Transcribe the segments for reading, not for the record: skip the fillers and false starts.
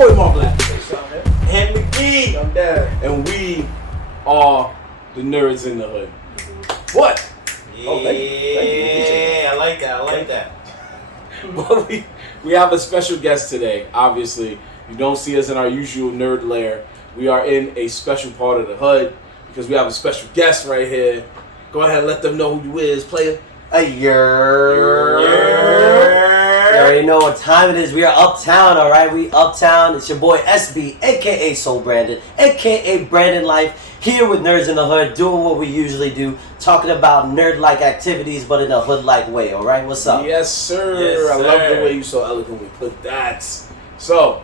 boy Mark Black. And McGee. I'm dead. And we are the Nerds in the Hood. What? Yeah, Oh, thank you. I like that. Well, we have a special guest today. Obviously, you don't see us in our usual nerd lair. We are in a special part of the hood because we have a special guest right here. Go ahead and let them know who you is, player. You already know what time it is. We are uptown, all right? We uptown. It's your boy SB, a.k.a. Soul Brandon, a.k.a. Brandonlyfe, here with Nerds in the Hood, doing what we usually do, talking about nerd-like activities, but in a hood-like way, all right? What's up? Yes, sir. Yes, I love sir. the way you so eloquently put that. So,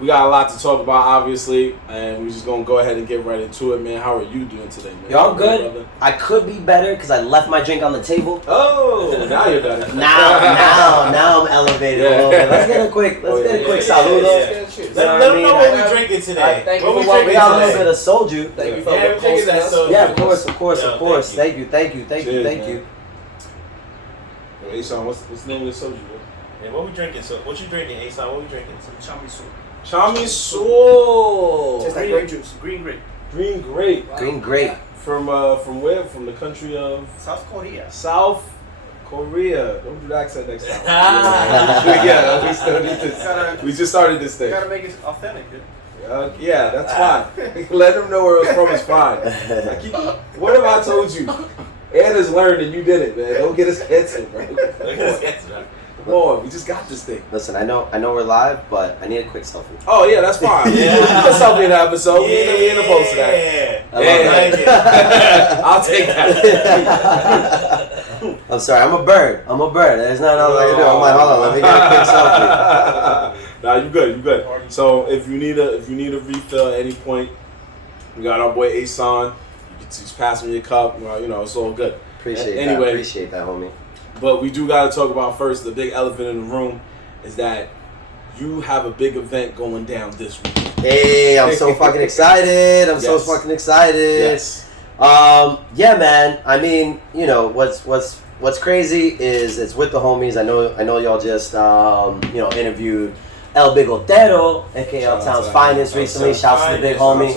we got a lot to talk about, obviously, and we're just going to go ahead and get right into it, man. How are you doing today, man? Yo, I'm good. Brother? I could be better because I left my drink on the table. Oh, now you're better. Now I'm elevated a little bit. Let's get a quick saludo. Let them know what we're drinking today. Thank you What for we what we drinking got a little today? bit of soju. Thank you Yeah, we're drinking that soda. Yeah, of course. Yo, Thank you. Cheers, Thank man. you. Hey, Sean, what's the name of the soju, bro? Hey, what we drinking? So, what you drinking, Asan? What we drinking? Chamiso. Tastes like grape juice. Green grape. Green grape. Green grape. From where? From the country of South Korea. South Korea. Don't do the accent next time. Ah. Yeah, we still need this. We just started this You thing. gotta make it authentic, dude. Yeah, that's fine. Let them know where it's from. It's fine. What have I told you? Ed has learned and you did it, man. Don't get us canceled, bro. Come on, we just got this thing. Listen, I know we're live, but I need a quick selfie. Oh yeah, that's fine. Yeah. You can selfie in the episode. We ain't the post of that. I love Yeah. I'll take that. I'm sorry, I'm a bird. There's nothing else I can do. I'm like, hold on, let me get a quick selfie. Nah, you good. So if you need a refill at any point, we got our boy Asan. You can just pass me your cup. Well, it's all good. Appreciate that, homie. But we do got to talk about first the big elephant in the room is that you have a big event going down this week. Hey, I'm so fucking excited. So fucking excited. Yes. Yeah, man. I mean, what's crazy is it's with the homies. I know y'all just interviewed El Bigotero, aka Uptown's finest recently. Shouts to the big homie.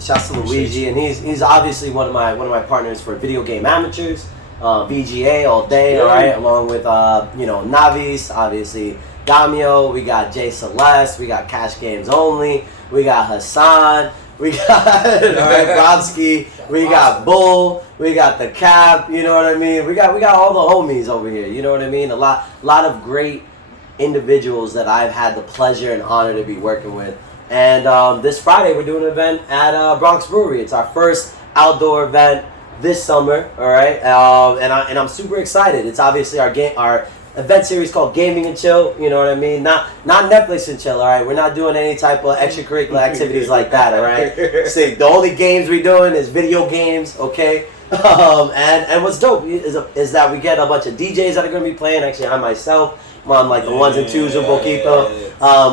Shouts to Luigi, and he's obviously one of my partners for Video Game Amateurs. VGA all day, all right, along with Navis, obviously Damio, we got Jay Celeste, we got Cash Games Only, we got Hassan, we got Brodsky, we got Bull, we got the Cap, you know what I mean? We got all the homies over here, you know what I mean? A lot of great individuals that I've had the pleasure and honor to be working with. And this Friday we're doing an event at Bronx Brewery. It's our first outdoor event this summer, all right, and I'm super excited. It's obviously our event series called Gaming and Chill. You know what I mean? Not Netflix and chill. All right, we're not doing any type of extracurricular activities like that. All right, see, the only games we doing is video games. Okay, and what's dope is that we get a bunch of DJs that are going to be playing. Actually, I myself. On like the ones and twos of Boquito.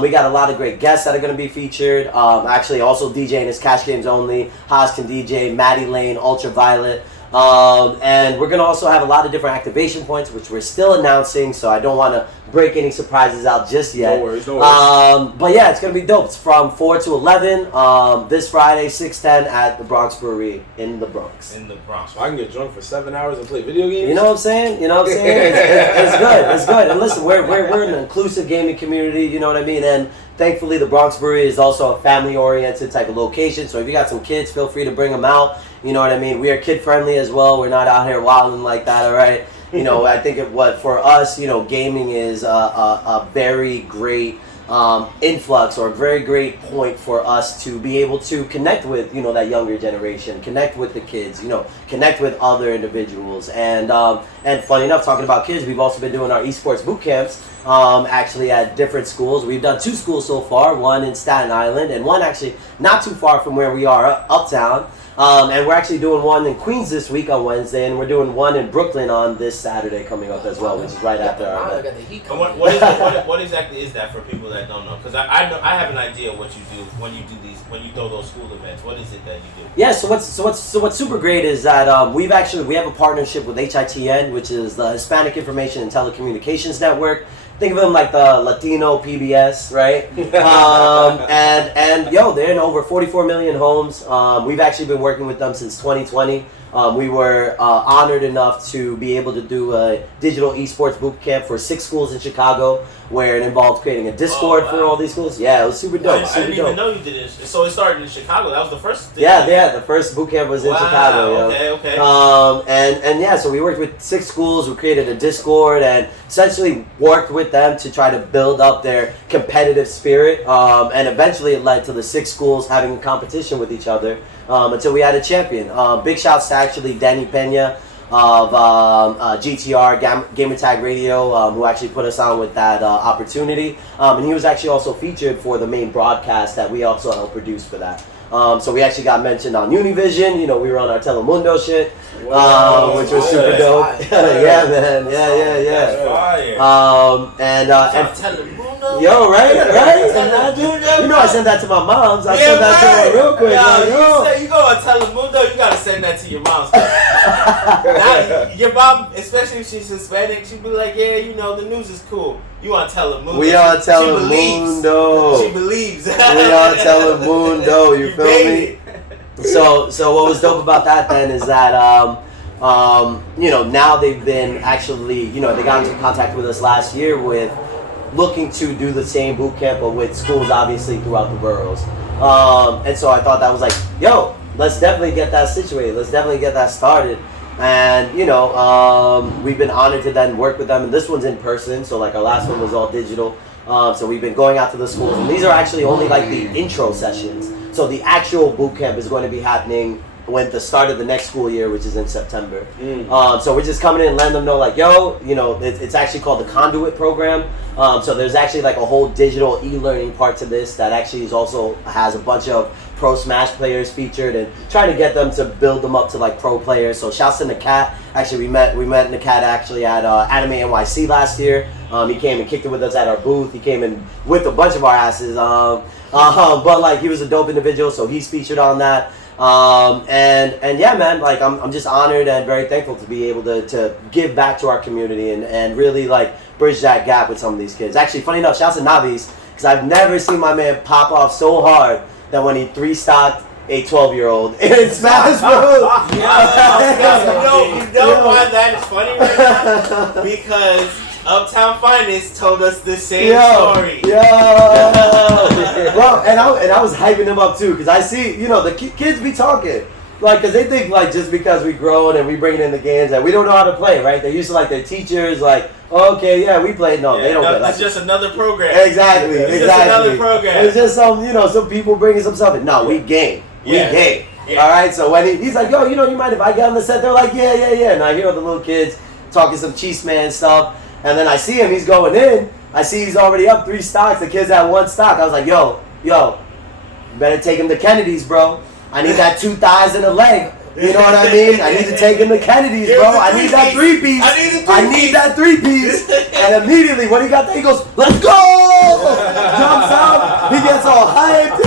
We got a lot of great guests that are going to be featured. Actually, also DJing is Cash Games Only. Haas can DJ, Maddie Lane, Ultraviolet. And we're going to also have a lot of different activation points, which we're still announcing, so I don't want to break any surprises out just yet. No worries. But yeah, it's going to be dope. It's from 4 to 11 this Friday, 6-10 at the Bronx Brewery in the Bronx. So I can get drunk for 7 hours and play video games? You know what I'm saying? It's good. And listen, we're an inclusive gaming community, you know what I mean? And thankfully, the Bronx Brewery is also a family-oriented type of location, so if you got some kids, feel free to bring them out. You know what I mean? We are kid-friendly as well. We're not out here wilding like that, all right? I think for us, gaming is a very great influx or a very great point for us to be able to connect with, that younger generation, connect with the kids, connect with other individuals. And funny enough, talking about kids, we've also been doing our Esports Bootcamps actually at different schools. We've done 2 schools so far, one in Staten Island and one actually not too far from where we are, uptown. And we're actually doing one in Queens this week on Wednesday, and we're doing one in Brooklyn on this Saturday coming up as well, which is right after our event. What exactly is that for people that don't know? Because I have an idea of what you do when you throw those school events. What is it that you do? Yeah, so what's super great is that we have a partnership with HITN, which is the Hispanic Information and Telecommunications Network. think of them like the Latino PBS, right? And yo, they're in over 44 million homes. We've actually been working with them since 2020. We were honored enough to be able to do a digital esports bootcamp for 6 schools in Chicago, where it involved creating a Discord for all these schools. Yeah, it was super dope. I didn't even know you did it. So it started in Chicago. That was the first thing. Yeah, the first bootcamp was in Chicago. Okay. And yeah, so we worked with 6 schools. We created a Discord and essentially worked with them to try to build up their competitive spirit. And eventually it led to the 6 schools having a competition with each other until we had a champion. Big shouts to actually Danny Pena of GTR, Gamer Tag Radio, who actually put us on with that opportunity. And he was actually also featured for the main broadcast that we also helped produce for that. So we actually got mentioned on Univision. You know, we were on our Telemundo shit, which was super dope. Yeah, man. Yeah. And yo, right? You know, I sent that to my mom's. I sent that to her real quick. You go on Telemundo, you gotta send that to your mom's. Now, your mom, especially if she's Hispanic, she'd be like, yeah, you know, the news is cool. You on Telemundo. We on Telemundo. She believes. We on Telemundo. You feel me? So what was dope about that then is that you know, now they've been actually, you know, they got into contact with us last year with looking to do the same boot camp but with schools obviously throughout the boroughs. And so I thought that was like, yo, let's definitely get that situated. Let's definitely get that started. And you know, we've been honored to then work with them, and this one's in person, so like our last one was all digital. So we've been going out to the schools, and these are actually only like the intro sessions. So the actual boot camp is going to be happening when the start of the next school year, which is in September. So we're just coming in and letting them know, like, yo, you know, it's actually called the Conduit Program. So there's actually like a whole digital e-learning part to this that actually is also has a bunch of pro Smash players featured and trying to get them to build them up to like pro players. So shouts to Nakat. Actually, we met Nakat actually at Anime NYC last year. He came and kicked it with us at our booth. He came and whipped a bunch of our asses. But like he was a dope individual, so he's featured on that. And yeah, man, like I'm just honored and very thankful to be able to give back to our community and really like bridge that gap with some of these kids. Actually, funny enough, shouts to Navis, because I've never seen my man pop off so hard that when he 3-stocked a 12-year-old in Smash Bros. You know why that is funny right now? Because Uptown Finest told us the same story. Bro, and I was hyping him up too, because I see, you know, the kids be talking. Like, because they think, like, just because we grown and we bring it in the games that we don't know how to play, right? They're used to, like, their teachers, like, oh, okay, yeah, we play. No, they don't play. It's just another program. Exactly. Just another program. It's just some, you know, some people bringing some stuff in. No, we game. We game. Yeah. All right, so when he's like, yo, you know, you mind if I get on the set? They're like, yeah. And I hear all the little kids talking some cheese man stuff. And then I see him, he's going in. I see he's already up 3 stocks. The kid's at 1 stock. I was like, yo, you better take him to Kennedy's, bro. I need that 2 thighs and a leg. You know what I mean? I need to take him to Kennedy's, bro. I need that 3-piece. I need that 3-piece. And immediately when he got there, he goes, let's go! Jumps out. He gets all hyped.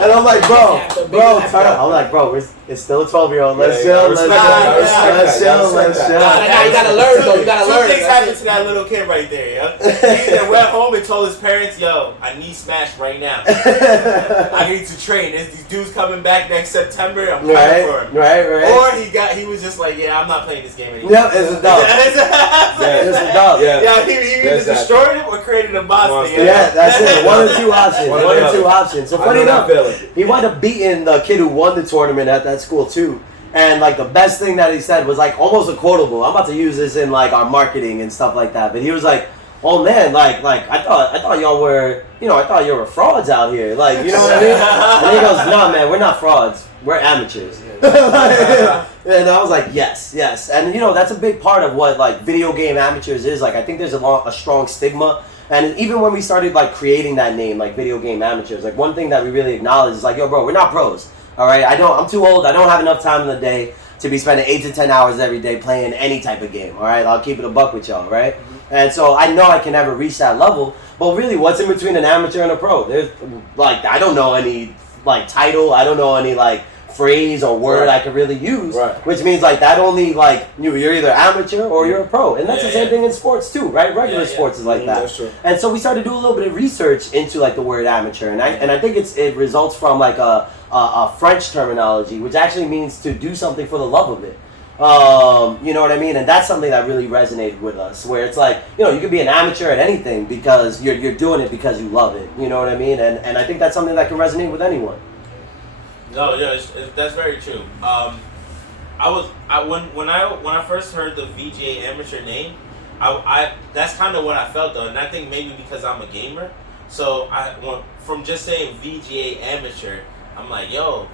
And I'm like, bro, turn up. I'm like, bro, it's still a 12-year-old. Let's chill. Let's chill. Now you gotta learn, though. You gotta learn. 2 things happened to that little kid right there, yo. He either went home and told his parents, yo, I need Smash right now. I need to train. There's these dudes coming back next September. I'm coming for him. Right. Or he was just like, yeah, I'm not playing this game anymore. Yeah, it's a dub. It's a dub. Yeah, he either destroyed it or created a monster. Yeah, that's it. One or two options. So funny enough, he wound up beating the kid who won the tournament at that school too. And like the best thing that he said was like almost a quotable. I'm about to use this in like our marketing and stuff like that. But he was like, oh man, like I thought y'all were, you know, I thought you were frauds out here. Like, you know what I mean? And he goes, no man, we're not frauds. We're amateurs. And I was like, yes. And you know, that's a big part of what like video game amateurs is. Like I think there's a strong stigma. And even when we started like creating that name, like video game amateurs, like one thing that we really acknowledge is like, yo bro, we're not pros. All right, I'm too old. I don't have enough time in the day to be spending 8 to 10 hours every day playing any type of game. All right, I'll keep it a buck with y'all, right? And so I know I can never reach that level. But really, what's in between an amateur and a pro? There's like I don't know any like title. I don't know any like phrase or word Right. I could really use, Right. which means like that only like you're either amateur or you're a pro, and that's the same thing in sports too, right? Regular sports is like that. That's true. And so we started to do a little bit of research into like the word amateur, and I think it results from like a French terminology, which actually means to do something for the love of it. You know what I mean? And that's something that really resonated with us, where it's like, you know, you could be an amateur at anything because you're doing it because you love it. You know what I mean? And I think that's something that can resonate with anyone. No, yeah, that's very true. When I first heard the VGA Amateur name, I that's kind of what I felt though, and I think maybe because I'm a gamer, so from just saying VGA Amateur, I'm like, yo,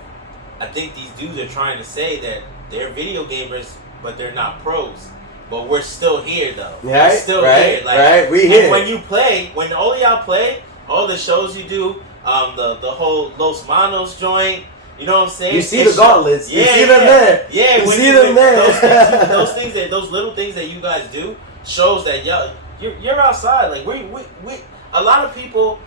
I think these dudes are trying to say that they're video gamers, but they're not pros. But we're still here though. Right, we're still right, here. Like, right. We and here. when you play, when all of y'all play, all the shows you do, the whole Los Manos joint. You know what I'm saying? You see the gauntlets. You see them there. Yeah, you when see them there. those little things that you guys do shows that you're outside. Like we a lot of people,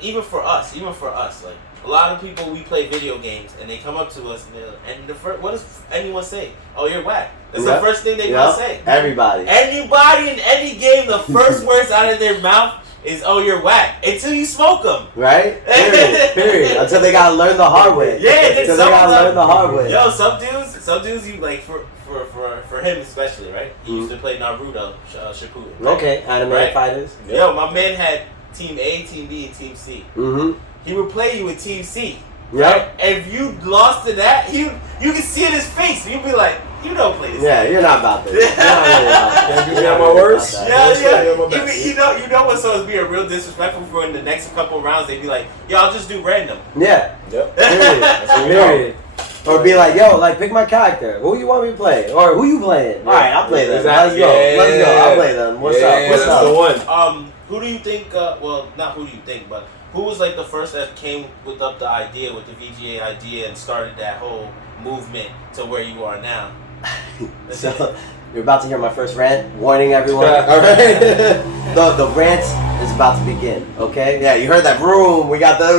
even for us, like a lot of people, we play video games and they come up to us and what does anyone say? Oh, you're whack. That's the first thing they gonna say. Everybody in any game, the first words out of their mouth is, oh, you're whack, until you smoke them. Right? Period. Until they gotta learn the hard way. Yeah, until they gotta learn the hard way. Yo, some dudes, you like for him especially, right? He used to play Naruto Shippuden. Right? Okay, anime fighters. Yo, my man had Team A, Team B, and Team C. Mm-hmm. He would play you with Team C. Right? And if you lost to that, you can see in his face. You'd be like, you don't play this. Yeah, you're not about this. You're not really about that. Can't do me on my worst. Yeah. You know what's supposed to be a real disrespectful for in the next couple rounds, they'd be like, yo, I'll just do random. Yeah. Yep. Period. Or be like, yo, like pick my character. Who you want me to play? Or who you playing? Alright, I'll play them. Exactly. Let's go. I'll play them. What's up? What's that's up? the one. Who do you think, well, not who do you think, but who was like the first that came with the idea, with the VGA idea, and started that whole movement to where you are now? So, you're about to hear my first rant. Warning everyone. Alright? the rant is about to begin, okay? Yeah, you heard that room. We got the car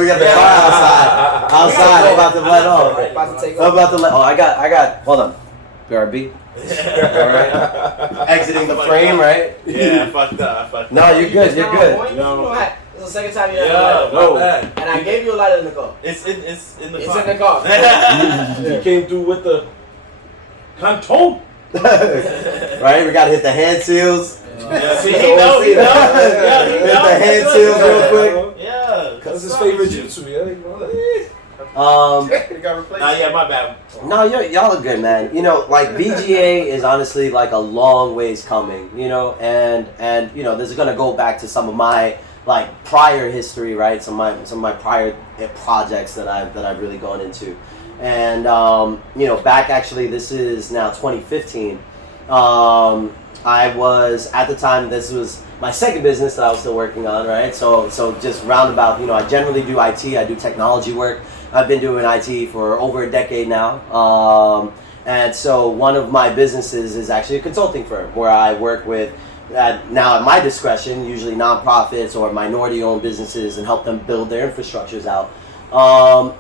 outside. I'm about to let off. I'm about to let I got hold on. BRB. Alright. Exiting the frame, right? Yeah, I fucked up. No, you're good, you're good. It's the second time you ever no. And I gave you a lighter in the car. It's in the It's car. in the car. You came through with the canton. Right? We gotta hit the hand seals. Yeah, see, he knows. Hit the hand seals real quick. Yeah. That's his favorite jutsu. Yeah, my bad. No, y'all are good, man. You know, like VGA is honestly like a long ways coming. You know, and you know, this is gonna go back to some of my like prior history, right? Some of my prior projects that I've really gone into, and you know, back actually, this is now 2015. I was at the time, this was my second business that I was still working on, right? So just roundabout, you know, I generally do IT, I do technology work. I've been doing IT for over a decade now. And so one of my businesses is actually a consulting firm where I work with, now at my discretion, usually nonprofits or minority-owned businesses and help them build their infrastructures out.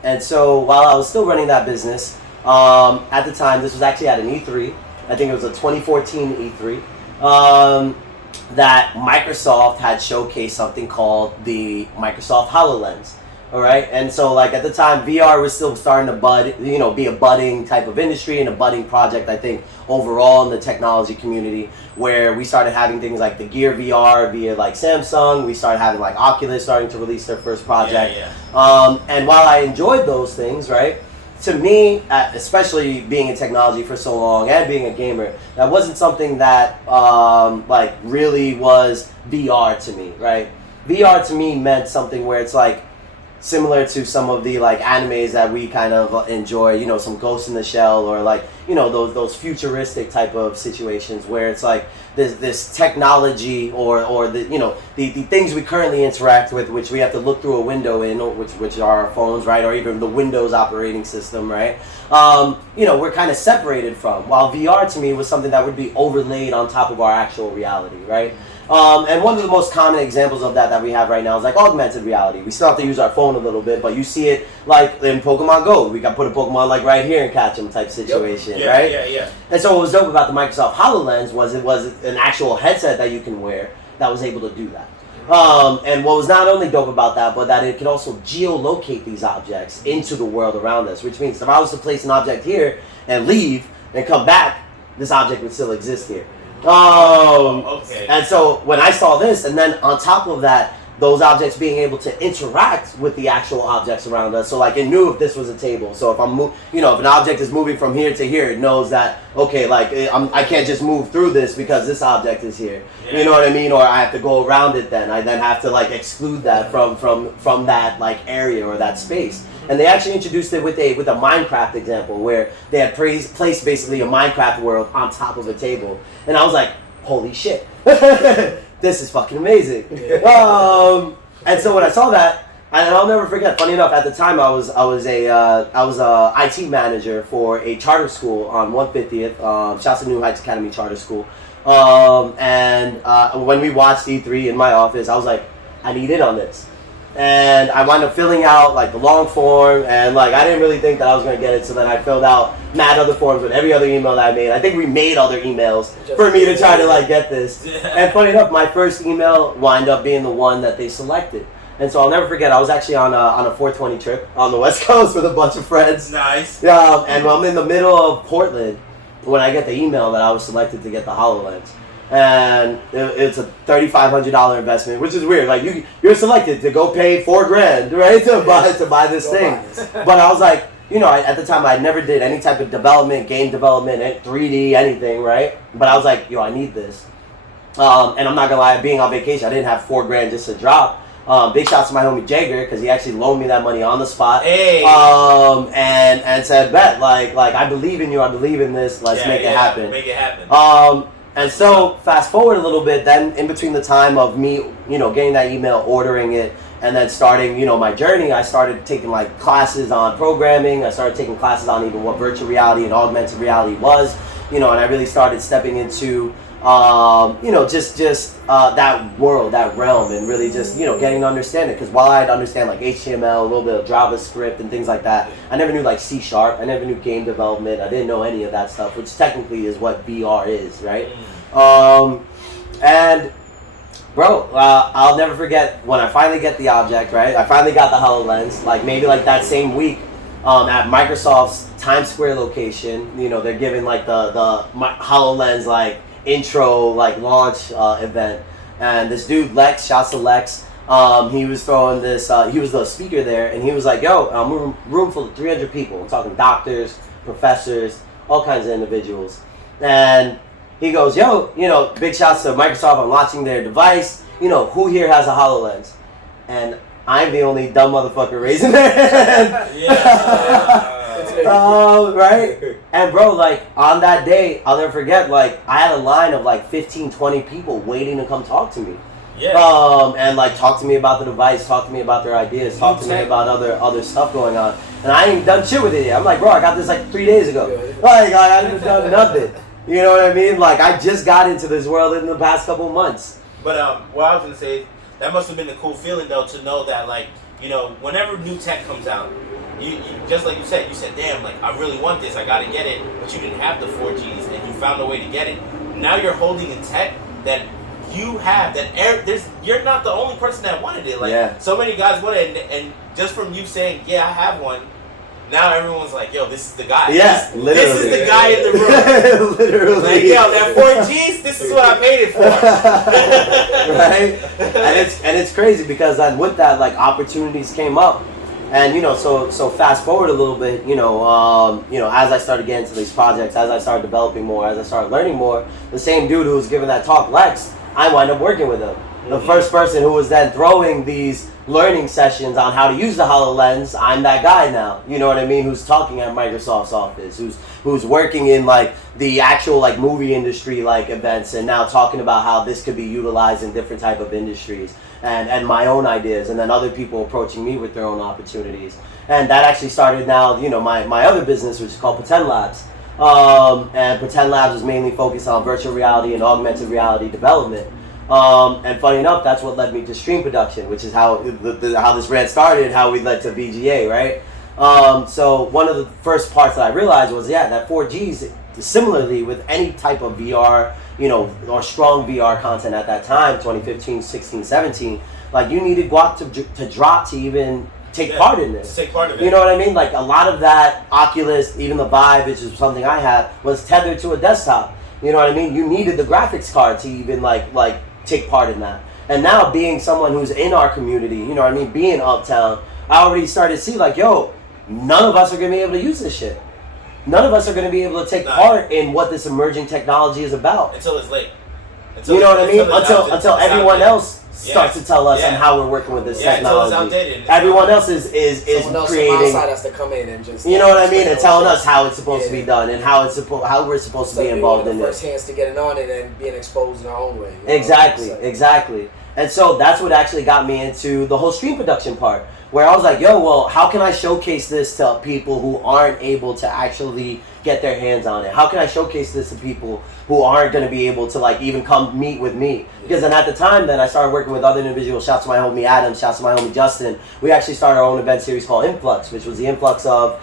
And so while I was still running that business, at the time, this was actually at an E3. I think it was a 2014 E3. That Microsoft had showcased something called the Microsoft HoloLens. All right, and so like at the time, VR was still starting to be a budding type of industry and a budding project. I think overall in the technology community, where we started having things like the Gear VR via like Samsung. We started having like Oculus starting to release their first project. And while I enjoyed those things, right, to me, especially being in technology for so long and being a gamer, that wasn't something that like really was VR to me, right? VR to me meant something where it's like similar to some of the like animes that we kind of enjoy, you know, some Ghost in the Shell or like, you know, those futuristic type of situations where it's like this technology or the, you know, the things we currently interact with, which we have to look through a window in, which are our phones, right, or even the Windows operating system, right? You know, we're kind of separated from, while VR to me was something that would be overlaid on top of our actual reality, right? And one of the most common examples of that we have right now is like augmented reality. We still have to use our phone a little bit, but you see it like in Pokemon Go. We got put a Pokemon like right here and catch them type situation, right? Yeah. And so what was dope about the Microsoft HoloLens was it was an actual headset that you can wear that was able to do that. And what was not only dope about that, but that it could also geolocate these objects into the world around us, which means if I was to place an object here and leave and come back, this object would still exist here. Okay. And so when I saw this, and then on top of that, those objects being able to interact with the actual objects around us. So like it knew if this was a table. So if if an object is moving from here to here, it knows that, okay, like I can't just move through this because this object is here. Yeah. You know what I mean? Or I have to go around it then. I then have to like exclude that from that like area or that space. And they actually introduced it with a Minecraft example where they had placed basically a Minecraft world on top of a table. And I was like, holy shit. This is fucking amazing. And so when I saw that, and I'll never forget, funny enough, at the time I was a IT manager for a charter school on 150th, shouts to New Heights Academy Charter School. And when we watched E3 in my office, I was like, I need in on this. And I wound up filling out like the long form, and like I didn't really think that I was gonna get it, so then I filled out mad other forms with every other email that I made. I think we made other emails for me to try to like get this. And funny enough, my first email wound up being the one that they selected. And so I'll never forget, I was actually on a 420 trip on the West Coast with a bunch of friends. Nice. And I'm in the middle of Portland when I get the email that I was selected to get the HoloLens. And it's a $3,500 investment, which is weird. Like you're selected to go pay $4,000, right, to buy this thing. But I was like, at the time I never did any type of development, game development, 3D, anything, right? But I was like, I need this. And I'm not gonna lie, being on vacation, I didn't have $4,000 just to drop. Big shouts to my homie Jagger because he actually loaned me that money on the spot. Hey. And said, bet, like I believe in you, I believe in this. Let's make it happen. Make it happen. And so fast forward a little bit, then in between the time of me, getting that email, ordering it, and then starting, my journey, I started taking like classes on programming. I started taking classes on even what virtual reality and augmented reality was, and I really started stepping into, just that world, that realm, and really just, getting to understand it. Because while I'd understand like HTML, a little bit of JavaScript and things like that, I never knew like C#. I never knew game development. I didn't know any of that stuff, which technically is what VR is, right? And bro, I'll never forget when I finally get the object, right? I finally got the HoloLens, like maybe like that same week, at Microsoft's Times Square location. They're giving like the HoloLens like intro like launch event, and this dude Lex, shouts to Lex, he was throwing this, he was the speaker there, and he was like, yo, room full of 300 people. I'm talking doctors, professors, all kinds of individuals. And he goes, yo, big shouts to Microsoft on launching their device. Who here has a HoloLens? And I'm the only dumb motherfucker raising their hand. Right? And bro, like on that day, I'll never forget, like I had a line of like 15, 20 people waiting to come talk to me. Yeah. And like talk to me about the device, talk to me about their ideas, talk to me about other stuff going on. And I ain't done shit with it yet. I'm like, bro, I got this like 3 days ago. Like I haven't done nothing. You know what I mean? Like I just got into this world in the past couple months. But what I was gonna say, that must have been a cool feeling though, to know that like, whenever new tech comes out, you just like you said, damn, like I really want this, I gotta get it, but you didn't have the 4Gs and you found a way to get it. Now you're holding a tech that you have, you're not the only person that wanted it. Like so many guys wanted it, and just from you saying, yeah, I have one, now everyone's like, yo, this is the guy. Yeah, literally. This is the guy in the room. Literally. Like, yo, that 4Gs, this is what I paid it for. Right? And it's crazy because then with that, like opportunities came up. And so fast forward a little bit, as I started getting into these projects, as I started developing more, as I started learning more, the same dude who was giving that talk, Lex, I wound up working with him. The first person who was then throwing these learning sessions on how to use the HoloLens, I'm that guy now. You know what I mean? Who's talking at Microsoft's office, who's working in like the actual like movie industry like events, and now talking about how this could be utilized in different type of industries, and my own ideas, and then other people approaching me with their own opportunities. And that actually started now, my other business, which is called Pretend Labs. And Pretend Labs is mainly focused on virtual reality and augmented reality development. And funny enough, that's what led me to stream production, which is how this rant started, how we led to VGA, right? So one of the first parts that I realized was, that 4Gs, similarly with any type of VR, or strong VR content at that time, 2015, 16, 17, like you needed guac to drop to even take part in this. Take part of it. You know what I mean? Like a lot of that Oculus, even the Vive, which is something I had, was tethered to a desktop. You know what I mean? You needed the graphics card to even like take part in that. And now being someone who's in our community, you know what I mean, being uptown, I already started to see like, none of us are gonna be able to use this shit. None of us are gonna be able to take part in what this emerging technology is about. Until it's late. You know what I mean? Until everyone else starts to tell us on how we're working with this technology. Until it's outdated. Everyone else is creating. Outside us to come in and just. You know what I mean? And telling us how it's supposed to be done and how we're supposed to be involved in the this. first hands to getting on it and being exposed in our own way. Exactly. And so that's what actually got me into the whole stream production part, where I was like, how can I showcase this to people who aren't able to actually get their hands on it? How can I showcase this to people who aren't going to be able to like even come meet with me? Because then at the time, then I started working with other individuals. Shouts to my homie Adam, shouts to my homie Justin. We actually started our own event series called Influx, which was the influx of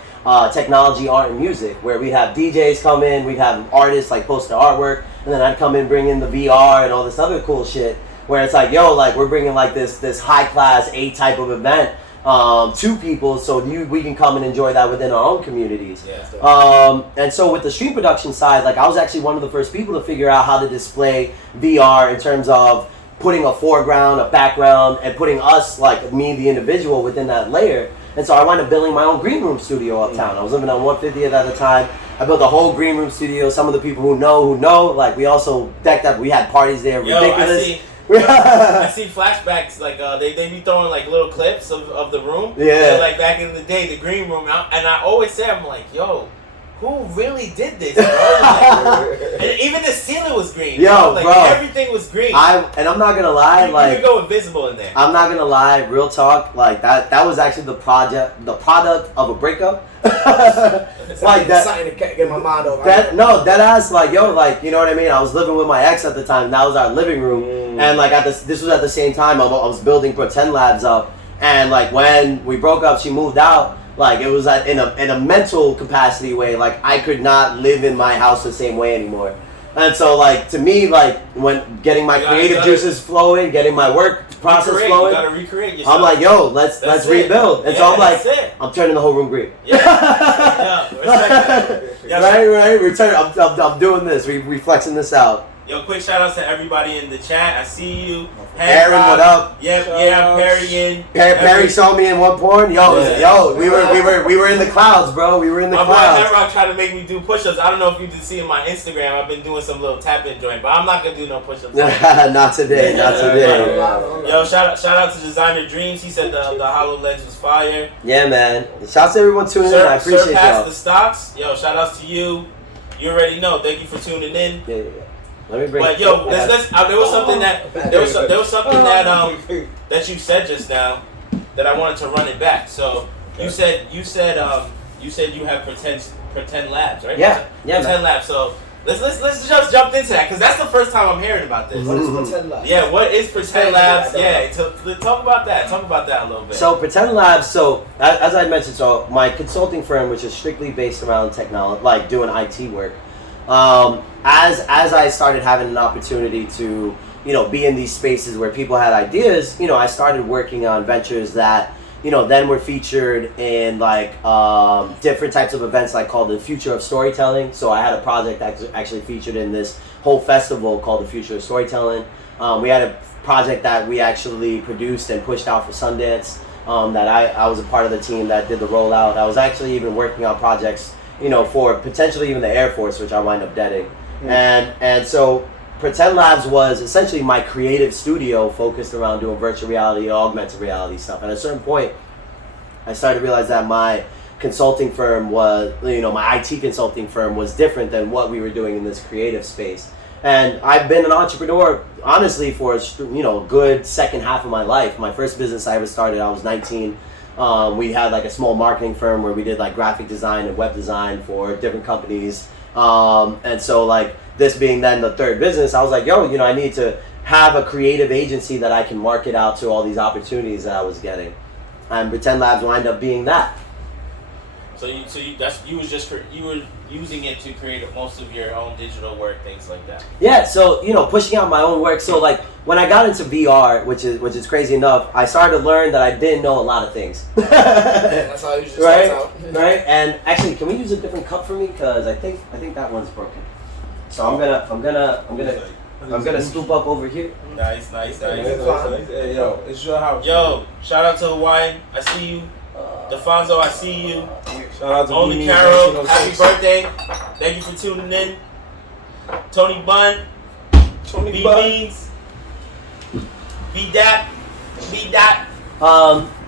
technology, art, and music, where we'd have DJs come in, we'd have artists like post their artwork, and then I'd come in, bring in the VR and all this other cool shit, where it's like, we're bringing like this high class A type of event to people, so we can come and enjoy that within our own communities. And so with the stream production side, like I was actually one of the first people to figure out how to display VR in terms of putting a foreground, a background, and putting us, like me, the individual, within that layer. And so I wound up building my own green room studio uptown. I was living on 150th at the time. I built a whole green room studio. Some of the people who know, like we also decked up. We had parties there, ridiculous. I see flashbacks, like they be throwing like little clips of the room. Yeah. Like back in the day, the green room. And I always say, I'm like, who really did this, bro? And even the ceiling was green. Bro. Everything was green. I'm not gonna lie, you like could go invisible in there. I'm not gonna lie, real talk, like that was actually the product of a breakup. Like that, something to get my mind over. That ass, like like you know what I mean. I was living with my ex at the time. That was our living room, and like this was at the same time I was building Pretend Labs up, and like when we broke up, she moved out. Like it was in a mental capacity way. Like I could not live in my house the same way anymore. And so like to me, like when getting my creative juices flowing, getting my work process flowing, you gotta recreate yourself. I'm like, let's rebuild. And so I'm like, I'm turning the whole room green. Right. Return. I'm doing this. We flexing this out. Quick shout outs to everybody in the chat. I see you. Aaron, what up? Perry in. Perry saw me in one porn. We were in the clouds, bro. We were in the clouds. My boy Rock tried to make me do push-ups. I don't know if you did see in my Instagram. I've been doing some little tap-in joint, but I'm not gonna do no push-ups. Not today. Shout out to Designer Dreams. He said the HoloLens was fire. Yeah, man. Shouts to everyone tuning in. I appreciate y'all. Surpass the stocks. Shout outs to you. You already know. Thank you for tuning in. Yeah. Let me bring. But there was something that you said just now that I wanted to run it back. So you said you have pretend labs, right? Yeah. Pretend labs. So let's just jump into that because that's the first time I'm hearing about this. What is pretend labs? Yeah, what is pretend labs? Yeah, talk about that. Talk about that a little bit. So pretend labs. So as I mentioned, so my consulting firm, which is strictly based around technology, like doing IT work. As I started having an opportunity to, be in these spaces where people had ideas, I started working on ventures that, then were featured in like different types of events like called the Future of Storytelling. So I had a project that actually featured in this whole festival called the Future of Storytelling. We had a project that we actually produced and pushed out for Sundance that I was a part of the team that did the rollout. I was actually even working on projects for potentially even the Air Force, which I wind up deading. And so Pretend Labs was essentially my creative studio focused around doing virtual reality, augmented reality stuff. At a certain point, I started to realize that my consulting firm was, my IT consulting firm was different than what we were doing in this creative space. And I've been an entrepreneur, honestly, for a good second half of my life. My first business I ever started, I was 19. We had like a small marketing firm where we did like graphic design and web design for different companies. And so like this being then the third business, I was like, I need to have a creative agency that I can market out to all these opportunities that I was getting. And Pretend Labs wind up being that. So you were using it to create most of your own digital work, things like that. Yeah, so pushing out my own work. So like when I got into VR, which is crazy enough, I started to learn that I didn't know a lot of things. That's how you just right, starts out. right. And actually, can we use a different cup for me? Because I think that one's broken. So I'm gonna scoop up over here. Nice. Hey, yo, it's your house. Yo, shout out to Hawaiian. I see you. DeFonso, I see you. Shout out to Only Beanie Carol, 1906. happy birthday. Thank you for tuning in. Tony Bun, B Beans, B Dap.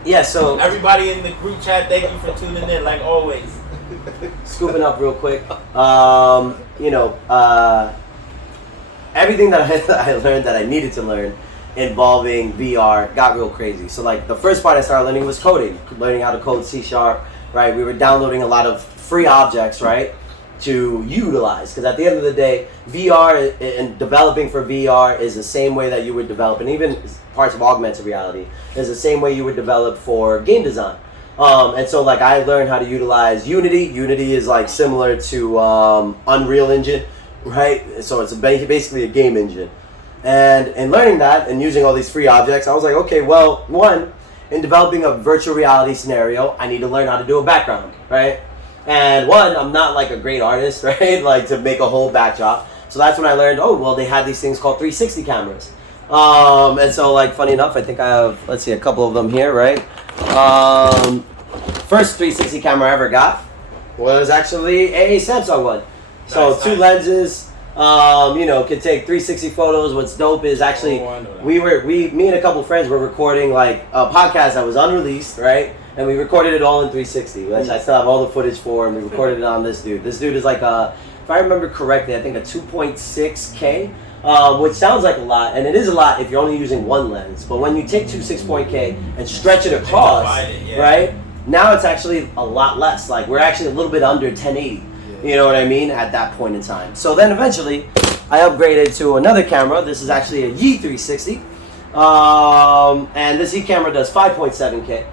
Yeah, so Everybody in the group chat, thank you for tuning in, like always. scooping up real quick. Everything that I learned that I needed to learn involving VR got real crazy. So like the first part I started learning was coding, learning how to code C#, right? We were downloading a lot of free objects, right, to utilize. Because at the end of the day, VR and developing for VR is the same way that you would develop, and even parts of augmented reality is the same way you would develop for game design. And so like I learned how to utilize Unity. Unity is like similar to Unreal Engine, right? So it's basically a game engine. And in learning that and using all these free objects, I was like, okay, well, one, in developing a virtual reality scenario, I need to learn how to do a background, right? And one, I'm not like a great artist, right? Like to make a whole backdrop. So that's when I learned, oh, well, they had these things called 360 cameras. And so like, funny enough, I think I have, let's see, a couple of them here, right? First 360 camera I ever got was actually a Samsung one. So two lenses. Could take 360 photos. What's dope is actually me and a couple friends were recording like a podcast that was unreleased, right? And we recorded it all in 360, which I still have all the footage for, and we recorded it on this dude. This dude is like if I remember correctly, I think a 2.6K, which sounds like a lot, and it is a lot if you're only using one lens. But when you take 2.6K and stretch it across, right? Now it's actually a lot less. Like we're actually a little bit under 1080. You know what I mean? At that point in time. So then eventually, I upgraded to another camera. This is actually a Yi 360. And this Yi camera does 5.7K.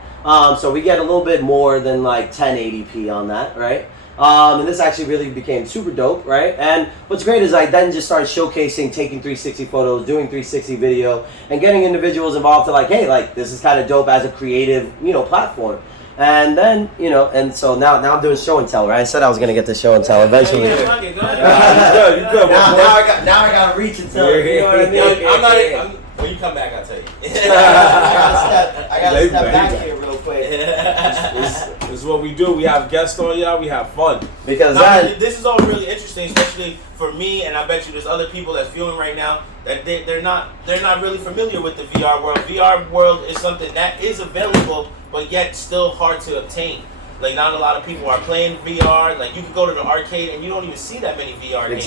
So we get a little bit more than like 1080p on that, right? And this actually really became super dope, right? And what's great is I then just started showcasing, taking 360 photos, doing 360 video, and getting individuals involved to like, hey, like this is kind of dope as a creative, platform. And then, and so now I'm doing show and tell, right? I said I was gonna get to show and tell eventually. Yeah, fuck it, go ahead. You good. Now I gotta reach and tell. You know what I mean? When you come back, I'll tell you. I gotta step back here real quick. This is what we do. We have guests on, y'all. We have fun. Because this is all really interesting, especially for me, and I bet you there's other people that's viewing right now that they're not really familiar with the VR world. VR world is something that is available, but yet still hard to obtain. Like not a lot of people are playing VR. Like you can go to the arcade and you don't even see that many VR games.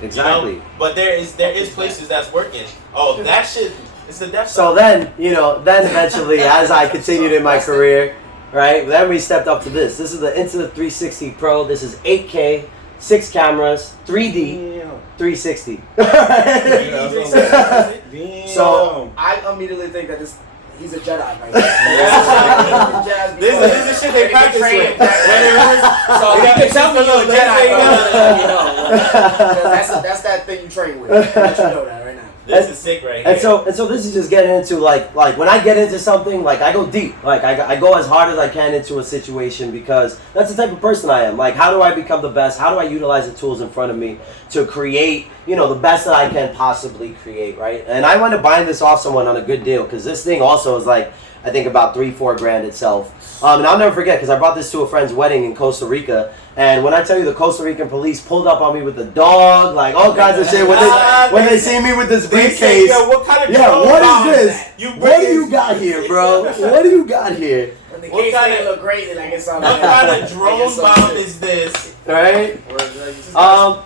Exactly. But there is places that's working. Oh, that shit. It's the depth. So then eventually, as I continued in my career, right? Then we stepped up to this. This is the Incident 360 Pro. This is 8K, 6 cameras, 3D, 360. So I immediately think that he's a Jedi right now. This is shit they practice with. So you can tell me you're a Jedi. That's that thing you train with. Let you know that right now. This is sick right here. And so this is just getting into like when I get into something, like I go deep. Like I go as hard as I can into a situation because that's the type of person I am. Like how do I become the best? How do I utilize the tools in front of me to create, the best that I can possibly create, right? And I want to buy this off someone on a good deal because this thing also is like, I think about $3-4 grand itself. And I'll never forget because I brought this to a friend's wedding in Costa Rica. And when I tell you the Costa Rican police pulled up on me with a dog, like all kinds of shit, when they see me with this briefcase. Yo, what kind of what is this? What do you got here, bro? What do you got here? When the case look great, then I get something. What kind of drone bomb is this? Right?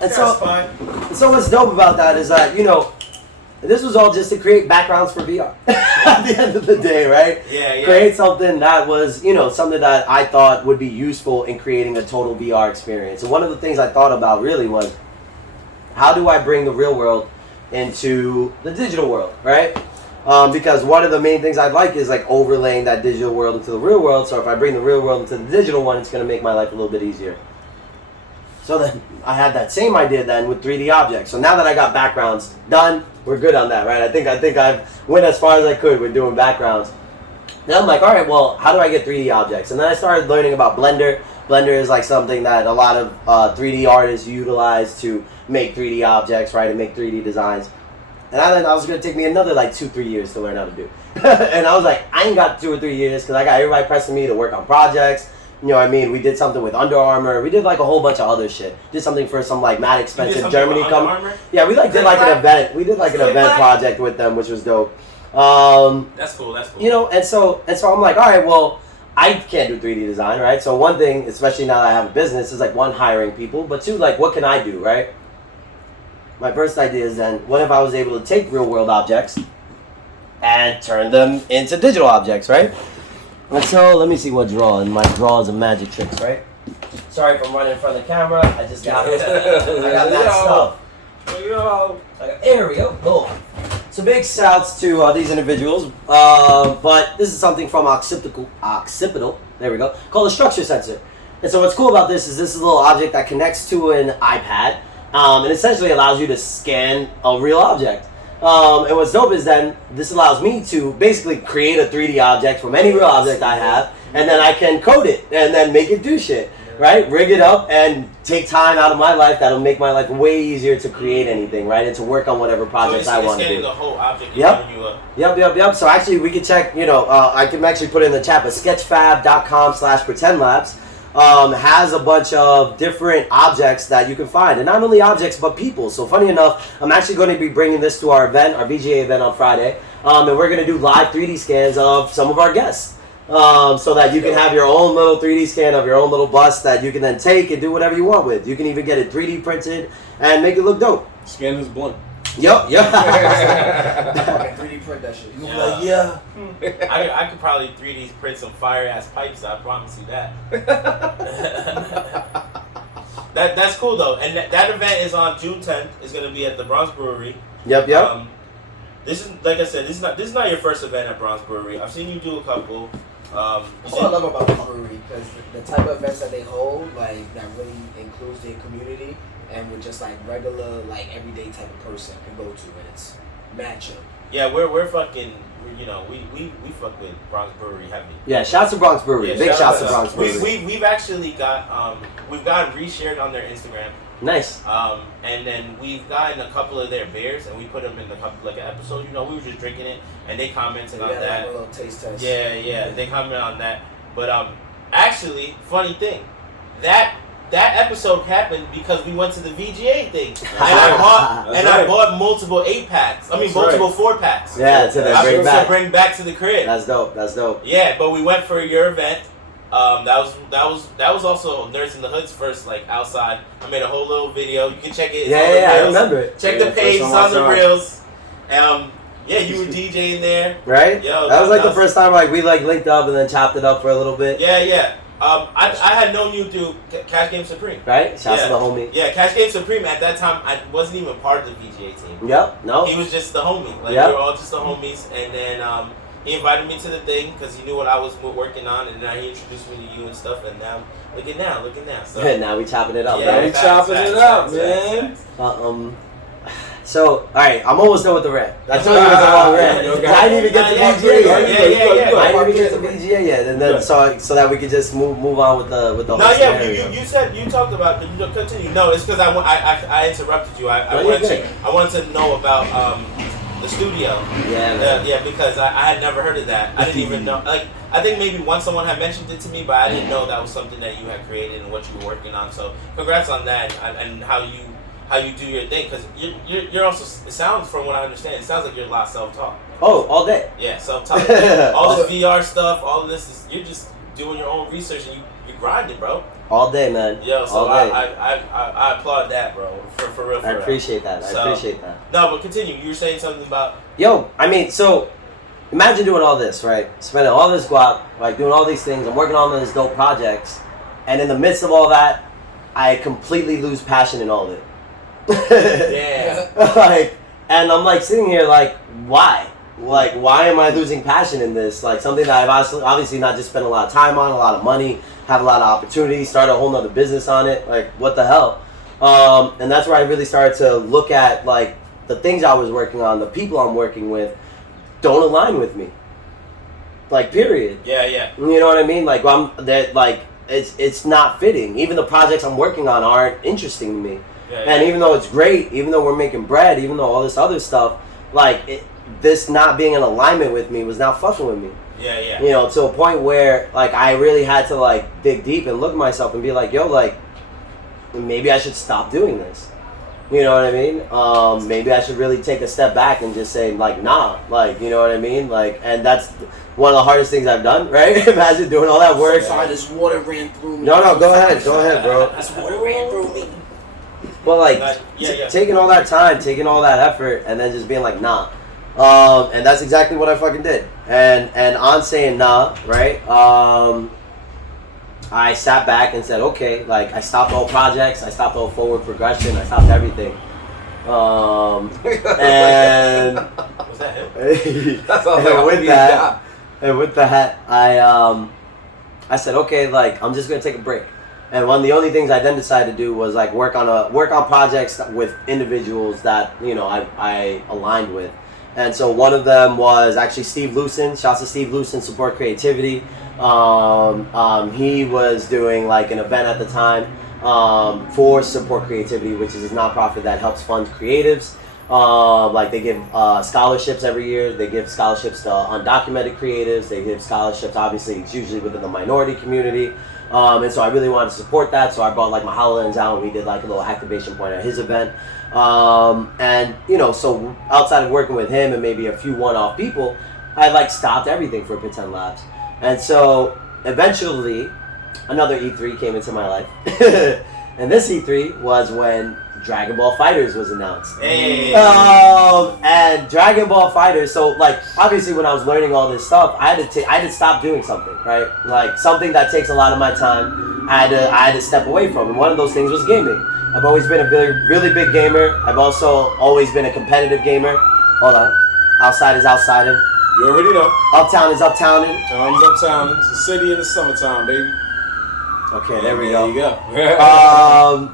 And so what's dope about that is that, this was all just to create backgrounds for VR at the end of the day, right? Yeah. Create something that was, something that I thought would be useful in creating a total VR experience. And one of the things I thought about really was, how do I bring the real world into the digital world, right? Because one of the main things I'd like is like overlaying that digital world into the real world. So if I bring the real world into the digital one, it's going to make my life a little bit easier. So then I had that same idea then with 3D objects. So now that I got backgrounds done, we're good on that, right? I think I've went as far as I could with doing backgrounds. Then I'm like, all right, well, how do I get 3D objects? And then I started learning about Blender. Blender is like something that a lot of 3D artists utilize to make 3D objects, right, and make 3D designs. And I was going to take me another like 2-3 years to learn how to do. And I was like, I ain't got 2 or 3 years because I got everybody pressing me to work on projects. You know what I mean? We did something with Under Armour. We did like a whole bunch of other shit. Did something for some like mad expensive Germany company. Yeah, we like did like an event. We did like an event project with them, which was dope. That's cool. That's cool. You know, and so I'm like, all right, well, I can't do 3D design, right? So one thing, especially now that I have a business, is like one, hiring people, but two, like what can I do, right? My first idea is then, what if I was able to take real world objects and turn them into digital objects, right? And so let me see what draw, and my draw is a magic tricks, right? Sorry if I'm running in front of the camera. I just got I got that stuff. There we go. Cool. So big shouts to these individuals, but this is something from Occipital, there we go, called a structure sensor. And so what's cool about this is a little object that connects to an iPad, and essentially allows you to scan a real object. And what's dope is then this allows me to basically create a 3D object from any real object I have, and then I can code it and then make it do shit, right? Rig it up and take time out of my life that'll make my life way easier to create anything, right? And to work on whatever projects I want to do. The whole object. Yep. So actually we can check, you know, I can actually put it in the chat, but sketchfab.com/pretendlabs has a bunch of different objects that you can find, and not only objects but people. So funny enough, I'm actually going to be bringing this to our event, our VGA event on Friday, and we're going to do live 3D scans of some of our guests, so that you can have your own little 3D scan of your own little bust that you can then take and do whatever you want with. You can even get it 3D printed and make it look dope. Scan this blunt. Yep. 3D print that shit. You Be like, yeah. I could probably 3D print some fire ass pipes. I promise you that. That's cool though, and that event is on June 10th. It's gonna be at the Bronx Brewery. Yep. This is, like I said, this is not your first event at Bronx Brewery. I've seen you do a couple. That's what I love about the brewery, because the type of events that they hold, like that really includes their community, and with just like regular, like everyday type of person can go to, and it's matchup. Yeah, we're fucking, you know, we fuck with Bronx Brewery heavy. Yeah, shouts to Bronx Brewery. Yeah, Big shouts to Bronx Brewery. We've actually got we've got reshared on their Instagram. Nice. And then we've gotten a couple of their beers, and we put them in the couple like an episode. You know, we were just drinking it, and they commented on that. Like a little taste test. Yeah, they commented on that. But actually, funny thing, that episode happened because we went to the VGA thing, and I bought multiple 8-packs. I mean, multiple 4-packs. Yeah, to bring back to the crib. That's dope. Yeah, but we went for your event. That was also Nerdz in the Hood's first like outside. I made a whole little video. You can check it. It's on the I Reels. remember it. Check the page. It's on the Reels. Yeah, you were DJing there. Right? Yo, that was like the first time like we like linked up and then chopped it up for a little bit. Yeah. I had known you through Cash Game Supreme. Right? Shouts to the homie. Yeah, Cash Game Supreme at that time I wasn't even part of the VGA team. Yep. No. He was just the homie. Like we were all just the homies, and then he invited me to the thing because he knew what I was working on, and now he introduced me to you and stuff. And now, look at now. So, now we chopping it up, yeah, man. We chopping it up, man. So, all right, I'm almost done with the rant. I told you it was a long rant. I didn't even get to VGA yet. I didn't even get to VGA yet, and then so that we could just move on with the whole scenario. You said you talked about continue. No, it's because I interrupted you. I wanted to know about the studio. Yeah, because I had never heard of that. I didn't even know. Like, I think maybe once someone had mentioned it to me, but I didn't know that was something that you had created and what you were working on. So, congrats on that and how you do your thing, because you're also, it sounds, from what I understand, it sounds like you're a lot self-taught. Oh, all day. Yeah, self-taught. All this VR stuff, all of this is, you're just doing your own research and you're grinding, bro. All day, man. Yo, so I applaud that, bro. For real. I appreciate that. No, but continue. You were saying something about. Yo, I mean, so imagine doing all this, right? Spending all this guap, like doing all these things. I'm working on these dope projects, and in the midst of all that, I completely lose passion in all of it. Yeah. Like, And I'm like sitting here like, why? Like, why am I losing passion in this? Like, something that I've obviously not just spent a lot of time on, a lot of money, have a lot of opportunities, start a whole nother business on it. Like, what the hell? And that's where I really started to look at, like, the things I was working on, the people I'm working with, don't align with me. Like, period. Yeah, yeah. You know what I mean? Like, it's not fitting. Even the projects I'm working on aren't interesting to me. Yeah, and even though it's great, even though we're making bread, even though all this other stuff, like, this not being in alignment with me was not fucking with me. Yeah, yeah. You know, to a point where, like, I really had to, like, dig deep and look at myself and be like, yo, like, maybe I should stop doing this. You know what I mean? Maybe I should really take a step back and just say, like, nah. Like, you know what I mean? Like, and that's one of the hardest things I've done, right? Imagine doing all that work. Sorry, this water ran through me. No, go ahead, bro. This water ran through me. Well, like, taking all that time, taking all that effort, and then just being like, nah. And that's exactly what I fucking did. And on saying nah, right? I sat back and said, okay, like, I stopped all projects, I stopped all forward progression, I stopped everything. And Was that him? That's all. And with that, I said, okay, like, I'm just gonna take a break. And one of the only things I then decided to do was, like, work on projects with individuals that, you know, I aligned with. And so one of them was actually Steve Lucen. Shouts to Steve Lucen, Support Creativity. He was doing, like, an event at the time for Support Creativity, which is a nonprofit that helps fund creatives. Like, they give scholarships every year. They give scholarships to undocumented creatives. They give scholarships, obviously, it's usually within the minority community. And so I really wanted to support that. So I brought, like, my HoloLens out, and we did, like, a little activation point at his event. And, you know, so outside of working with him and maybe a few one-off people, I, like, stopped everything for Pretend Labs. And so eventually another E3 came into my life. And this E3 was when Dragon Ball FighterZ was announced. Hey. And Dragon Ball FighterZ, so, like, obviously when I was learning all this stuff, I had to stop doing something, right? Like, something that takes a lot of my time, I had to step away from. And one of those things was gaming. I've always been a really big gamer. I've also always been a competitive gamer. Hold on. Outside is outside. You already know. Uptown is uptowning. Town's uptown. It's a city in the summertime, baby. Okay, there we go. There you go.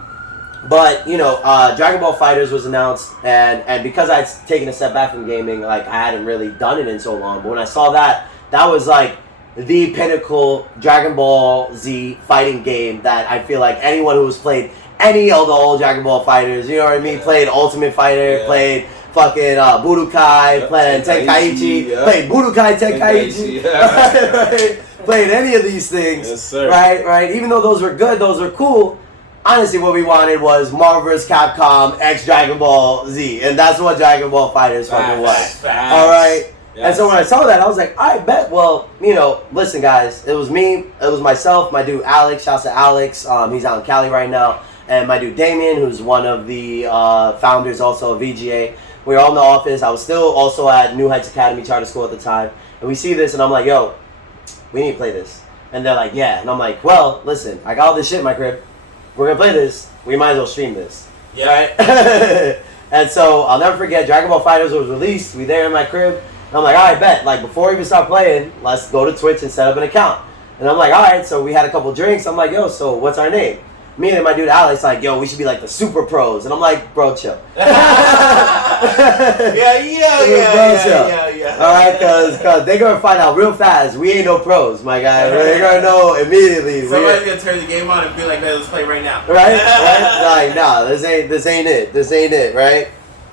But, you know, Dragon Ball FighterZ was announced, and because I'd taken a step back from gaming, like, I hadn't really done it in so long. But when I saw that was, like, the pinnacle Dragon Ball Z fighting game that I feel like anyone who has played any of the old Dragon Ball fighters, you know what I mean? Played Ultimate Fighter, played fucking Budokai, played Tenkaichi, played Budokai Tenkaichi, right? Played any of these things, yes, sir. right? Even though those were good, those were cool. Honestly, what we wanted was Marvel vs. Capcom X Dragon Ball Z, and that's what Dragon Ball FighterZ fucking was. All right. Yes. And so when I saw that, I was like, I bet. Well, you know, listen, guys, it was me, it was myself, my dude Alex. Shouts to Alex. He's out in Cali right now. And my dude Damien, who's one of the founders also of VGA. We were all in the office. I was still also at New Heights Academy Charter School at the time. And we see this, and I'm like, yo, we need to play this. And they're like, yeah. And I'm like, well, listen, I got all this shit in my crib. We're going to play this. We might as well stream this. Yeah. Right? And so I'll never forget, Dragon Ball FighterZ was released. We there in my crib. And I'm like, all right, bet. Like, before we even start playing, let's go to Twitch and set up an account. And I'm like, all right. So we had a couple drinks. I'm like, yo, so what's our name? Me and my dude Alex like, yo, we should be like the super pros. And I'm like, bro, chill. Yeah. All right, because they're going to find out real fast. We ain't no pros, my guy. They're going to know immediately. Somebody's going to turn the game on and be like, man, let's play right now. Right? Like, nah, this ain't it, right?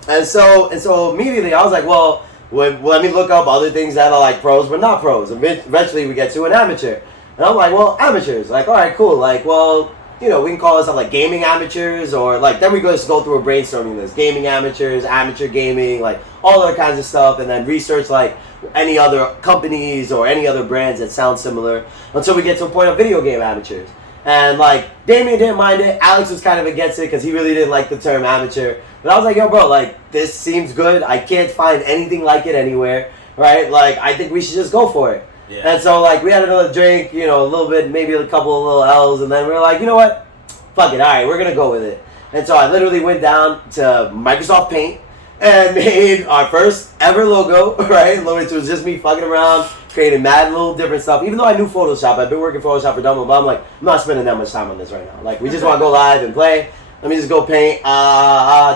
And so immediately I was like, well, let me look up other things that are like pros but not pros. Eventually we get to an amateur. And I'm like, well, amateurs. Like, all right, cool. Like, well, you know, we can call ourselves like gaming amateurs, or like, then we just go through a brainstorming list. Gaming amateurs, amateur gaming, like all other kinds of stuff, and then research like any other companies or any other brands that sound similar until we get to a point of video game amateurs. And like, Damien didn't mind it. Alex was kind of against it because he really didn't like the term amateur. But I was like, yo, bro, like, this seems good. I can't find anything like it anywhere, right? Like, I think we should just go for it. Yeah. And so, like, we had another drink, you know, a little bit, maybe a couple of little L's, and then we were like, you know what? Fuck it, all right, we're going to go with it. And so I literally went down to Microsoft Paint, and made our first ever logo, right? Which was just me fucking around, creating mad little different stuff. Even though I knew Photoshop, I've been working Photoshop for dumb, but I'm like, I'm not spending that much time on this right now. Like, we just want to go live and play. Let me just go paint,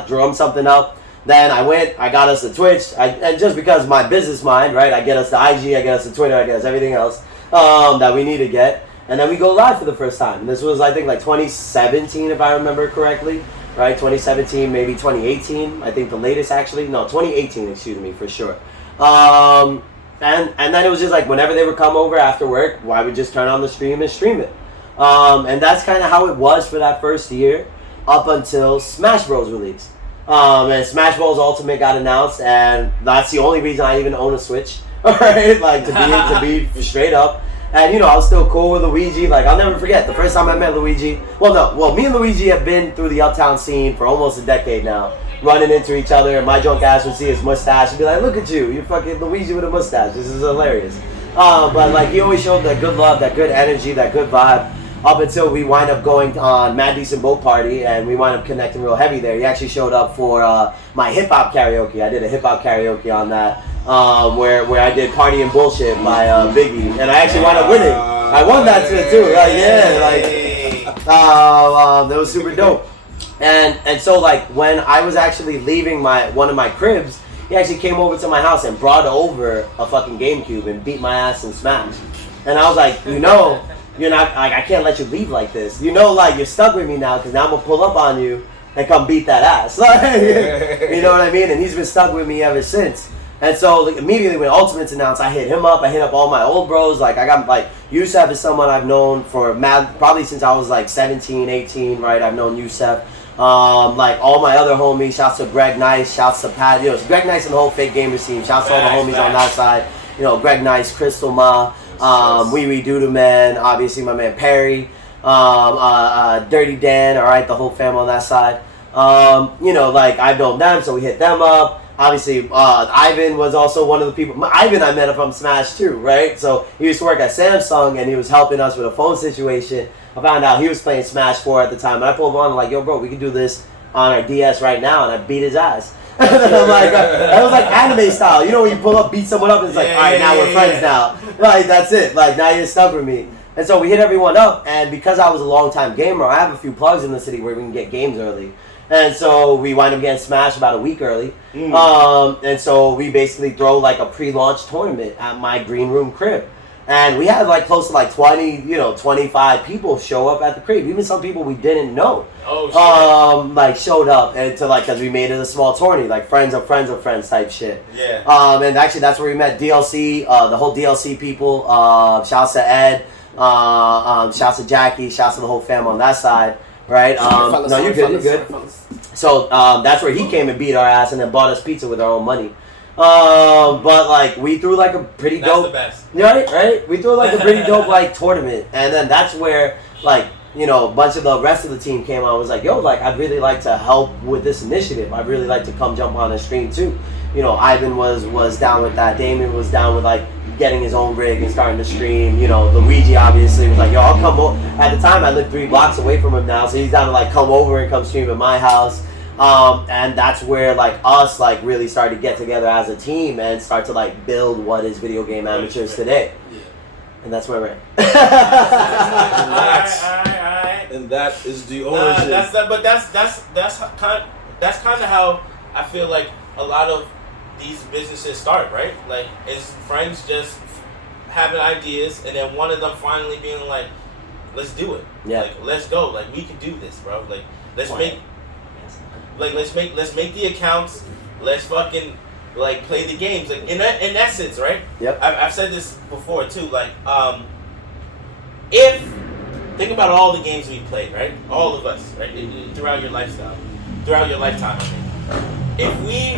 drum something up. Then I got us to Twitch, and just because my business mind, right? I get us to IG, I get us to Twitter, I get us everything else that we need to get. And then we go live for the first time. This was, I think, like 2017, if I remember correctly. Right, 2017, maybe 2018. I think the latest, actually. No, 2018, excuse me, for sure. And then it was just like whenever they would come over after work, I would just turn on the stream and stream it. And that's kind of how it was for that first year, up until Smash Bros. Released. And Smash Bros. Ultimate got announced, and that's the only reason I even own a Switch. Alright, like to be straight up. And, I was still cool with Luigi. Like, I'll never forget the first time I met Luigi. Well, me and Luigi have been through the Uptown scene for almost a decade now, running into each other, and my drunk ass would see his mustache and be like, look at you, you're fucking Luigi with a mustache. This is hilarious. But, like, he always showed that good love, that good energy, that good vibe, up until we wind up going on Mad Decent Boat Party, and we wind up connecting real heavy there. He actually showed up for my hip-hop karaoke. I did a hip-hop karaoke on that. Where I did Party and Bullshit by Biggie, and I actually wound up winning. I won that too. That was super dope. And so like when I was actually leaving one of my cribs, he actually came over to my house and brought over a fucking GameCube and beat my ass in Smash. And I was like, you're not like, I can't let you leave like this. Like you're stuck with me now because now I'm gonna pull up on you and come beat that ass. You know what I mean? And he's been stuck with me ever since. And so like, immediately when Ultimate's announced, I hit him up. I hit up all my old bros. Like I got like Yusef is someone I've known for probably since I was like 17, 18, right? I've known Yusef. Like all my other homies. Shouts to Greg Nice. Shouts to Pat. It's Greg Nice and the whole Fake Gamers team. Shouts to all the homies on that side. Greg Nice, Crystal Ma, Wee Wee Doodoo Man. Obviously my man Perry, Dirty Dan. All right, the whole family on that side. Like I've known them, so we hit them up. Obviously, Ivan was also one of the people. Ivan I met from Smash too, right? So he used to work at Samsung, and he was helping us with a phone situation. I found out he was playing Smash 4 at the time, and I pulled him on. I'm like, yo, bro, we can do this on our DS right now, and I beat his ass. And I'm like, that was like anime style. When you pull up, beat someone up, and it's like, all right, now we're friends now. Like, that's it. Like, now you're stuck with me. And so we hit everyone up, and because I was a long-time gamer, I have a few plugs in the city where we can get games early. And so we wind up getting Smash about a week early. And so we basically throw like a pre-launch tournament at my green room crib. And we had like close to like 20, 25 people show up at the crib. Even some people we didn't know. Oh, shit. Like showed up and to like, cause we made it a small tourney, like friends of friends of friends type shit. Yeah. And actually that's where we met DLC, the whole DLC people. Shouts to Ed, shouts to Jackie, shouts to the whole fam on that side. Right? No, you're good. So that's where he came and beat our ass and then bought us pizza with our own money. But like we threw like a pretty dope. That's the best. Right? We threw like a pretty dope like tournament, and then that's where like a bunch of the rest of the team came on and was like, yo, like I'd really like to help with this initiative. I'd really like to come jump on the stream too. Ivan was down with that. Damon was down with like getting his own rig and starting to stream. Luigi obviously was like, yo, I'll come over. At the time I lived 3 blocks away from him now, so he's down to like come over and come stream at my house. And that's where like us like really started to get together as a team and start to like build what is Video Game Amateurs today. Yeah. And that's where we're at. And that is the origin. That's kind of how I feel like a lot of these businesses start, right? Like it's friends just having ideas, and then one of them finally being like, "Let's do it. Yeah. Like let's go. Like we can do this, bro. Like let's make the accounts. Let's fucking like play the games. Like in that sense, right? Yep. I've said this before too. Like if think about all the games we played, right? All of us, right? Throughout your lifetime. I mean. If we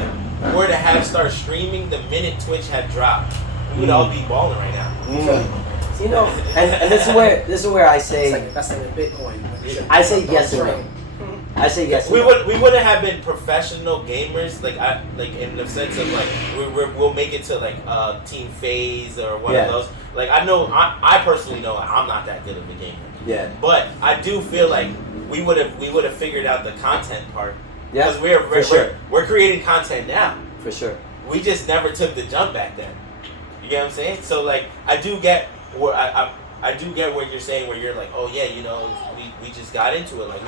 were to start streaming the minute Twitch had dropped, we would all be balling right now. And this is where I say that's like a Bitcoin. I say yes and no. I say yes. We wouldn't have been professional gamers, like in the sense of like we'll make it to like Team Phase or one of those. Like I personally know I'm not that good of a gamer. Yeah. But I do feel like we would have figured out the content part Yeah, Because we're, sure. we're creating content now. For sure. We just never took the jump back then. You get what I'm saying? So like, I do get where I do get what you're saying, where you're like, oh yeah, you know, we just got into it. Like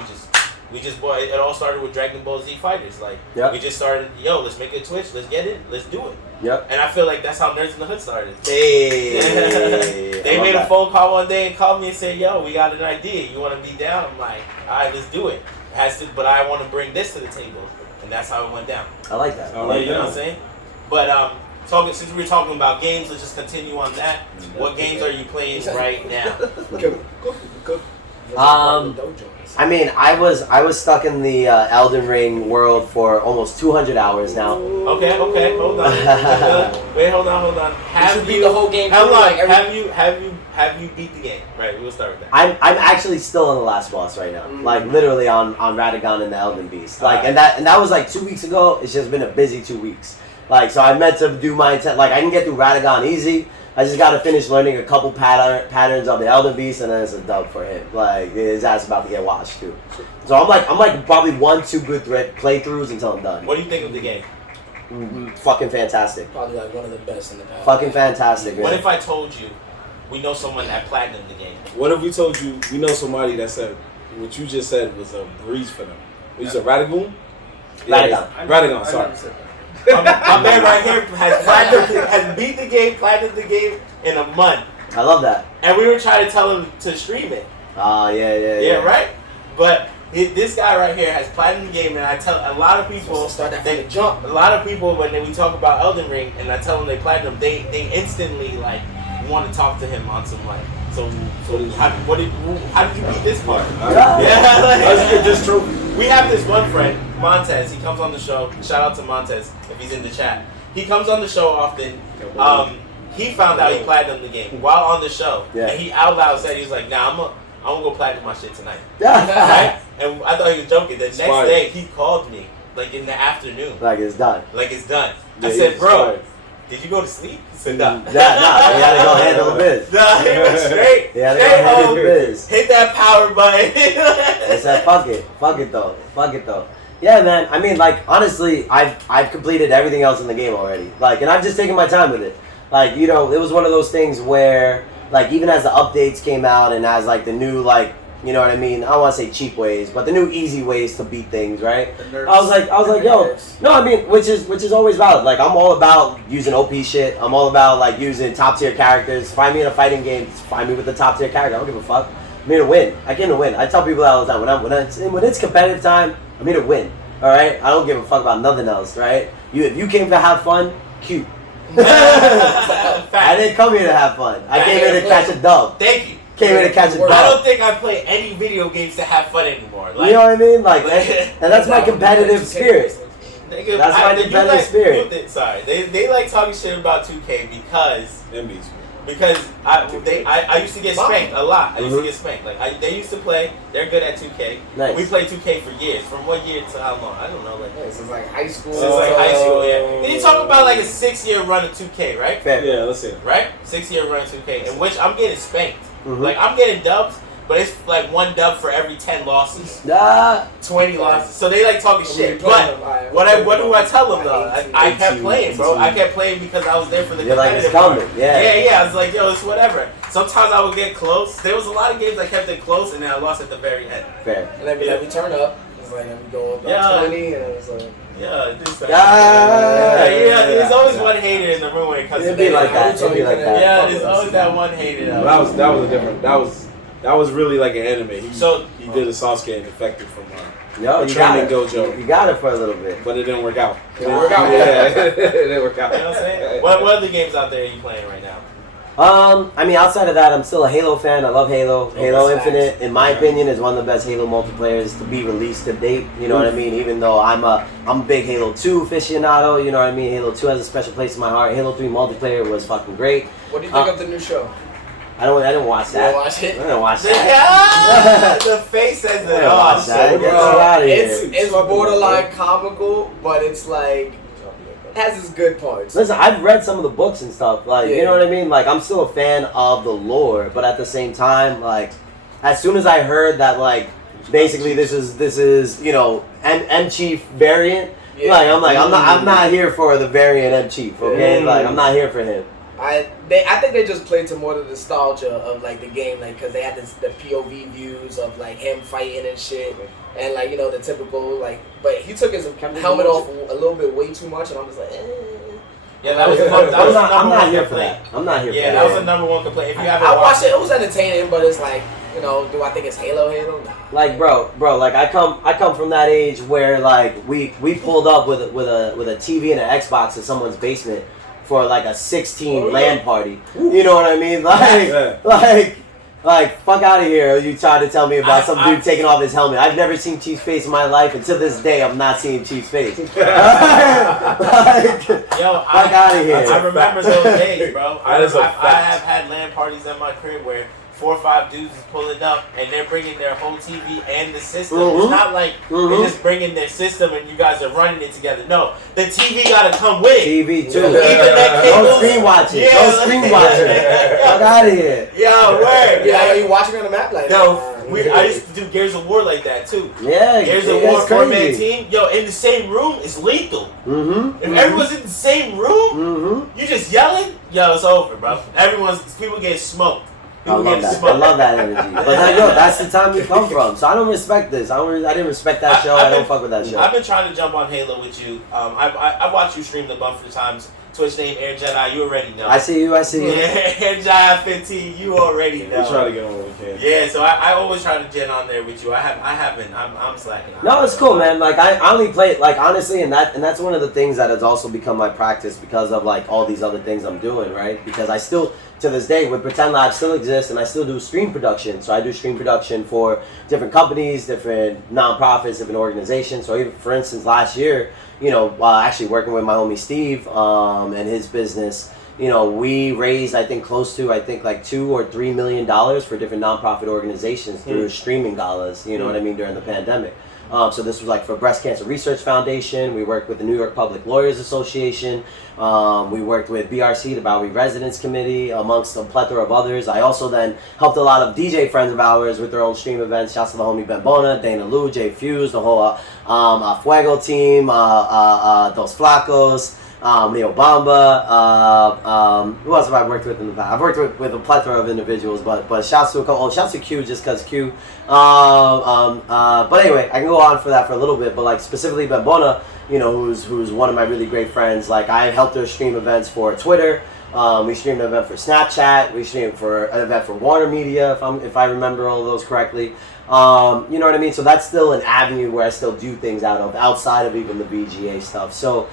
we just bought it. All started with Dragon Ball Z Fighters. Like we just started, yo, let's make a Twitch, let's get it, let's do it. Yep. And I feel like that's how Nerdz in the Hood started. Hey. They made a phone call one day and called me and said, yo, we got an idea. You want to be down? I'm like, all right, let's do it. But I want to bring this to the table. And that's how it went down. I like that. You know what I'm saying? But since we were talking about games, let's just continue on that. What games are you playing right now? I mean, I was stuck in the Elden Ring world for almost 200 hours now. Okay, hold on. Wait, hold on. Have you beat the whole game? How long? Like Have you beat the game? Right, we'll start with that. I'm actually still on the last boss right now. Like literally on Radagon and the Elden Beast. Like and that was like 2 weeks ago. It's just been a busy 2 weeks. Like so I meant to do my intent. Like I can get through Radagon easy. I just got to finish learning a couple patterns of the Elden Beast, and then it's a dub for him. Like his ass about to get washed too. So I'm like probably 1-2 good playthroughs until I'm done. What do you think of the game? Fucking fantastic. Probably like one of the best in the past. Fucking fantastic. Man. What if I told you we know someone that platinum the game? What if we told you we know somebody that said what you just said was a breeze for them? What you said, Radagon? Radagon, sorry. My man right here has beat the game, platinumed the game in a month. I love that. And we were trying to tell him to stream it. Oh, yeah. Yeah, right? But this guy right here has platinumed the game, and I tell a lot of people, start that from the jump. A lot of people, when we talk about Elden Ring, and I tell them they platinum, they instantly like want to talk to him on some like, so how did you beat this part? Yeah, let's get this trophy. We have this one friend, Montez. He comes on the show. Shout out to Montez if he's in the chat. He comes on the show often. He found out he platinumed the game while on the show, and he out loud said, he was like, "Nah, I'm gonna go platinum my shit tonight." Right? And I thought he was joking. The next day, he called me like in the afternoon. Like it's done. I said, "Bro, did you go to sleep?" He said, "Nah." He had to go handle the biz. Nah, he went straight. He had to go handle the biz. Hit that power button. I said, fuck it though. Yeah, man. I mean, like honestly, I've completed everything else in the game already. Like, and I've just taken my time with it. Like, you know, it was one of those things where, like, even as the updates came out and as like the new, like, you know what I mean? I don't want to say cheap ways, but the new easy ways to beat things, right? I was like, yo, no, I mean, which is always valid. Like, I'm all about using OP shit. I'm all about like using top tier characters. Find me in a fighting game, find me with a top tier character. I don't give a fuck. I'm here to win. I came to win. I tell people that all the time. When it's competitive time, I'm here to win. All right. I don't give a fuck about nothing else. Right? If you came to have fun, cute. I didn't come here to have fun. I came here to catch a dub. Thank you. Came here to catch a dub. I don't think I play any video games to have fun anymore. Like, you know what I mean? Like, and that's my competitive spirit. That's my competitive spirit. Sorry, they like talking shit about 2K because I used to get spanked a lot. I used to get spanked. Like they used to play. They're good at 2K. Nice. We played 2K for years. From what year to how long? I don't know. Like since like high school. Yeah. Then you talk about like a 6-year run of 2K, right? Yeah, let's see. Right? 6-year run of 2K, in which I'm getting spanked. Like I'm getting dubs, but it's like 1 dub for every 10 losses. 20 losses. So they like talking shit. But what do I tell them though? I kept playing, bro. I kept playing because I was there for the competitive part. Yeah. I was like, yo, it's whatever. Sometimes I would get close. There was a lot of games I kept it close and then I lost at the very end. Fair. And then we turn up. It's like we go up by 20 and it's like. There's always one hater in the room when it comes to be like that. Yeah, there's always that one hater. That was a different. That was really like an anime. He did a Sasuke and effective from a training dojo. You got it for a little bit, but it didn't work out. It didn't work out. Yeah, it didn't work out. You know what I'm saying? What other games out there are you playing right now? I mean, outside of that, I'm still a Halo fan. I love Halo. Halo Infinite, in my opinion, is one of the best Halo multiplayers to be released to date. You know what I mean? Even though I'm a big Halo 2 aficionado, you know what I mean? Halo 2 has a special place in my heart. Halo 3 multiplayer was fucking great. What do you think of the new show? I didn't watch that. You didn't watch it? I didn't watch that. The face says I didn't watch that. Get out of here. It's borderline comical, but it's like it has its good parts. Listen, I've read some of the books and stuff. Like, you know what I mean? Like, I'm still a fan of the lore, but at the same time, like, as soon as I heard that, like, basically this is you know M Chief variant. Yeah. Like I'm not here for the variant M Chief. Okay, like I'm not here for him. I think they just played to more the nostalgia of like the game, like because they had the POV views of like him fighting and shit, and like you know the typical like. But he took his helmet off a little bit way too much, and I'm just like, Yeah, that was fun. That was the number I'm not one here for complaint. that. I'm not here for that. Yeah, that was the number one complaint. If you haven't I watched it. It was entertaining, but it's like, you know, do I think it's Halo? Nah. Like, bro, like I come from that age where like we pulled up with a TV and an Xbox in someone's basement for like a 16 LAN party. You know what I mean? Like, fuck out of here. You tried to tell me about some dude taking off his helmet. I've never seen Chief's face in my life, and to this day, I'm not seeing Chief's face. Fuck out of here. I remember those days, bro. I That is a have fact. had LAN parties at my crib where 4 or 5 dudes is pulling up and they're bringing their whole TV and the system. It's not like they're just bringing their system and you guys are running it together. No, the TV gotta come with it. TV too. Ethernet cables. Don't screen watch it. Yeah, Don't screen watch it. Fuck out of here. Yo, word. Yeah, you watching on the map like I used to do Gears of War like that too. Yeah, Gears of War 4-man team. Yo, in the same room is lethal. If everyone's in the same room, you just yelling. Yo, it's over, bro. People get smoked. I love that energy. But that's the time we come from. So I don't respect this. I didn't respect that show. I don't fuck with that show. I've been trying to jump on Halo with you. I watched you stream the bunch of times. Twitch name Air Jedi. You already know. I see you. Yeah, Air Jedi 15. You already know. We try to get on when we can. Yeah, so I always try to get on there with you. I haven't. I'm slacking. No, it's cool, man. Like I only play it, like honestly, and that's one of the things that has also become my practice because of like all these other things I'm doing, right? Because I still to this day with Pretend Lab still exists, and I still do stream production. So I do stream production for different companies, different nonprofits, different organizations. So even for instance, last year, you know, while actually working with my homie Steve and his business, you know, we raised close to like $2 or $3 million for different nonprofit organizations through streaming galas. You know what I mean, during the pandemic. So this was like for Breast Cancer Research Foundation. We worked with the New York Public Lawyers Association. We worked with BRC, the Bowery Residents Committee, amongst a plethora of others. I also then helped a lot of DJ friends of ours with their own stream events. Shouts to the homie Ben Bona, Dana Lou, Jay Fuse, the whole Fuego team, Dos Flacos, Leo Bamba. Who else have I worked with in the past? I've worked with a plethora of individuals, but shouts to Q just because Q. But anyway, I can go on for that for a little bit, but like specifically Ben Bona, you know, who's one of my really great friends. Like I helped her stream events for Twitter. We streamed an event for Snapchat. We streamed for an event for Warner Media, if I remember all of those correctly. You know what I mean? So that's still an avenue where I still do things outside of even the VGA stuff. So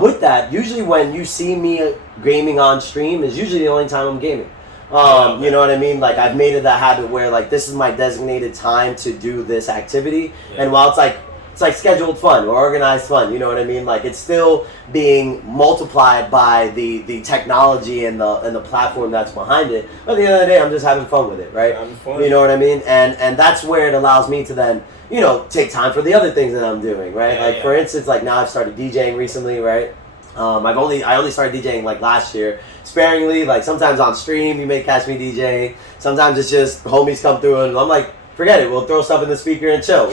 with that, usually when you see me gaming on stream is usually the only time I'm gaming. You know what I mean? Like I've made it that habit where like this is my designated time to do this activity. And while it's like scheduled fun or organized fun, you know what I mean? Like it's still being multiplied by the technology and the platform that's behind it. But at the end of the day, I'm just having fun with it, right? You know what I mean? And that's where it allows me to then, you know, take time for the other things that I'm doing, right? For instance, like now I've started DJing recently, right? I only started DJing like last year, sparingly. Like sometimes on stream you may catch me DJing. Sometimes it's just homies come through and I'm like, forget it. We'll throw stuff in the speaker and chill.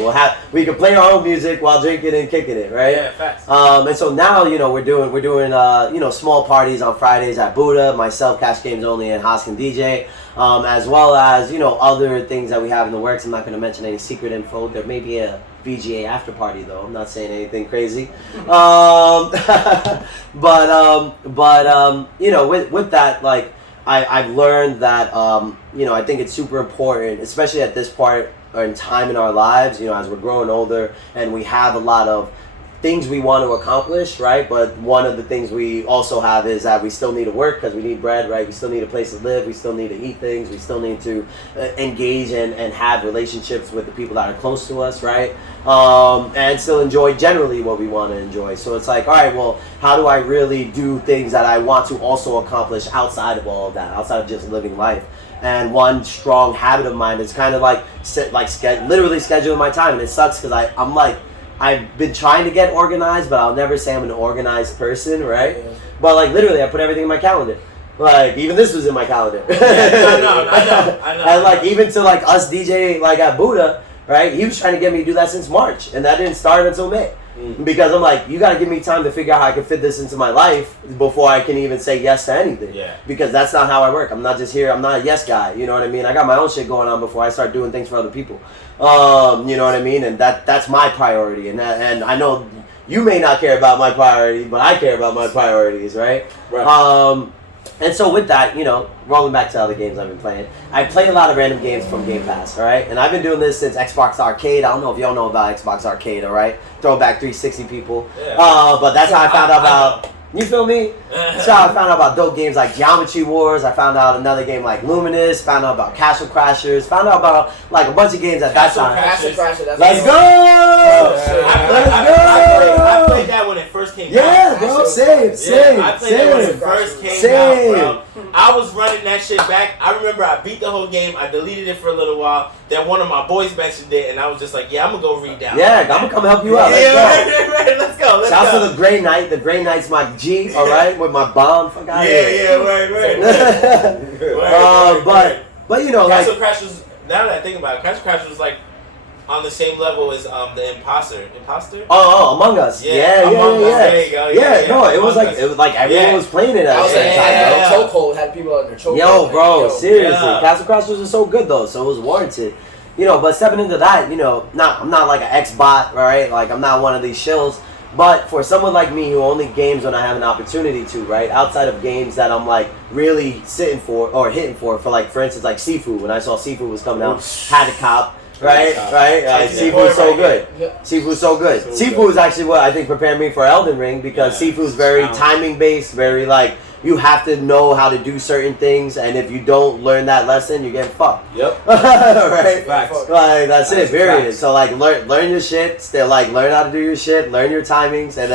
We can play our own music while drinking and kicking it, right? Yeah, facts. And so now, you know, we're doing you know, small parties on Fridays at Buddha, myself, Cash Games Only, and Hoskin DJ, as well as, you know, other things that we have in the works. I'm not going to mention any secret info. There may be a VGA after party though. I'm not saying anything crazy. But you know, with that, like, I've learned that, you know, I think it's super important, especially at this part in time in our lives, you know, as we're growing older and we have a lot of things we want to accomplish, right? But one of the things we also have is that we still need to work because we need bread, right? We still need a place to live. We still need to eat things. We still need to engage and have relationships with the people that are close to us, right? And still enjoy generally what we want to enjoy. So it's like, all right, well, how do I really do things that I want to also accomplish outside of all of that, outside of just living life? And one strong habit of mine is kind of like literally scheduling my time. And it sucks because I'm like, I've been trying to get organized, but I'll never say I'm an organized person, right? Yeah. But like literally, I put everything in my calendar. Like even this was in my calendar. I know. And like even to like us DJ like at Buddha, right? He was trying to get me to do that since March, and that didn't start until May. Because I'm like, you got to give me time to figure out how I can fit this into my life before I can even say yes to anything. Yeah. Because that's not how I work. I'm not just here. I'm not a yes guy. You know what I mean? I got my own shit going on before I start doing things for other people. You know what I mean? And that's my priority. And I know you may not care about my priority, but I care about my priorities, right? Right. And so with that, you know, rolling back to other games I've been playing, I play a lot of random games from Game Pass, all right? And I've been doing this since Xbox Arcade. I don't know if y'all know about Xbox Arcade, all right? Throwback 360 people. Yeah. But that's how I found out about... You feel me? So I found out about dope games like Geometry Wars. I found out another game like Luminous. Found out about Castle Crashers. Found out about like a bunch of games at that time. Castle Crasher, that's Let's go! I played that when it first came out. Yeah, bro. Same. I played that when it first came out, bro. I was running that shit back. I remember I beat the whole game. I deleted it for a little while. Then one of my boys mentioned it, and I was just like, yeah, I'm going to go read down. Yeah, I'm going to come help you out. Let's go. Shout out to the Grey Knight. The Grey Knight's my G, all right, with my bomb. Fuck out of here. Right. But you know, Castle like Crashers. Now that I think about it, Castle Crashers was like on the same level as the Imposter. Oh, Among Us. Yeah. There you go. Yeah, no, it was like everyone was playing it at the same time, bro. Chokehold had people on their chokehold. Yo, bro, seriously, Castle Crashers was so good though, so it was warranted. You know, but stepping into that, you know, I'm not like an ex-bot, right? Like I'm not one of these shills. But for someone like me who only games when I have an opportunity to, right? Outside of games that I'm like really sitting for or hitting for like for instance like Sifu. When I saw Sifu was coming out, had to cop. Right. Sifu's so good. Sifu's so good. Sifu is actually what I think prepared me for Elden Ring because Sifu's very timing based, very like you have to know how to do certain things, and if you don't learn that lesson, you get fucked. Yep. Right. Facts. Like that's it. Period. Facts. So like learn your shit. Still like learn how to do your shit. Learn your timings, and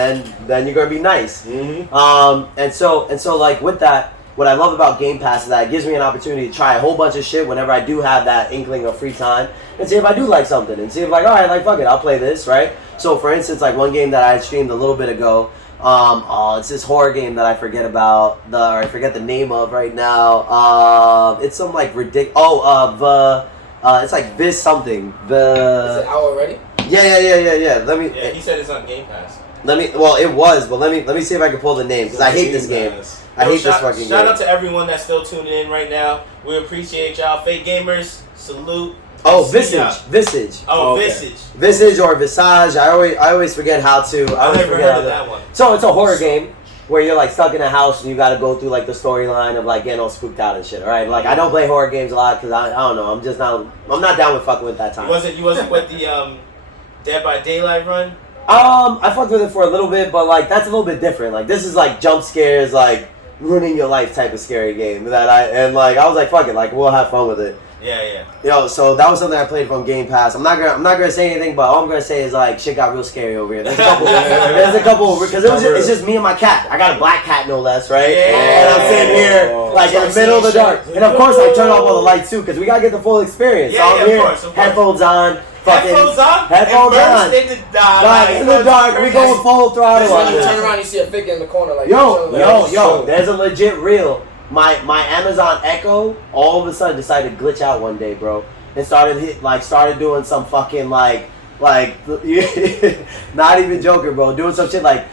then you're gonna be nice. And so like with that. What I love about Game Pass is that it gives me an opportunity to try a whole bunch of shit whenever I do have that inkling of free time and see if I do like something and see if like, all right, like fuck it, I'll play this, right? So for instance, like one game that I streamed a little bit ago, it's this horror game that I forget the name of right now. It's some like ridiculous. It's like this something. Is it out already? Yeah. He said it's on Game Pass. It was, but let me see if I can pull the name because I hate this game. I hate this fucking game. Shout out to everyone that's still tuning in right now. We appreciate y'all. Fake gamers, salute. Oh, Visage. Oh, okay. Visage or Visage. I always forget how to. I never heard of that one. So it's a horror game where you're like stuck in a house and you got to go through like the storyline of like getting all spooked out and shit. All right, like I don't play horror games a lot because I don't know. I'm not down with fucking with that time. You wasn't with the Dead by Daylight run. I fucked with it for a little bit, but like that's a little bit different. Like this is like jump scares, like ruining your life type of scary game I was like fuck it, like we'll have fun with it. Yeah. Yo, so that was something I played from Game Pass. I'm not gonna say anything, but all I'm gonna say is like shit got real scary over here. There's a couple because it's just me and my cat. I got a black cat no less, right? And I'm sitting here like in the middle of the dark, and of course I turn off all the lights too because we gotta get the full experience. So I'm here, of course. Headphones on. Headphones on. In the dark. We going full throttle. You turn around, you see a figure in the corner. Like yo. There's a legit reel. My Amazon Echo all of a sudden decided to glitch out one day, bro, and started doing some fucking like not even joking, bro, doing some shit like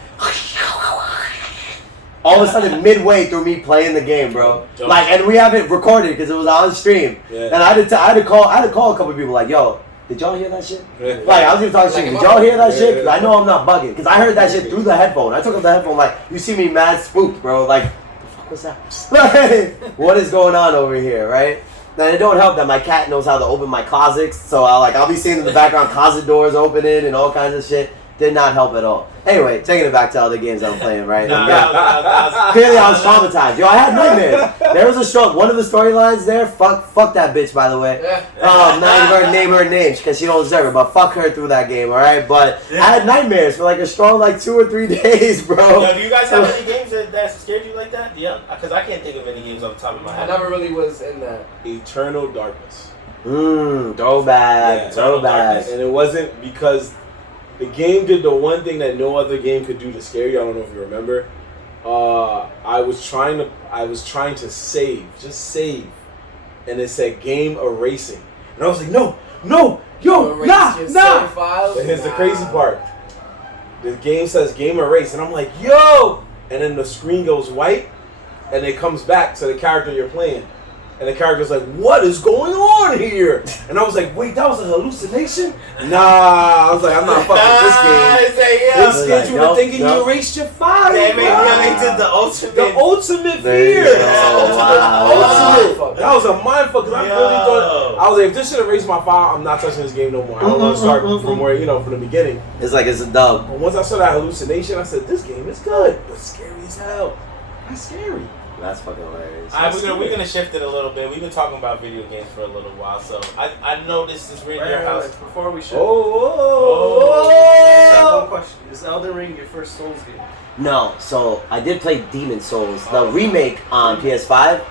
all of a sudden midway through me playing the game, bro. Like, and we haven't recorded because it was on stream, and I had to call a couple of people like, yo. Did y'all hear that shit? Like, I was even talking shit. Did y'all hear that shit? Because I know I'm not bugging. Because I heard that shit through the headphone. I took up the headphone like, you see me mad spooked, bro. Like, what the fuck was that? What is going on over here, right? Now, it don't help that my cat knows how to open my closets. So, I'll be seeing in the background closet doors opening and all kinds of shit. Did not help at all. Anyway, taking it back to other games I'm playing, right? Clearly, I was traumatized. Yo, I had nightmares. There was one of the storylines there. Fuck that bitch, by the way. Not even name her names because she don't deserve it. But fuck her through that game, all right? But I had nightmares for like a strong 2 or 3 days, bro. Yo, do you guys have any games that scared you like that? Yeah, because I can't think of any games off the top of my head. I never really was in that. Eternal Darkness. Throwback. Darkness. And it wasn't because the game did the one thing that no other game could do to scare you. I don't know if you remember. I was trying to save, and it said game erasing, and I was like, no, yo, nah. But Here's the crazy part. The game says game erase, and I'm like, yo! And then the screen goes white, and it comes back to the character you're playing. And the character's like, what is going on here? And I was like, wait, that was a hallucination? Nah, I was like, I'm not fucking with this game. They scared you into thinking you erased your file. They did the ultimate. The ultimate fear. Ultimate. That was a mind fuck. Cause I really thought, I was like, if this should erase my file, I'm not touching this game no more. I don't want to start from where, from the beginning. It's like it's a dub. But once I saw that hallucination, I said, this game is good, but scary as hell. That's scary. That's fucking hilarious. Alright, we're gonna shift it a little bit. We've been talking about video games for a little while, so I noticed this in your house. Before we shift. Oh. I have one question. Is Elden Ring your first Souls game? No, so I did play Demon Souls, the remake on PS5.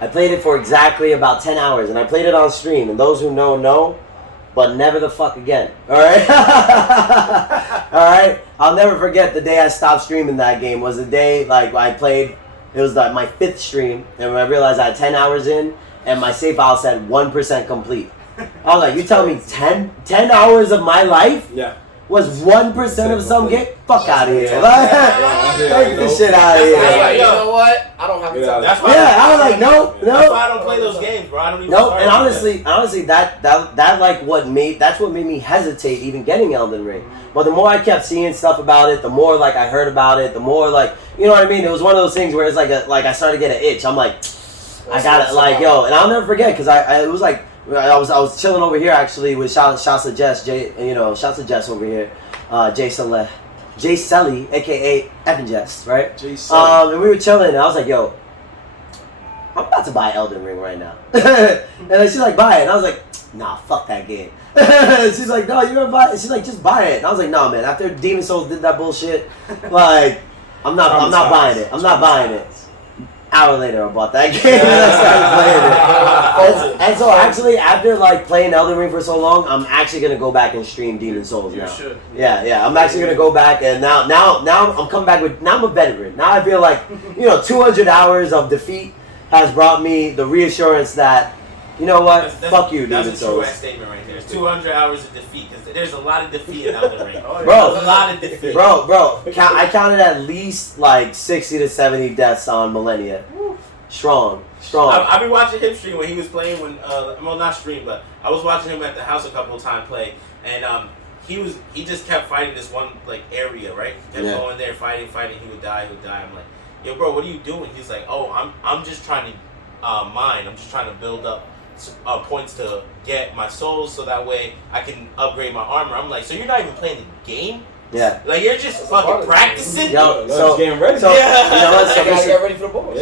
I played it for exactly about 10 hours, and I played it on stream. And those who know, but never the fuck again. All right, all right. I'll never forget the day I stopped streaming that game. Was the day like I played. It was like my 5th stream, and when I realized I had 10 hours in, and my save file said 1% complete. I was like, you tell me 10 hours of my life was 1% of some game? Fuck out of here. Take this shit out of here. You know what? I don't have to tell That's why I was like, no. That's why I don't play those games, bro. I don't even No, and honestly, that like that's what made me hesitate even getting Elden Ring. But the more I kept seeing stuff about it, the more like I heard about it, the more like you know what I mean. It was one of those things where it's like I started to get an itch. I'm like, I got it, like yo, and I'll never forget because I was like I was chilling over here actually with shouts to Jess, shouts to Jess over here, Jay Selly, aka Evan Jess, right? Jay Selly. And we were chilling, and I was like, yo, I'm about to buy Elden Ring right now. And then she's like, buy it. And I was like, nah, fuck that game. She's like, no, you're gonna buy it. She's like, just buy it. And I was like, nah, man, after Demon Souls did that bullshit, like, I'm not buying it. I'm not buying it. Hour later, I bought that game and I started playing it. And so actually, after like playing Elden Ring for so long, I'm actually gonna go back and stream Demon Souls now. You should. Yeah. I'm actually gonna go back and now I'm coming back with. Now I'm a veteran. Now I feel like 200 hours of defeat has brought me the reassurance that you know what, fuck you, Demon Souls. That's a true ass statement right there. 200 hours of defeat because there's a lot of defeat in Elden Ring. Bro, there's a lot of defeat. Bro, I counted at least like 60 to 70 deaths on Millennia. Strong. I've been watching him stream when he was playing well, not stream, but I was watching him at the house a couple of times play, and he just kept fighting this one like area, right? He kept going there, fighting, he would die. I'm like, yo, bro, what are you doing? He's like, oh, I'm just trying to mine. I'm just trying to build up points to get my souls so that way I can upgrade my armor. I'm like, so you're not even playing the game? Yeah. Like you're just fucking practicing? Yo, so getting ready. So, you know what? So gotta get ready for the boys.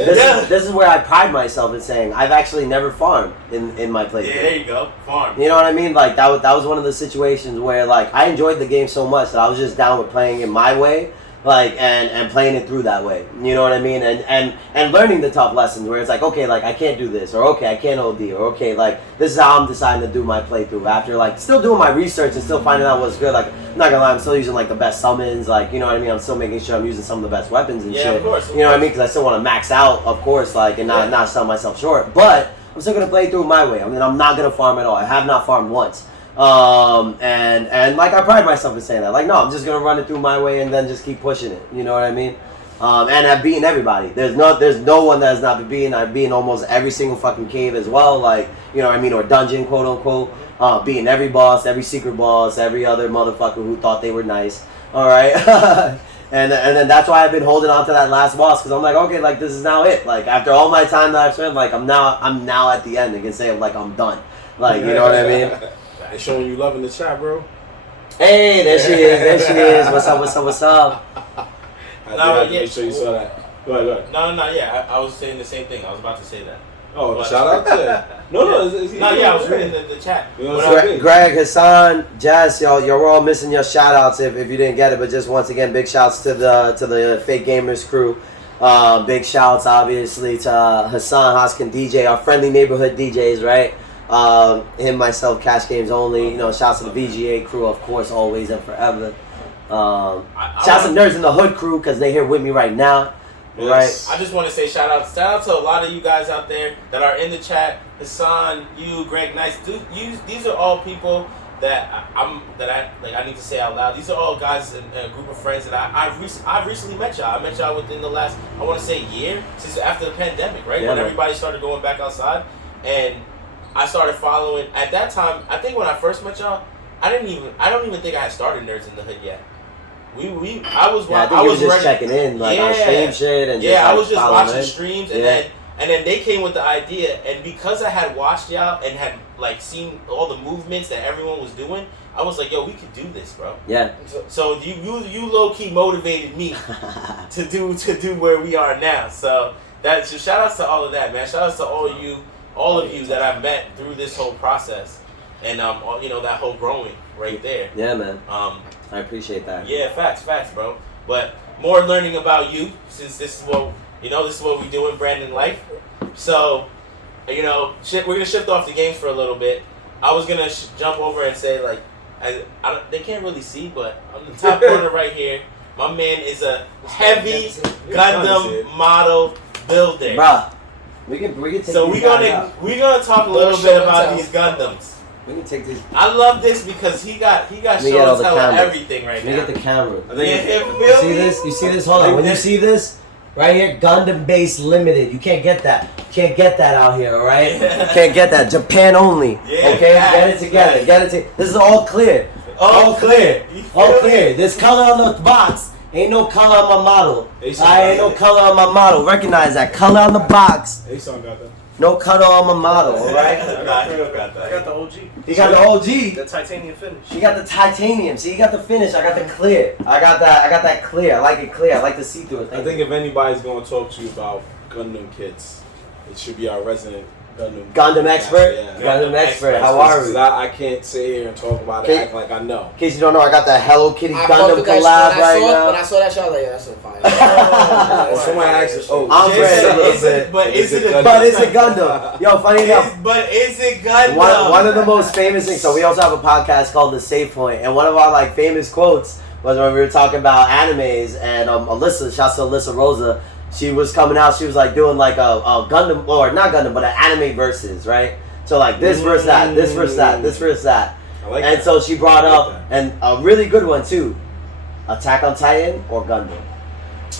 This is where I pride myself in saying I've actually never farmed in my playthrough. Yeah, there you go. Farm. You know what I mean? Like that was one of the situations where like I enjoyed the game so much that I was just down with playing it my way. Like and playing it through that way, you know what I mean, and learning the tough lessons where it's like, okay, like I can't do this, or okay, I can't OD, or okay, like this is how I'm deciding to do my playthrough after like still doing my research and still finding out what's good. Like I'm not gonna lie, I'm still using like the best summons, like you know what I mean. I'm still making sure I'm using some of the best weapons and shit. Of course. You know what I mean? Because I still want to max out, of course, like and not sell myself short. But I'm still gonna play through my way. I mean, I'm not gonna farm at all. I have not farmed once. And like I pride myself in saying that. Like, no, I'm just gonna run it through my way and then just keep pushing it. You know what I mean? And I've beaten everybody. There's no one that has not been beaten. I've beaten almost every single fucking cave as well. Like, you know what I mean, or dungeon, quote unquote. Beating every boss, every secret boss, every other motherfucker who thought they were nice. All right. And then that's why I've been holding on to that last boss because I'm like, okay, like this is now it. Like after all my time that I've spent, like I'm now at the end and can say like I'm done. Like, you know what I mean? They showing you love in the chat, bro. Hey, there she is. What's up? Make sure you saw that. Go ahead. No, yeah. I was saying the same thing. I was about to say that. Oh, shout out to No, I was reading the chat. Greg, Hassan, Jazz, y'all were all missing your shout outs if you didn't get it, but just once again, big shouts to the Fake Gamers crew. Big shouts obviously to Hassan, Hoskin, DJ, our friendly neighborhood DJs, right? Him, myself, Cash Games Only. You know, shouts to the VGA crew, of course, always and forever. Shouts to Nerdz in the Hood crew because they're here with me right now. Yes. Right. I just want to say shout out to a lot of you guys out there that are in the chat. Hassan, you, Greg, Nice. These are all people I need to say out loud. These are all guys and a group of friends that I've recently met y'all. I met y'all within the last, I want to say, year, since after the pandemic, right? Yeah, when man. everybody started going back outside, and I started following. At that time, I think when I first met y'all, I don't even think I had started Nerds in the Hood yet. I was just checking in, like on stream shit, and I was just just following watching in. streams, and then they came with the idea, and because I had watched y'all and had like seen all the movements that everyone was doing, I was like, yo, we could do this, bro. Yeah. So you low key motivated me to do where we are now. So shout outs to all of that, man. Shout outs to all of you that I've met through this whole process, and that whole growing right there. Yeah, man. I appreciate that. Yeah, facts, bro. But more learning about you, since this is what we do in Brandonlyfe. So, we're gonna shift off the games for a little bit. I was gonna jump over and say, like, they can't really see, but on the top corner right here, my man is a heavy Gundam model builder. Bruh, we can take So these we're gonna talk a little bit about these Gundams. We can take these. I love this because he got show and tell everything right now. Let me get the camera. You see this? You see this? Hold on. When you see this, right here, Gundam Base Limited. You can't get that. You can't get that out here, all right? You can't get that. Japan only. Yeah, okay? Get it together. This is all clear. All clear. All clear. There's color on the box. Ain't no color on my model. Ain't no color on my model. Recognize that. Color on the box. A-Song got that. No color on my model, all right? I got the OG. He got the OG. The titanium finish. You got the titanium. See, you got the finish. I got the clear. I got that clear. I like it clear. I like to see through it. I think if anybody's going to talk to you about Gundam kits, it should be our resident Gundam expert. Yeah. Gundam expert. How are we? I can't sit here and talk about it, act like I know. In case you don't know, I got that Hello Kitty Gundam collab right now. When I saw that shot, I was like, yeah, that's so fire. Someone asked us, I'm ready a little bit. But is it Gundam? Yo, funny enough. But is it Gundam? One of the most famous things. So we also have a podcast called The Save Point, and one of our like famous quotes was when we were talking about animes, and Alyssa, shouts to Alyssa Rosa. She was coming out. She was like doing like a Gundam, or not Gundam, but an anime versus, right? So like this versus that, this versus that, this versus that. I like and that. so she brought up and a really good one too, Attack on Titan or Gundam.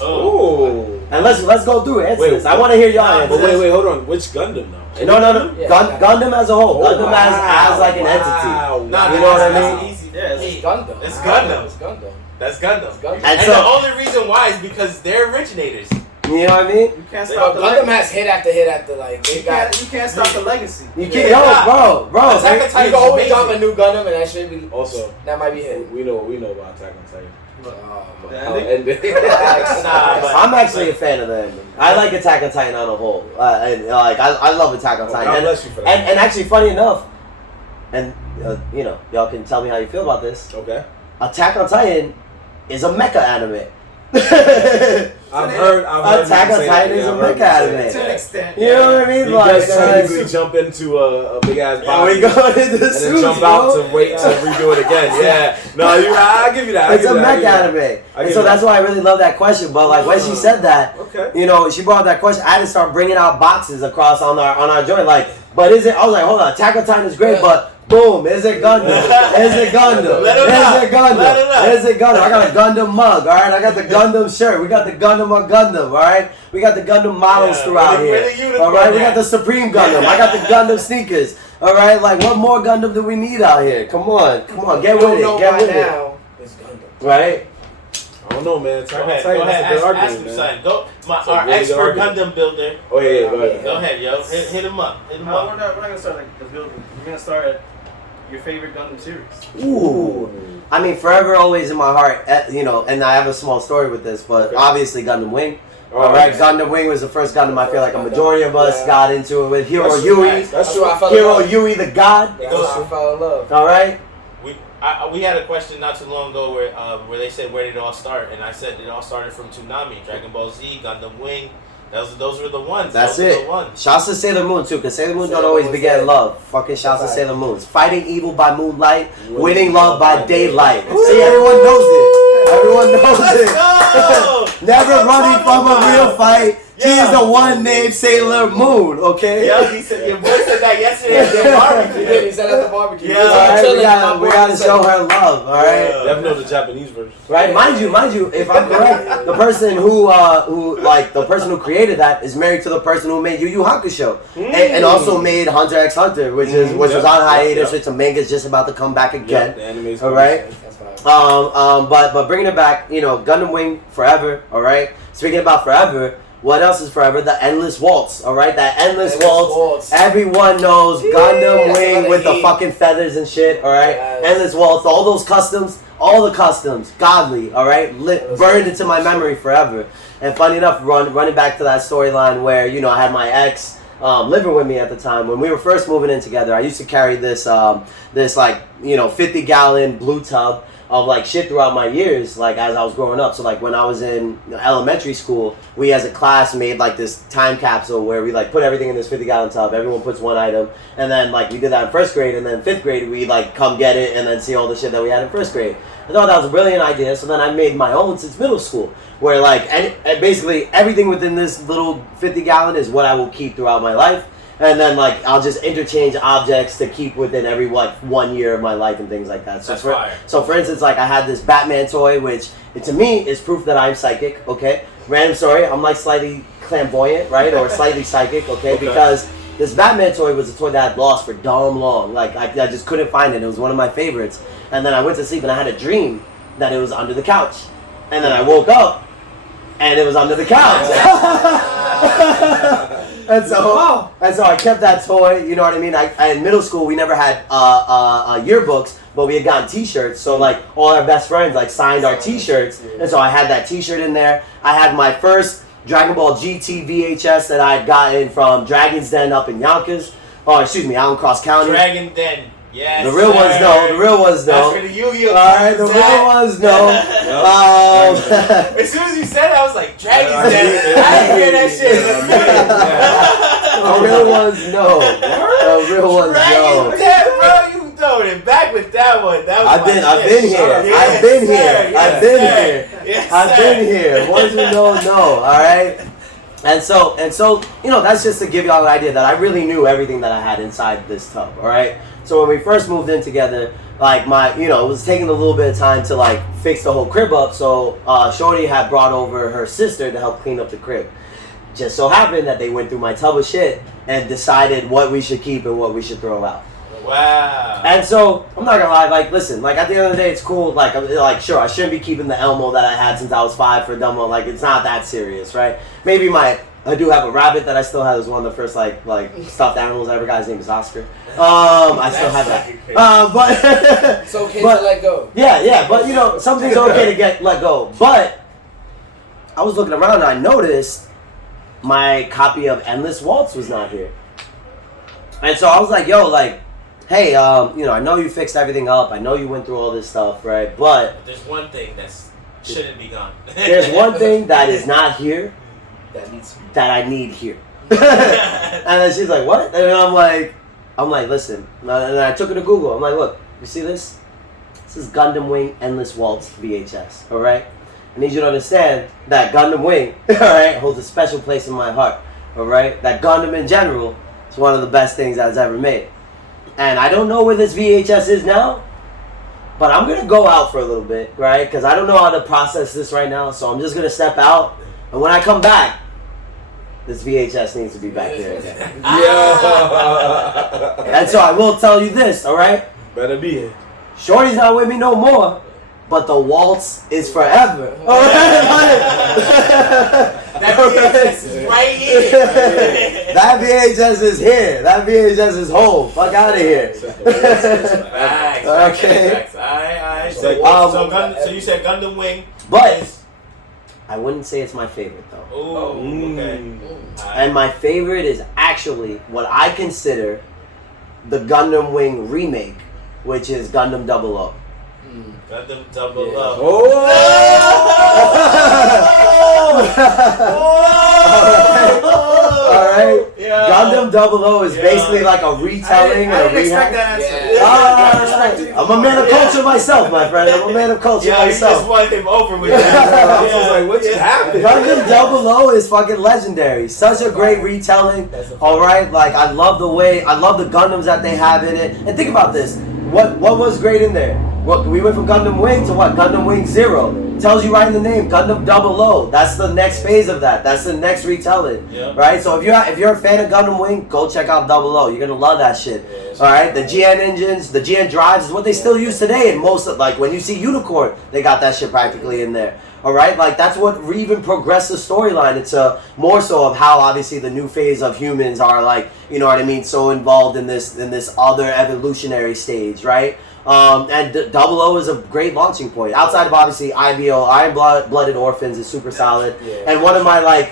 Oh. And let's go through it. I want to hear y'all answer. Wait, hold on. Which Gundam though? No. Yeah, Gundam as a whole. Gundam as like an entity. Nah, you know what I mean? Easy. Yeah, It's Gundam. It's Gundam. It's Gundam. That's Gundam. It's Gundam. And And so, the only reason why is because they're originators. you know what I mean? You can't But stop the Gundam legacy. has hit after like they got. You can't stop the legacy. You can't, bro. Attack on Titan You can always is drop a new Gundam, and that should be. Also, That might be hit. we know about Attack on Titan. I'm actually a fan of the ending. I like Attack on Titan on a whole. And like I love Attack on Titan. God bless you for that. And actually, funny enough, and y'all can tell me how you feel about this. Okay. Attack on Titan is a mecha anime. I've heard Attack on Titan is a mecha anime. To an extent. You know what I mean? You Like, guys technically jump into a big ass body. we go into the and then suits, jump bro. out to wait to redo it again. Yeah. No, I give you that. It's a mecha anime. And so that's why I really love that question. But like when she said that, Okay. she brought up that question, I had to start bringing out boxes across on our joint. Like, but is it? I was like, hold on, Attack on Titan is great, but boom, is it Gundam? Is it Gundam? Let him know. Is it Gundam? Let him know. Is it Gundam? I got a Gundam mug, all right? I got the Gundam shirt. We got the Gundam on Gundam, all right? We got the Gundam models throughout here. All right, we got the Supreme Gundam. I got the Gundam sneakers. All right, like what more Gundam do we need out here? Come on, get with it, get with it. Now it's Gundam. Right? I don't know, man. Go ahead. Ask him something. Our really expert good argument. Gundam builder. Oh yeah, go ahead. Go ahead, yo. Hit him up. We're not gonna start like the building. We're gonna start at your favorite Gundam series. Ooh. I mean, forever, always in my heart, and I have a small story with this, but obviously Gundam Wing. All right, Gundam Wing was the first Gundam I feel like a majority of us got into it with. Hero Yui. That's true. I fell in Hero love. Yui, the god. That's how I fell in love. All right? We had a question not too long ago where they said where did it all start, and I said it all started from Toonami, Dragon Ball Z, Gundam Wing. Those were the ones. That's those it. Were the ones. Shouts to Sailor Moon, too, because Sailor Moon Sailor don't always Moon's beget dead. love. Fucking shouts to That's Sailor Moons. Fighting evil by moonlight, winning love by daylight. See, everyone knows it. Everyone knows Let's it. go! Never running from a real fight. She is the one named Sailor Moon, okay? Yeah, he said, your boy said that yesterday at the barbecue. He said at the barbecue. Yeah. Alright, we gotta show her love, alright? Definitely know the Japanese version. Right, mind you, if I'm correct, the person the person who created that is married to the person who made Yu Yu Hakusho, and also made Hunter x Hunter, which was on hiatus, which the manga's just about to come back again. The anime's all right. That's fine. But bringing it back, Gundam Wing forever, all right. Speaking about forever, what else is forever? The Endless Waltz, all right. That Endless Waltz. Everyone knows Gundam Wing with the fucking feathers and shit, all right. Yes. Endless Waltz, all those customs. All the customs, godly, all right, burned into my memory forever. And funny enough, running back to that storyline where I had my ex living with me at the time when we were first moving in together. I used to carry this 50-gallon blue tub of like shit throughout my years, like as I was growing up. So like when I was in elementary school, we as a class made like this time capsule where we like put everything in this 50-gallon tub. Everyone puts one item, and then like we did that in first grade, and then fifth grade we like come get it and then see all the shit that we had in first grade. I thought that was a brilliant idea, so then I made my own since middle school, where like and basically everything within this little 50-gallon is what I will keep throughout my life. And then like I'll just interchange objects to keep within every 1 year of my life and things like that. So for instance, like I had this Batman toy, which to me is proof that I'm psychic. Okay, random story. I'm like slightly clairvoyant, right, or slightly psychic. Okay, because this Batman toy was a toy that I had lost for damn long. Like I just couldn't find it. It was one of my favorites. And then I went to sleep and I had a dream that it was under the couch. And then I woke up and it was under the couch. And so I kept that toy, you know what I mean? In middle school, we never had yearbooks, but we had gotten T-shirts. So like all our best friends like signed our T-shirts, and so I had that T-shirt in there. I had my first Dragon Ball GT VHS that I had gotten from Dragon's Den up in Yonkers, Allen Cross County. Dragon Den. Yes, the real ones know. The real ones know. That's for the Yu-Gi-Oh! Alright, the real ones know. As soon as you said it, I was like, Dragon's Den. I didn't hear that shit. The real ones know. The real ones know. Dragon's Den, bro. You throwing it back with that one. That was I've been here. Ones who know. Alright. And so, that's just to give y'all an idea that I really knew everything that I had inside this tub, all right? So when we first moved in together, like it was taking a little bit of time to like fix the whole crib up. So Shorty had brought over her sister to help clean up the crib. Just so happened that they went through my tub of shit and decided what we should keep and what we should throw out. Wow. And so, I'm not gonna lie, like, listen, like, at the end of the day, it's cool, like, sure, I shouldn't be keeping the Elmo that I had since I was 5 for Dumbo, like, it's not that serious, right? Maybe I do have a rabbit that I still have, it was one of the first, like stuffed animals I ever got, his name is Oscar. I still have that. But... It's okay to let go. Yeah, but, some things are okay to let go, but I was looking around and I noticed my copy of Endless Waltz was not here. And so I was like, yo, like, hey, I know you fixed everything up. I know you went through all this stuff, right? But there's one thing that shouldn't be gone. There's one thing that is not here that I need here. And then she's like, what? And I'm like, listen. And I took her to Google. I'm like, look, you see this? This is Gundam Wing Endless Waltz VHS, all right? I need you to understand that Gundam Wing, all right, holds a special place in my heart, all right? That Gundam in general is one of the best things that's ever made. And I don't know where this VHS is now, but I'm going to go out for a little bit, right? Because I don't know how to process this right now, so I'm just going to step out. And when I come back, this VHS needs to be back there again. Yeah. And so I will tell you this, all right? Better be here. Shorty's not with me no more, but the waltz is forever. All right? That VHS is right here. That VHS is here. That VHS is home. Fuck out of here. Facts. Okay. Alright. So you said Gundam Wing. But I wouldn't say it's my favorite though. Oh, okay. And my favorite is actually what I consider the Gundam Wing remake, which is Gundam 00. Gundam Double O. Alright. Yeah. Gundam 00 is basically like a retelling I or didn't expect rehash. that answer. I'm a man of culture myself, my friend. I'm a man of culture Yeah, you myself. just wanted him over with that. I was just like, what just happened? Gundam 00 is fucking legendary. Such a great retelling. Alright, like I love the Gundams that they have in it. And think about this. What was great in there? We went from Gundam Wing to what? Gundam Wing 0. Tells you right in the name, Gundam 00. That's the next phase of that. That's the next retelling. Yep. Right? So if you're a fan of Gundam Wing, go check out 00. You're gonna love that shit. Alright? The GN engines, the GN drives is what they still use today. And most of, like when you see Unicorn, they got that shit practically in there. Alright? Like that's what even progressed the storyline. It's more so of how obviously the new phase of humans are like, you know what I mean, so involved in this other evolutionary stage, right? And 00 is a great launching point. Outside of obviously IBO, Iron Blooded Orphans is super solid. And one of my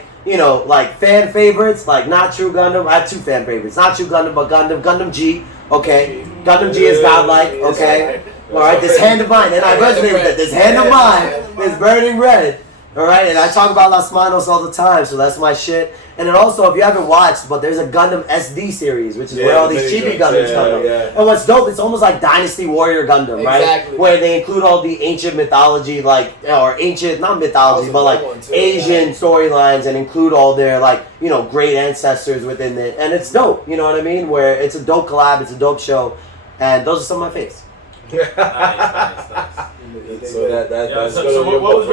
fan favorites, like not True Gundam. I have two fan favorites. Not True Gundam, but Gundam G. Okay. Gundam G is godlike. Okay. Alright, this hand of mine, and I resonate with it. This hand of mine is burning red. Alright, and I talk about Las Manos all the time, so that's my shit. And then also, if you haven't watched, but there's a Gundam SD series, which is where all these chibi Gundams come from. And what's dope, it's almost like Dynasty Warrior Gundam, right? Exactly. Where they include all the ancient mythology, not mythology, but like Asian storylines, and include all their great ancestors within it. And it's dope, you know what I mean? Where it's a dope collab, it's a dope show, and those are some of my faves. Nice. So that's so what was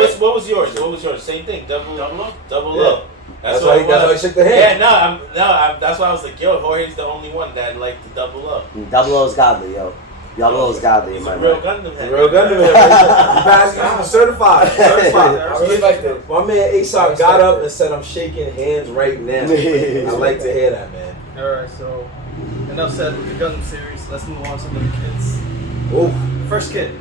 yours? What was yours? Same thing. Double O. That's why I shook the hand. Yeah, that's why I was like, yo, Jorge's the only one that liked the Double O. 00 is godly, yo. 00 is godly in my real mind. Gundam head. Real Gundam head. I'm certified. I respect it. My man Aesop got up and said, I'm shaking hands right now. I like to hear that, man. Alright, so enough said with the Gundam series. Let's move on to the kids. Ooh. First kid.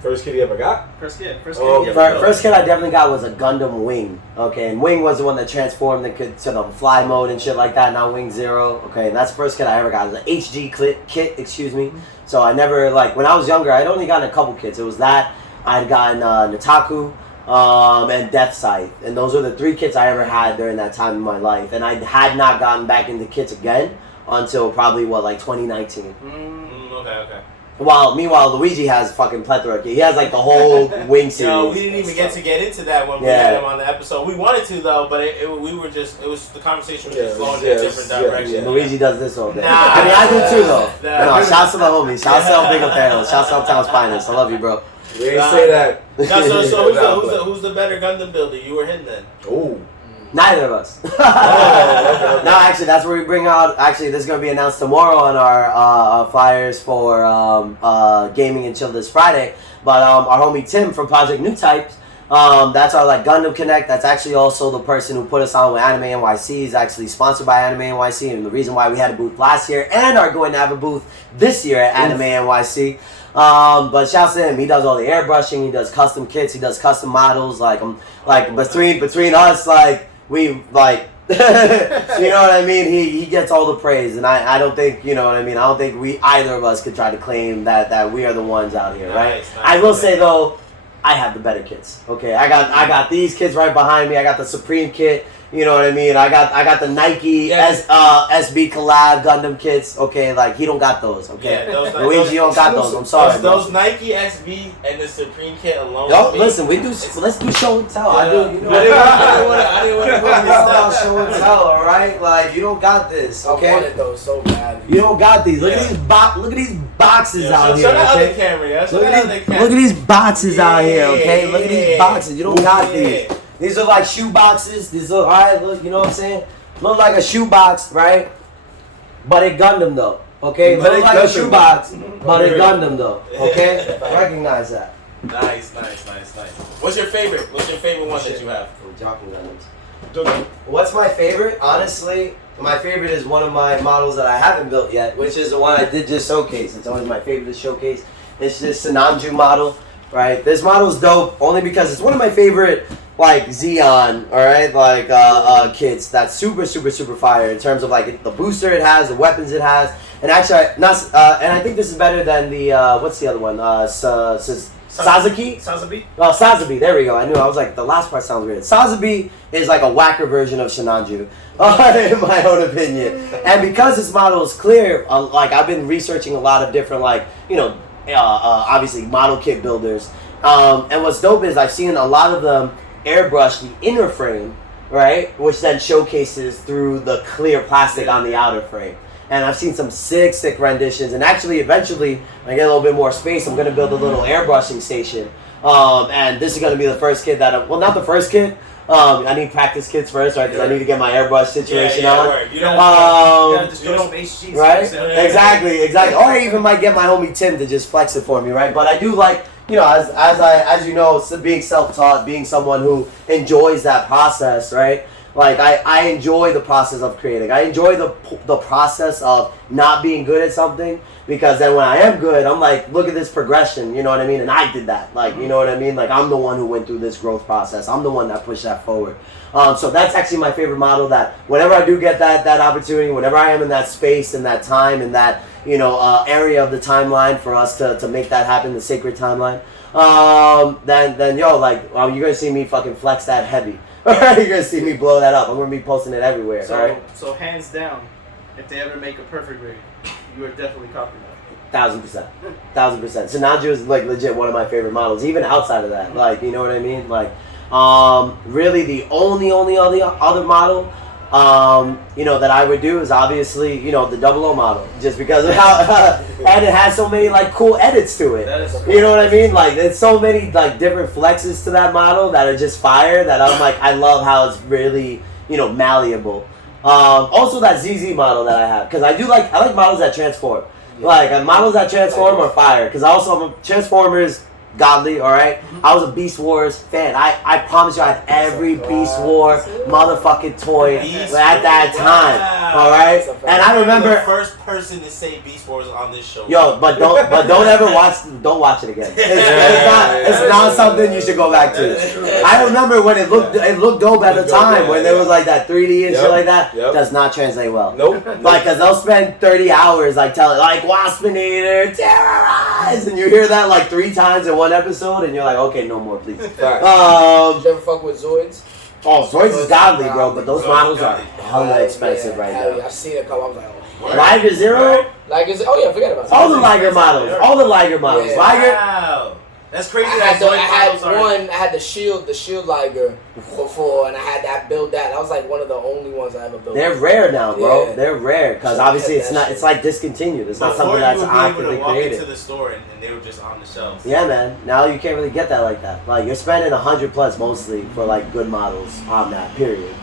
First kid he ever got? First kid I definitely got was a Gundam Wing. Okay, and Wing was the one that transformed to the fly mode and shit like that. Now Wing 0. Okay, and that's the first kid I ever got. It was an HG kit, excuse me. So I never, when I was younger, I'd only gotten a couple kits. It was that, I'd gotten Nataku, and Death Scythe. And those were the 3 kits I ever had during that time in my life. And I had not gotten back into kits again until probably, 2019. Okay. Meanwhile, Luigi has fucking plethora. He has the whole Wing series. No, we didn't even get to that when we had him on the episode. We wanted to though, but the conversation was just going in a different direction. Yeah. Luigi does this all day. Nah. I mean, I do too though. No, shouts to the homies. Shouts to El Big Otero. Shouts to Uptown's Finest. I love you, bro. We ain't say that. So who's the better Gundam builder? You or him then? Ooh. Neither of us. Okay. No, actually, that's where we bring out. Actually, this is going to be announced tomorrow on our flyers for Gaming and Chill this Friday. But our homie Tim from Project New Types, that's our Gundam Connect. That's actually also the person who put us on with Anime NYC. He's actually sponsored by Anime NYC, and the reason why we had a booth last year and are going to have a booth this year at Anime NYC. But shouts to him. He does all the airbrushing. He does custom kits. He does custom models. Between us, we you know what I mean? He gets all the praise, and I don't think, you know what I mean? I don't think either of us could try to claim that we are the ones out here, right? Nice, I will say though, I have the better kits. Okay, I got these kits right behind me. I got the Supreme kit. You know what I mean? I got the Nike SB collab Gundam kits. Okay, he don't got those. Okay, Luigi don't got those. I'm sorry. Those Nike SB and the Supreme kit alone. Yo, listen, let's do show and tell. Yeah. I didn't want to put this show and tell. All right, you don't got this. Okay, I wanted those so bad. You don't got these. Look at these boxes out here. Show the other camera. Look at these boxes out here. Okay, look at these boxes. You don't got these. These are like shoe boxes. These look, alright, look, you know what I'm saying? Look like a shoe box, right? But it Gundam though. Okay? Look like a shoe box, but it Gundam though. Okay? Recognize that. Nice. What's your favorite one that you have? From Jockey Gundams. What's my favorite? Honestly, my favorite is one of my models that I haven't built yet, which is the one I did just showcase. It's always my favorite to showcase. It's this Sinanju model, right? This model is dope only because it's one of my favorite like Xeon, all right, like kits that's super fire in terms of like the booster it has, the weapons it has, and actually and I think this is better than the what's the other one? Sazaki? Sazabi? Oh, Sazabi, there we go. I was like, the last part sounds weird. Sazabi is like a whacker version of Shinanju, in my own opinion. And because this model is clear, like I've been researching a lot of different, like, obviously model kit builders. And what's dope is I've seen a lot of them airbrush the inner frame, right? Which then showcases through the clear plastic on the outer frame. And I've seen some sick renditions. And actually, eventually, when I get a little bit more space, I'm going to build a little airbrushing station. And this is going to be the first kit well, not the first kit. I need practice kits first, right? Because I need to get my airbrush situation on. Right. You gotta just do some HGs. Right? Exactly. Or I even might get my homie Tim to just flex it for me, right? But I do like, as you know, being self-taught, being someone who enjoys that process, right? Like, I enjoy the process of creating. I enjoy the process of not being good at something, because then when I am good, I'm like, look at this progression, you know what I mean? And I did that. Like, you know what I mean? Like, I'm the one who went through this growth process. I'm the one that pushed that forward. So that's actually my favorite model, that whenever I do get that opportunity, whenever I am in that space and that time and that, area of the timeline for us to make that happen, the sacred timeline, then you're going to see me fucking flex that heavy. Alright, you're gonna see me blow that up. I'm gonna be posting it everywhere. Alright. So hands down, if they ever make a perfect grade, you are definitely copying that. 1000%. Sinanju is like legit one of my favorite models, even outside of that. Like, you know what I mean? Like, really the only other model, that I would do is obviously, the 00 model, just because of how, and it has so many like cool edits to it. You know what I mean? Like, there's so many like different flexes to that model that are just fire, that I'm like, I love how it's really, malleable. Also that ZZ model that I have, because I like models that transform. Like, models that transform are fire, because also Transformers godly, alright? I was a Beast Wars fan. I promise you I had every Beast War motherfucking toy at that time. Alright? And I remember the first person to say Beast Wars on this show. Yo, but don't ever watch it again. It's not something you should go back to. I remember when it looked dope at the time, when there was like that 3D and shit like that. Does not translate well. Nope. Like, cause they'll spend 30 hours like telling, like, Waspinator, terrorize, and you hear that like 3 times in one episode, and you're like, okay, no more, please. Did you ever fuck with Zoids? Oh, Zoids is godly, bro, but those models are hella expensive right now. I've seen a couple. I was like, oh. Liger Zero? Forget about it. All the Liger models. Yeah. Liger. Wow. That's crazy. I had the shield Liger before, and I had that build that. That was like one of the only ones I ever built. They're rare now, bro. Yeah. They're rare, because so obviously it's like discontinued. It's not something that's actively created. You walk into the store and they were just on the shelves. Yeah, man. Now you can't really get that like that. Like, you're spending $100+ mostly for like good models on that period.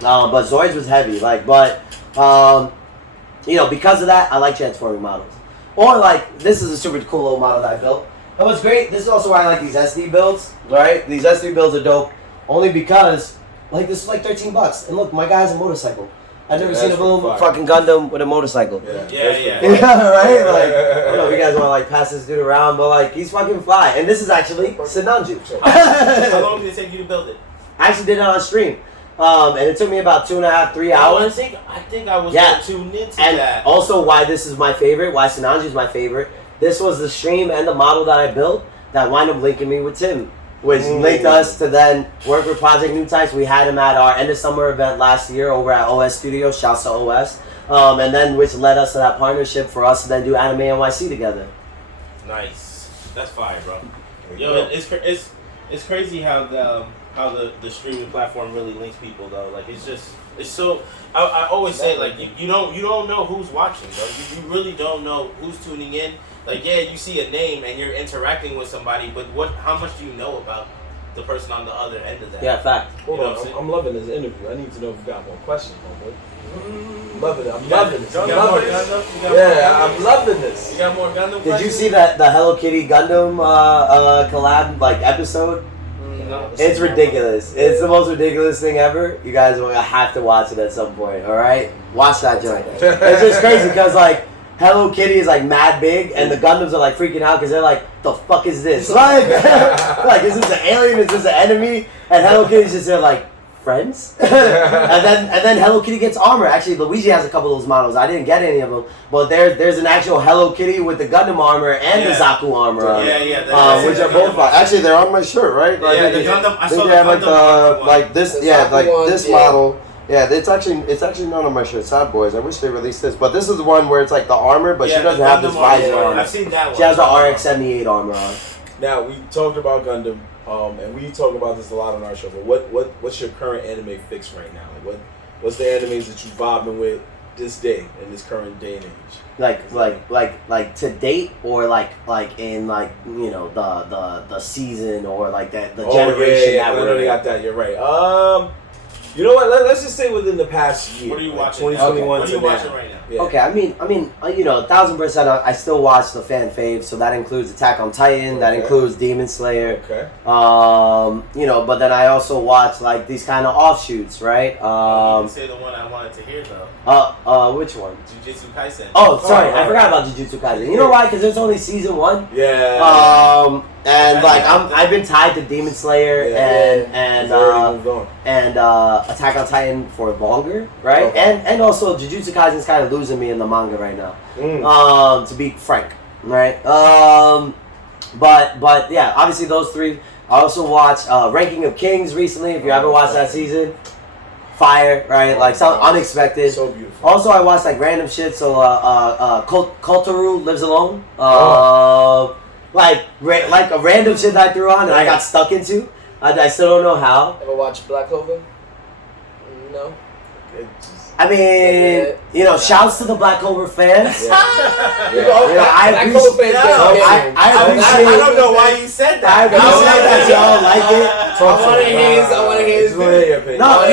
But Zoids was heavy. Like, but because of that, I like transforming models. Or like, this is a super cool little model that I built. And what's great, this is also why I like these SD builds, right? These SD builds are dope, only because, like, this is like $13. And look, my guy has a motorcycle. I've never seen a little fucking Gundam with a motorcycle. Yeah. Right? Like, I don't know if you guys want to, like, pass this dude around, but, like, he's fucking fly. And this is actually Sinanju. How long did it take you to build it? I actually did it on stream. And it took me about 2.5, 3 hours. I think I was tuned into and that. And also why this is my favorite, why Sinanju is my favorite. This was the stream and the model that I built that wound up linking me with Tim, which linked us to then work with Project New Types. We had him at our end of summer event last year over at OS Studios. Shouts to OS. And then which led us to that partnership for us to then do Anime NYC together. Nice. That's fire, bro. Yo, it's crazy how the streaming platform really links people though. Like, it's so. I always say, like, you don't know who's watching, bro. You really don't know who's tuning in. Like, yeah, you see a name and you're interacting with somebody, but how much do you know about the person on the other end of that? Yeah, fact. Hold on, I'm loving this interview. I need to know if you got more questions, homeboy. Loving it. I'm loving this. I'm loving this. You got more Gundam? Did you see that the Hello Kitty Gundam collab episode? No. It's ridiculous. It's the most ridiculous thing ever. You guys will have to watch it at some point. All right, watch that joint. It's just crazy because like Hello Kitty is like mad big, and the Gundams are like freaking out because they're like, "The fuck is this? Like, like is this an alien? Is this an enemy?" And Hello Kitty's just there like, friends. and then Hello Kitty gets armor. Actually, Luigi has a couple of those models. I didn't get any of them, but there's an actual Hello Kitty with the Gundam armor and the Zaku armor on. Which are both actually they're on my shirt, right? Like, yeah, the Gundam. I saw they the have Gundam like this, yeah, like one, this model. Yeah, it's actually not on my shirt. Sad boys. I wish they released this, but this is the one where it's like the armor, but she doesn't have this visor on. I've seen that one. She has the RX-78 armor on. Now we talked about Gundam, and we talk about this a lot on our show. But what's your current anime fix right now? Like what's the animes that you vibing with this day in this current day and age? Like to date, or like in like the season, or like the generation yeah, that I we're know they got that. You're right. You know what? Let's just say within the past year. What are you watching? 2021 What are you watching right now? Yeah. Okay, I mean, 1000%. I still watch the fan faves, so that includes Attack on Titan, that includes Demon Slayer. Okay. But then I also watch like these kind of offshoots, right? You can say the one I wanted to hear though. Which one? Jujutsu Kaisen. Oh, sorry, I forgot about Jujutsu Kaisen. You know why? Because there's only season 1. Yeah. And like I've been tied to Demon Slayer and Attack on Titan for longer, right? Okay. And also Jujutsu Kaisen's kind of losing me in the manga right now. To be frank, right? But yeah, obviously those 3. I also watched Ranking of Kings recently. If you ever watched that season, fire, right? Like something unexpected. So beautiful. Also, I watched like random shit. So Kotaru Lives Alone. Like a random shit that I threw on and I got stuck into. I still don't know how. Ever watch Black Clover? No. I mean, shouts to the Black Clover fans. I appreciate I don't know why you said that. I appreciate that y'all like it. I want to hear his opinion. No,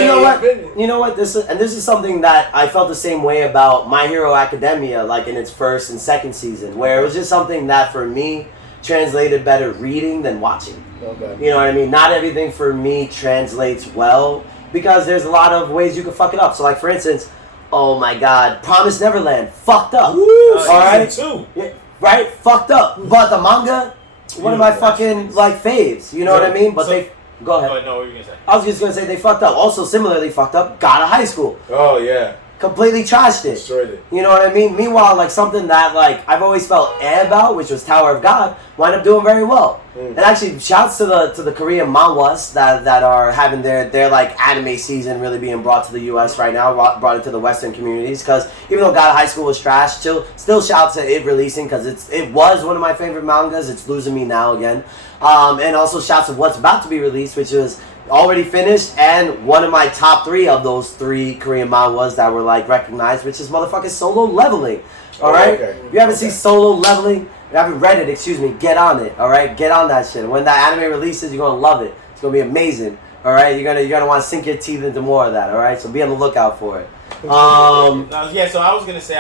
you know what? This is something that I felt the same way about My Hero Academia, like in its first and second season, where it was just something that for me translated better reading than watching. Okay. You know what I mean? Not everything for me translates well because there's a lot of ways you can fuck it up. So like for instance, oh my god, Promised Neverland, fucked up. Alright? Yeah, right? Fucked up. But the manga, one of my fucking like faves. You know what I mean? But they go ahead. No, what were you gonna say? I was just gonna say they fucked up. Also similarly fucked up, got a high school. Oh yeah. Completely trashed it. Destroyed it. You know what I mean? Meanwhile, like something that like I've always felt about, which was Tower of God, wound up doing very well. And actually, shouts to the Korean manhwas that are having their like anime season really being brought to the U.S. right now, brought it to the Western communities. Because even though God of High School was trash, still shouts to it releasing because it was one of my favorite mangas. It's losing me now again. And also shouts to what's about to be released, which is already finished, and one of my top 3 of those 3 Korean manhwas that were like recognized, which is motherfucking Solo Leveling. Alright? Okay. If you haven't seen Solo Leveling, you haven't read it, excuse me, get on it. Alright? Get on that shit. When that anime releases, you're gonna love it. It's gonna be amazing. Alright? You're gonna want to sink your teeth into more of that, alright? So be on the lookout for it. Yeah, so I was gonna say,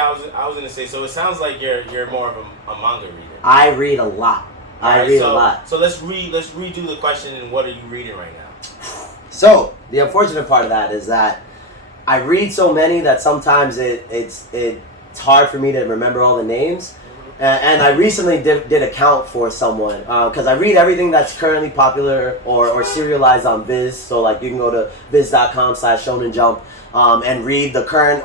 so it sounds like you're more of a manga reader. I read a lot. I read a lot. So let's redo the question, and what are you reading right now? So the unfortunate part of that is that I read so many that sometimes it's hard for me to remember all the names. And I recently did a count for someone because I read everything that's currently popular or serialized on Viz. So like you can go to viz.com/Shonen Jump and read the current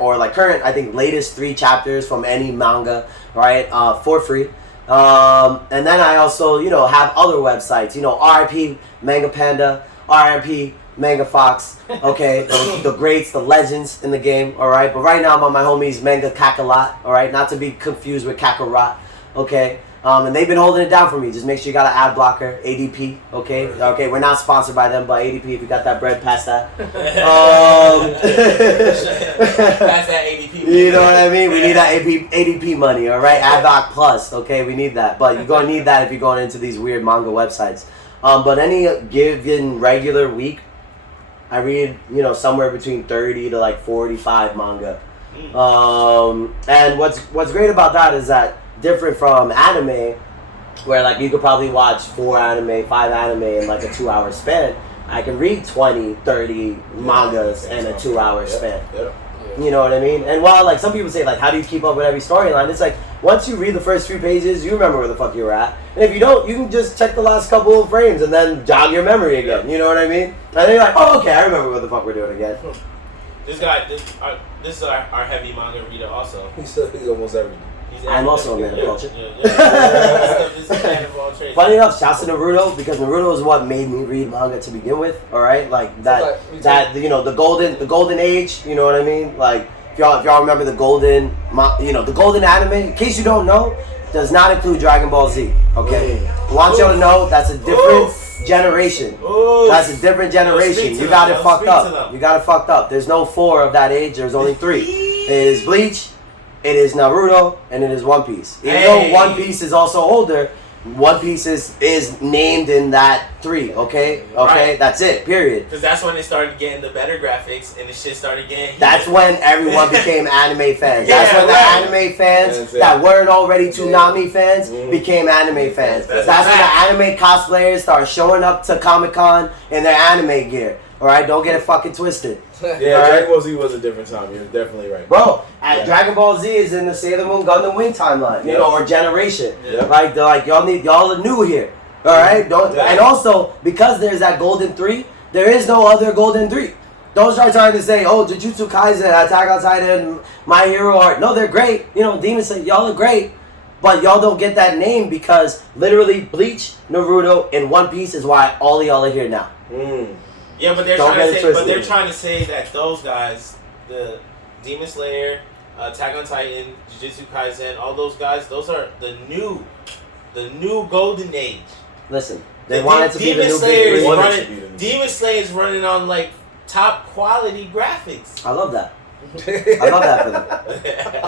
I think latest 3 chapters from any manga, right, for free. And then I also have other websites, RIP Manga Panda, RIP Manga Fox, okay, the greats, the legends in the game, alright? But right now I'm on my homies Manga Kakarot, alright? Not to be confused with Kakarot, okay? And they've been holding it down for me. Just make sure you got an ad blocker, ADP, okay? Okay, we're not sponsored by them, but ADP, if you got that bread, pass that. Pass that ADP. You know what I mean? We need that ADP money, alright? AdBlock Plus, okay? We need that. But you're going to need that if you're going into these weird manga websites. But any given regular week, I read, somewhere between 30 to like 45 manga. And what's great about that is that different from anime, where like you could probably watch 4 anime, 5 anime in like a 2-hour span, I can read 20, 30 mangas in a 2-hour span. You know what I mean? And while like some people say like, how do you keep up with every storyline? It's like once you read the first few pages, you remember where the fuck you were at. And if you don't, you can just check the last couple of frames and then jog your memory again. You know what I mean? And then you're like, oh, okay, I remember what the fuck we're doing again. This is our heavy manga reader also. He's almost everything. I'm also a man of culture. Yeah. Funny enough, shouts to Naruto, because Naruto is what made me read manga to begin with. All right, like that the golden age. You know what I mean? Like if y'all remember the golden anime. In case you don't know, does not include Dragon Ball Z. Okay, I want y'all to know that's a different generation. That's a different generation. You got it fucked up. You got it fucked up. There's no 4 of that age. There's only 3. It is Bleach, it is Naruto, and it is One Piece. Even though One Piece is also older, One Piece is named in that 3. Okay, Right. That's it. Period. Because that's when they started getting the better graphics and the shit started getting. That's when everyone became anime fans. Yeah, That's when the anime fans that weren't already Toonami fans became anime fans. That's when the anime cosplayers started showing up to Comic-Con in their anime gear. Alright, don't get it fucking twisted. Yeah, Dragon Ball Z was a different time. You're definitely right. Bro, Dragon Ball Z is in the Sailor Moon Gundam Wing timeline, you know, or generation. Like y'all are new here. Alright? And also, because there's that Golden 3, there is no other Golden 3. Don't start trying to say, oh, Jujutsu Kaisen, Attack on Titan, My Hero Art. No, they're great. You know, Demon Slayer, y'all are great. But y'all don't get that name because literally Bleach, Naruto, and One Piece is why all of y'all are here now. Yeah, but they're trying to say that those guys, the Demon Slayer, Attack on Titan, Jujutsu Kaisen, all those guys, those are the new golden age. Listen, they wanted to be the new big three. Demon Slayer is running on like top quality graphics. I love that. I love that for them.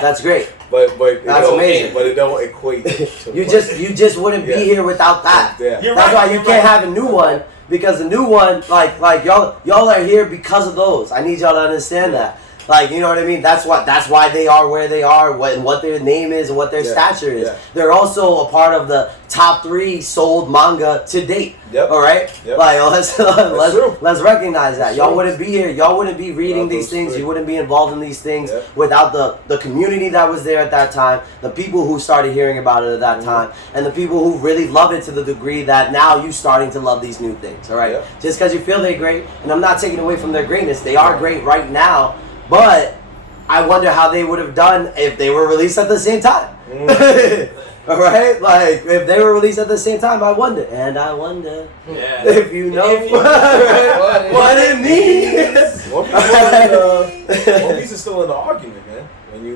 That's great. But that's amazing. But it don't equate. To you just wouldn't be here without that. Yeah. That's why you can't have a new one, because the new one, like y'all are here because of those. I need y'all to understand that. Like, you know what I mean? That's why they are where they are, what their name is, and what their stature is. They're also a part of the top 3 sold manga to date. All right. Like let's recognize that. Y'all wouldn't be here. Y'all wouldn't be reading these things. You wouldn't be involved in these things without the community that was there at that time, the people who started hearing about it at that time, and the people who really love it to the degree that now you starting to love these new things. All right. Just because you feel they're great, and I'm not taking away from their greatness. They are great right now. But I wonder how they would have done if they were released at the same time. Alright? Like, if they were released at the same time, I wonder. And I wonder if you know what it means. One Piece is still in the argument, man.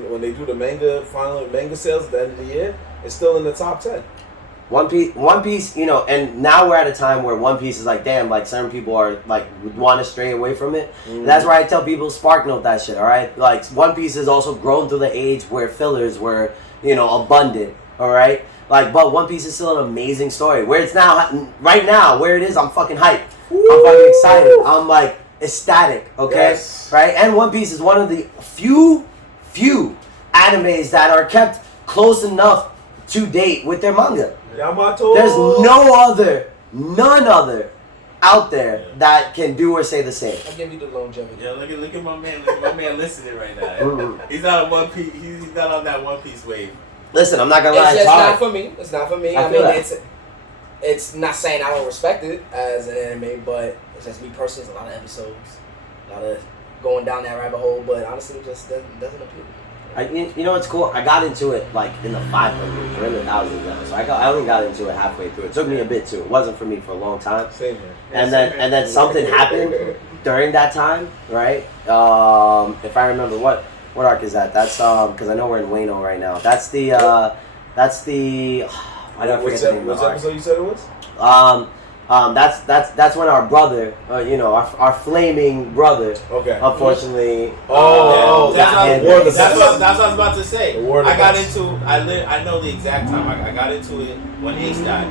When they do the final manga sales at the end of the year, it's still in the top 10. One Piece, you know, and now we're at a time where One Piece is like, damn, like certain people are like would want to stray away from it. And that's why I tell people spark note that shit, all right? Like One Piece has also grown through the age where fillers were, you know, abundant, all right? Like, but One Piece is still an amazing story. Where it's now, right now, where it is, I'm fucking hyped. I'm fucking excited. I'm like ecstatic, okay? Right? And One Piece is one of the few animes that are kept close enough to date with their manga. There's none other out there that can do or say the same. I give you the longevity. Yeah, look at my man. Look at my man listening right now. He's not on One Piece. He's not on that One Piece wave. Listen, I'm not gonna lie. It's not for me. It's not for me. I mean, that. it's not saying I don't respect it as an anime, but it's just me personally. It's a lot of episodes, a lot of going down that rabbit hole. But honestly, it just doesn't appeal. You know what's cool? I got into it like in the 500s or in the 1000s now. So I only got into it halfway through. It took me a bit too. It wasn't for me for a long time. Same here. And then something happened during that time, right? If I remember what arc is that? That's because I know we're in Wano right now. That's the I don't forget the name of the arc. Which episode you said it was? That's when our brother, you know, our flaming brother, unfortunately. That's what I was about to say. I know the exact time. I got into it when Ace died.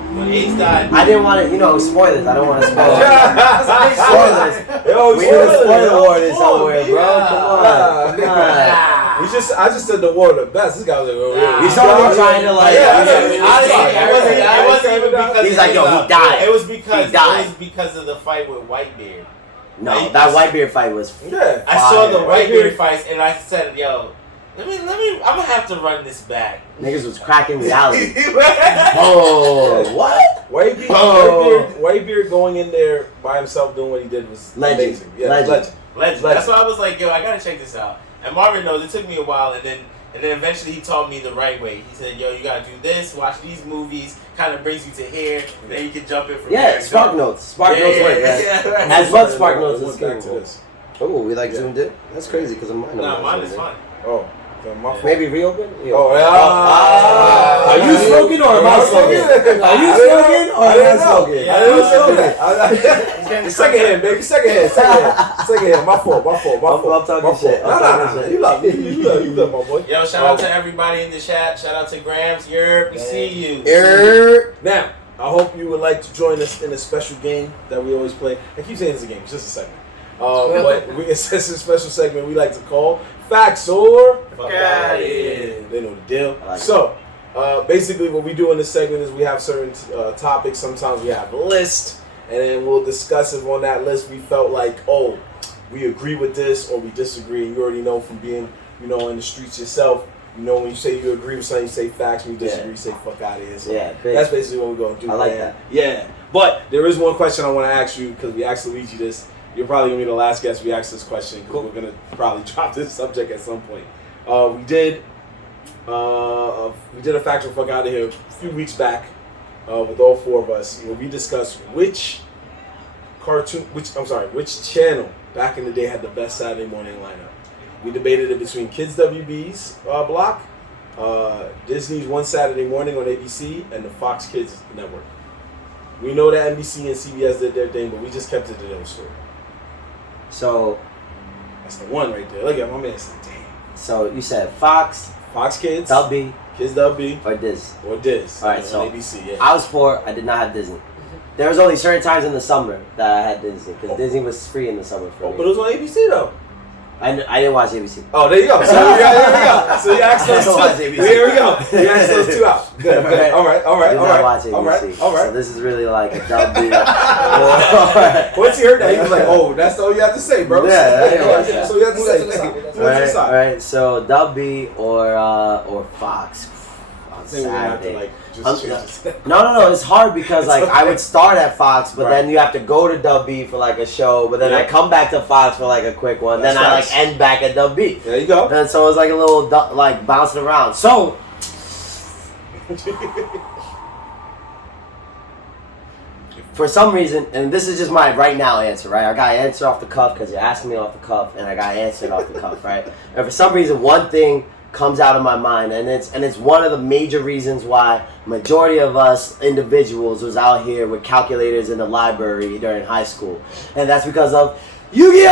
I didn't want to, you know, spoilers. I don't want to spoil it. Spoilers. We need a spoiler warning somewhere, bro. Come on. I just said the war the best. This guy was like, oh yeah. He's already trying to like. It wasn't even because he's like, yo, he died. It was because of the fight with Whitebeard. No, that Whitebeard fight was. Yeah. I saw the Whitebeard fights and I said, yo, Let me. I'm gonna have to run this back. Niggas was cracking reality. Oh, what? Whitebeard going in there by himself doing what he did was amazing. Yeah, legend. That's why I was like, yo, I gotta check this out. And Marvin knows it took me a while, and then eventually he taught me the right way. He said, yo, you gotta do this, watch these movies, kind of brings you to here, and then you can jump in from there. Yeah, Spark Notes work, man. As much Spark Notes as capable. Oh, we like zoomed in? That's crazy because mine. Nah, mine is fine. Oh. Maybe reopen? Oh, yeah. Are you smoking or am I smoking? Are you smoking or am I smoking? Second hand, baby. Second hand. My fault. I'm talking shit. No. You love me. You love my boy. Yo, shout out to everybody in the chat. Shout out to Grams. We see you. Now, I hope you would like to join us in a special game that we always play. I keep saying it's a game. It's just a segment. But it's a special segment we like to call Facts or Fuck Out Here. They know the deal. So, basically what we do in this segment is we have certain topics. Sometimes we have a list, and then we'll discuss if on that list we felt like, oh, we agree with this or we disagree. And you already know from being, in the streets yourself, when you say you agree with something, you say facts. When you disagree, you say fuck out of here. So that's basically what we're going to do. I like that. Yeah. But there is one question I want to ask you because we asked Luigi this. You're probably going to be the last guest we ask this question because we're going to probably drop this subject at some point. We did a Facts or Fuck Out of Here a few weeks back with all four of us. Where we discussed which channel back in the day had the best Saturday morning lineup. We debated it between Kids WB's block, Disney's One Saturday Morning on ABC, and the Fox Kids Network. We know that NBC and CBS did their thing, but we just kept it to their story. So that's the one right there. Look at my man said, damn. So you said Fox Kids, WB, Kids WB, or Diz. Or Diz. All right, so ABC. Yeah. I was poor. I did not have Disney. There was only certain times in the summer that I had Disney because Disney was free in the summer for me. But it was on ABC though. I didn't watch ABC. Oh, there you go. So there we go. So you asked those two. There we go. You asked those two out. Good. Right. All right. I did not watch ABC. All right. So this is really like a WB. Once he heard that, he was like, "Oh, that's all you have to say, bro." Yeah. So you have to say. Right. So WB or Fox on Saturday. No. It's hard because like I would start at Fox, but then you have to go to WB for like a show, but then I come back to Fox for like a quick one. Then I like end back at WB. There you go. And so it's like a little like bouncing around. So for some reason, and this is just my right now answer, right? I got to answer off the cuff because you're asking me off the cuff, and I got to answer it off the cuff, right? And for some reason, one thing comes out of my mind, and it's one of the major reasons why majority of us individuals was out here with calculators in the library during high school, and that's because of Yu-Gi-Oh!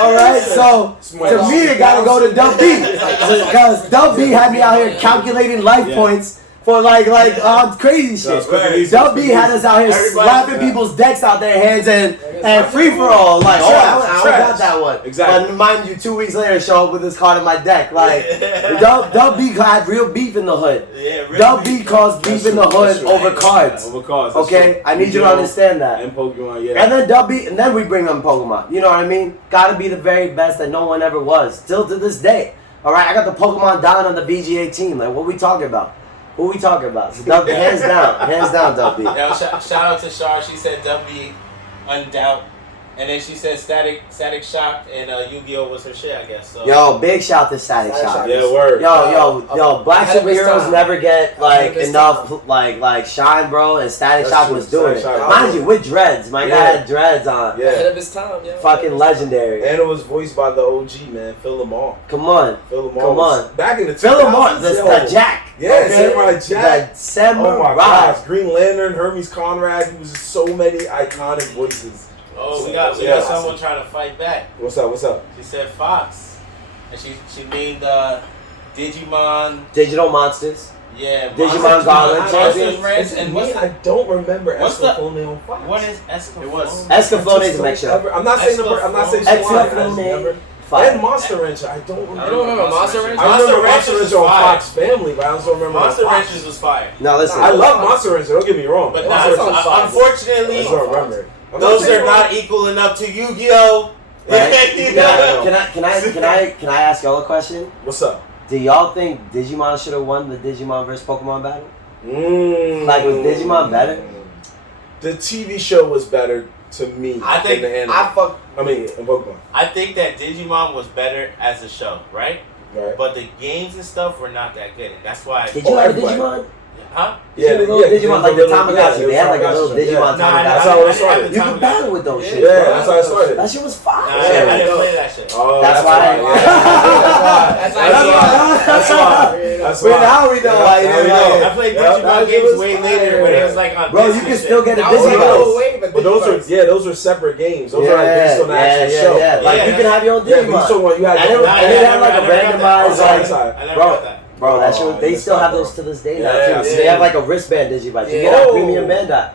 All right. So to me, it gotta go to Dub B because Dub B had me out here calculating life points. For like crazy shit. Dub B had us out here slapping people's decks out their hands and free for all. Like, I got that one. Exactly. But mind you, 2 weeks later, show up with this card in my deck. Like, Dub B had real beef in the hood. Dub B caused beef in the hood over cards. Okay, I need you to understand that. And Pokemon, And then Dub B, and then we bring them Pokemon. You know what I mean? Gotta be the very best that no one ever was, still to this day. All right, I got the Pokemon down on the VGA team. Like, what we talking about? So hands down, Dub B. Yo, shout out to Shar. She said W, undoubt, and then she said Static Shock and Yu-Gi-Oh was her shit, I guess. So. Yo, big shout to Static Shock. Yeah, word. Yo, black superheroes never get like enough like shine, bro. And Static Shock was doing it. Mind you, with dreads. My guy had dreads on. Yeah. Ahead of his time. Yeah. Fucking legendary. And it was voiced by the OG man, Phil Lamar. Come on. Back in the 2000s. Phil Lamar, the Jack. Yeah, Samurai Jack. The Samurai. Oh my gosh, Green Lantern, Hermes Conrad. He was so many iconic voices. Oh, we got someone trying to fight back. What's up? She said Fox, and she named Digimon. Digital Monsters. Yeah, Digimon Gauntlet Champions. I don't remember Escaflowne on Fox. What is Escaflowne? It was Escaflowne is a mix up. I'm not saying Escaflowne. And Monster Rancher. I don't remember Monster Rancher. I remember Monster Rancher on Fox Family, but I also remember Monster Rancher was fire. No, listen. I love Monster Rancher. Don't get me wrong. But unfortunately, those are not equal enough to Yu-Gi-Oh. Right? Yeah. Can I ask y'all a question? What's up? Do y'all think Digimon should have won the Digimon versus Pokemon battle? Like, was Digimon better? The TV show was better to me. I think than the anime. In Pokemon. I think that Digimon was better as a show, right? Right. But the games and stuff were not that good. That's why. Did you have a Digimon? Huh? Yeah, Digimon, like the Tamagotchi. They had like a little Digimon Tamagotchi. That's how it started. You could battle with those shit. Yeah, that's how it started. That shit was fire. Nah, I didn't play that shit. Oh, that's why. That's why. But now we know why you didn't know. I played Digimon games way later when it was like on. Bro, you can still get a Digimon. But those are separate games. Those are like based on the actual show. Yeah, like you can have your own Digimon. You had. And they have like a randomized like. Bro, that shit. They still have those to this day now too. So they have like a wristband Digibite. You get a Premium Bandai.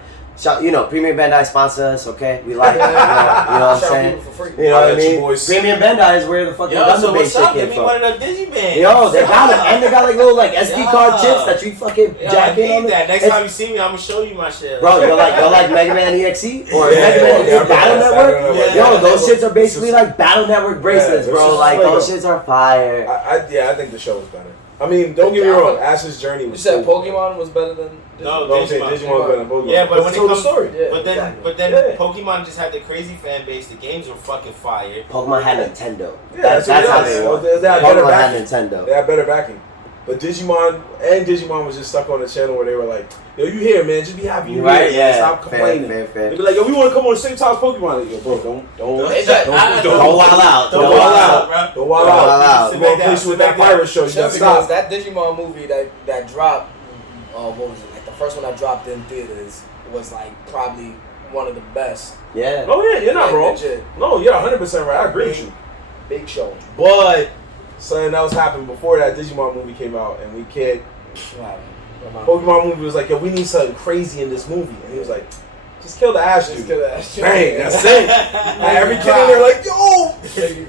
Premium Bandai sponsor us, okay? We like it. You know what I'm saying? You know what I mean? Premium Bandai is where the fucking Gundam base shit came from. One of those Digibands. Yo, they got it, and they got like little like SD card chips that you fucking jack in on. That next time you see me, I'm gonna show you my shit. Bro, you're like Mega Man EXE or Mega Man Battle Network. Yo, those shits are basically like Battle Network bracelets, bro. Like those shits are fire. I think the show was better. I mean, don't get me wrong. Ash's journey was. You said Pokemon was better than. No, Digimon was better than Pokemon. Yeah, but when it comes, story. But then Pokemon just had the crazy fan base. The games were fucking fire. Pokemon had Nintendo. Yeah, that's how they were. Pokemon had Nintendo. They had better backing. But Digimon was just stuck on the channel where they were like, yo, you here, man? Just be happy you right, here. Yeah. Stop complaining. Fair. They be like, yo, we want to come on the same time as Pokemon. Yo, bro, don't wild out. Don't wild out. Don't wild out. We're going to place you with that pirate show. You got to stop. That Digimon movie that dropped, what was it? Like the first one that dropped in theaters was like probably one of the best. Yeah. Oh, yeah, you're not wrong. Legit. No, you're 100% right. I agree with you. Big show. But something else happened before that Digimon movie came out, and we can't. Pokemon movie was like, yo, we need something crazy in this movie, and he was like, just kill the Ash dude. Bang, that's it. And every kid in there like, yo,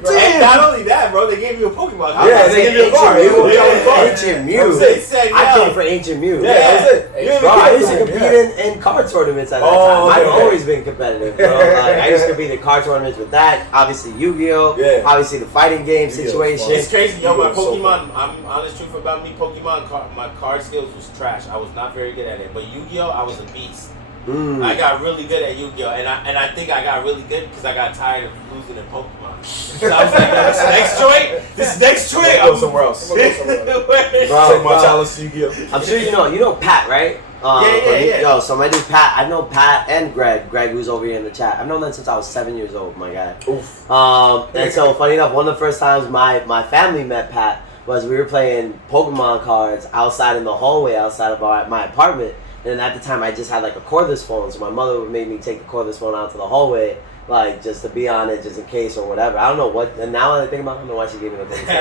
damn. Not only that, bro, they gave you a Pokemon. Yeah, they gave you a card. Ancient Mew. They said, I came for Ancient Mew. Yeah, that was it. Bro, I used to compete in card tournaments at that time. I've always been competitive, bro. Like, I used to compete in card tournaments with that. Obviously, Yu-Gi-Oh. Yeah. Obviously, the fighting game situation. It's crazy, yo. My Pokemon. I'm honest truth about me. Pokemon. My card skills was trash. I was not very good at it. But Yu-Gi-Oh, I was a beast. I got really good at Yu-Gi-Oh, and I think I got really good because I got tired of losing in Pokemon. So I was like, this next joint, I'm going somewhere else. Take my chalice to Yu-Gi-Oh. I'm sure you know Pat, right? Yeah. Yo, so my dude Pat, I've known Pat and Greg who's over here in the chat. I've known them since I was 7 years old, my guy. Oof. And so funny enough, one of the first times my family met Pat was we were playing Pokemon cards outside in the hallway outside of my apartment. And at the time, I just had like a cordless phone, so my mother would make me take the cordless phone out to the hallway, like just to be on it, just in case or whatever. I don't know what. And now that I think about it, I don't know why she gave me the thing. like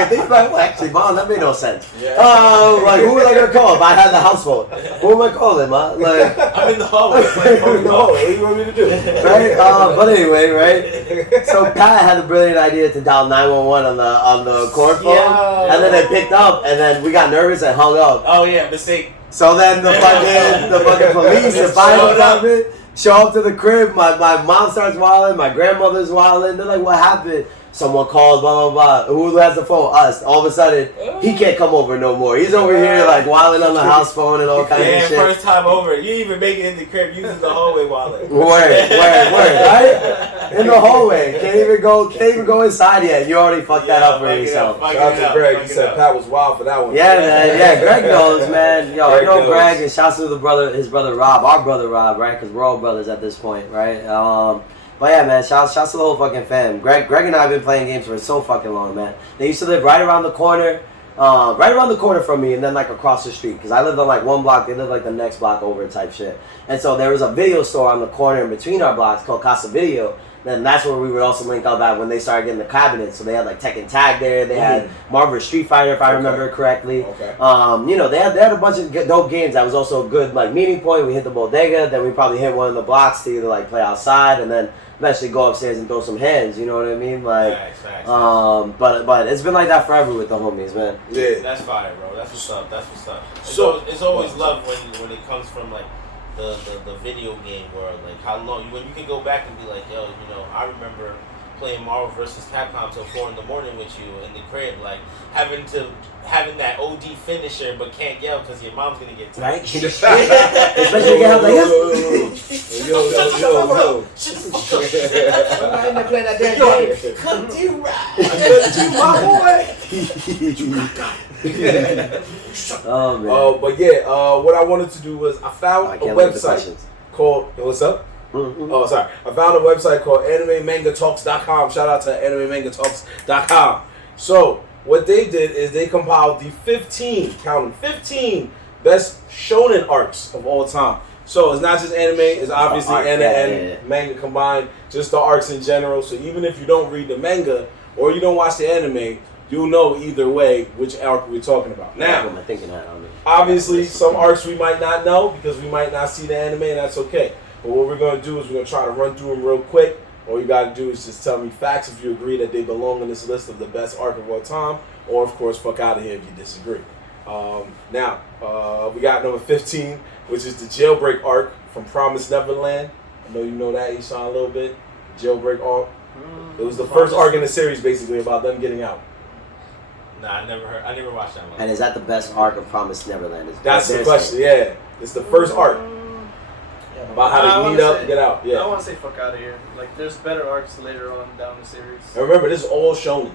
I think about it, well, actually, Mom, that made no sense. Yeah. Like who was I gonna call if I had the house phone? Who am I calling, man? Like I'm in the hallway. What do you want me to do? Right? But anyway, right? So Pat had the brilliant idea to dial 911 on the cord phone, and then they picked up, and then we got nervous and hung up. Oh yeah, mistake. So then the fucking police, the fire department, show up to the crib. My mom starts wilding. My grandmother's wilding. They're like, "What happened?" Someone calls, blah, blah, blah. Who has the phone? Us. All of a sudden, he can't come over no more. He's over here, like, wilding on the house phone and all kinds of shit. First time over. You even make it in the crib using the hallway wallet. Word, right? In the hallway. Can't even go inside yet. You already fucked that up for yourself. Shout out to Greg. He said Pat was wild for that one. Yeah, man. Yeah, Greg knows, man. Yo, Greg you know knows. Greg, and shouts to his brother Rob, our brother Rob, right? Because we're all brothers at this point, right? But yeah, man, shouts to the whole fucking fam. Greg and I have been playing games for so fucking long, man. They used to live right around the corner from me, and then like across the street. Because I lived on like one block, they lived like the next block over type shit. And so there was a video store on the corner in between our blocks called Casa Video. Then that's where we would also link up at when they started getting the cabinets. So they had like Tekken Tag there. They had Marvel Street Fighter, if I remember correctly. Okay. They had a bunch of dope games. That was also a good like meeting point. We hit the bodega, then we probably hit one of the blocks to either like play outside and then eventually go upstairs and throw some hands. You know what I mean? Like, Facts. but it's been like that forever with the homies, man. Yeah. That's fire, bro. That's what's up. So it's always love when it comes from like the video game world. Like how long when you can go back and be like, yo, you know, I remember playing Marvel vs. Capcom till 4 a.m. with you in the crib, like having that OD finisher but can't yell because your mom's gonna get tired. Right? Especially get like Yo. Shut the fuck up. I'm not even playing that damn game. Come to right. Oh man. But yeah, what I wanted to do was I found a website called. What's up? Mm-hmm. Oh, sorry. I found a website called AnimeMangaTalks.com. Shout out to AnimeMangaTalks.com. So what they did is they compiled the 15 best shonen arcs of all time. So it's not just anime, it's obviously anime and manga combined, just the arcs in general. So even if you don't read the manga or you don't watch the anime, you'll know either way which arc we're talking about. Now, obviously some arcs we might not know because we might not see the anime, and that's okay. But what we're going to do is we're going to try to run through them real quick. All you got to do is just tell me facts if you agree that they belong in this list of the best arc of all time, or of course fuck out of here if you disagree. Now, we got number 15, which is the Jailbreak arc from Promised Neverland. I know you know that, Ishan, a little bit. Jailbreak arc. It was the first arc in the series, basically, about them getting out. Nah, I never watched that one. And is that the best arc of Promised Neverland? That's the question, yeah. It's the first arc. About how they meet up and get out. Yeah. I want to say fuck out of here. Like, there's better arcs later on down the series. And remember, this is all shonen.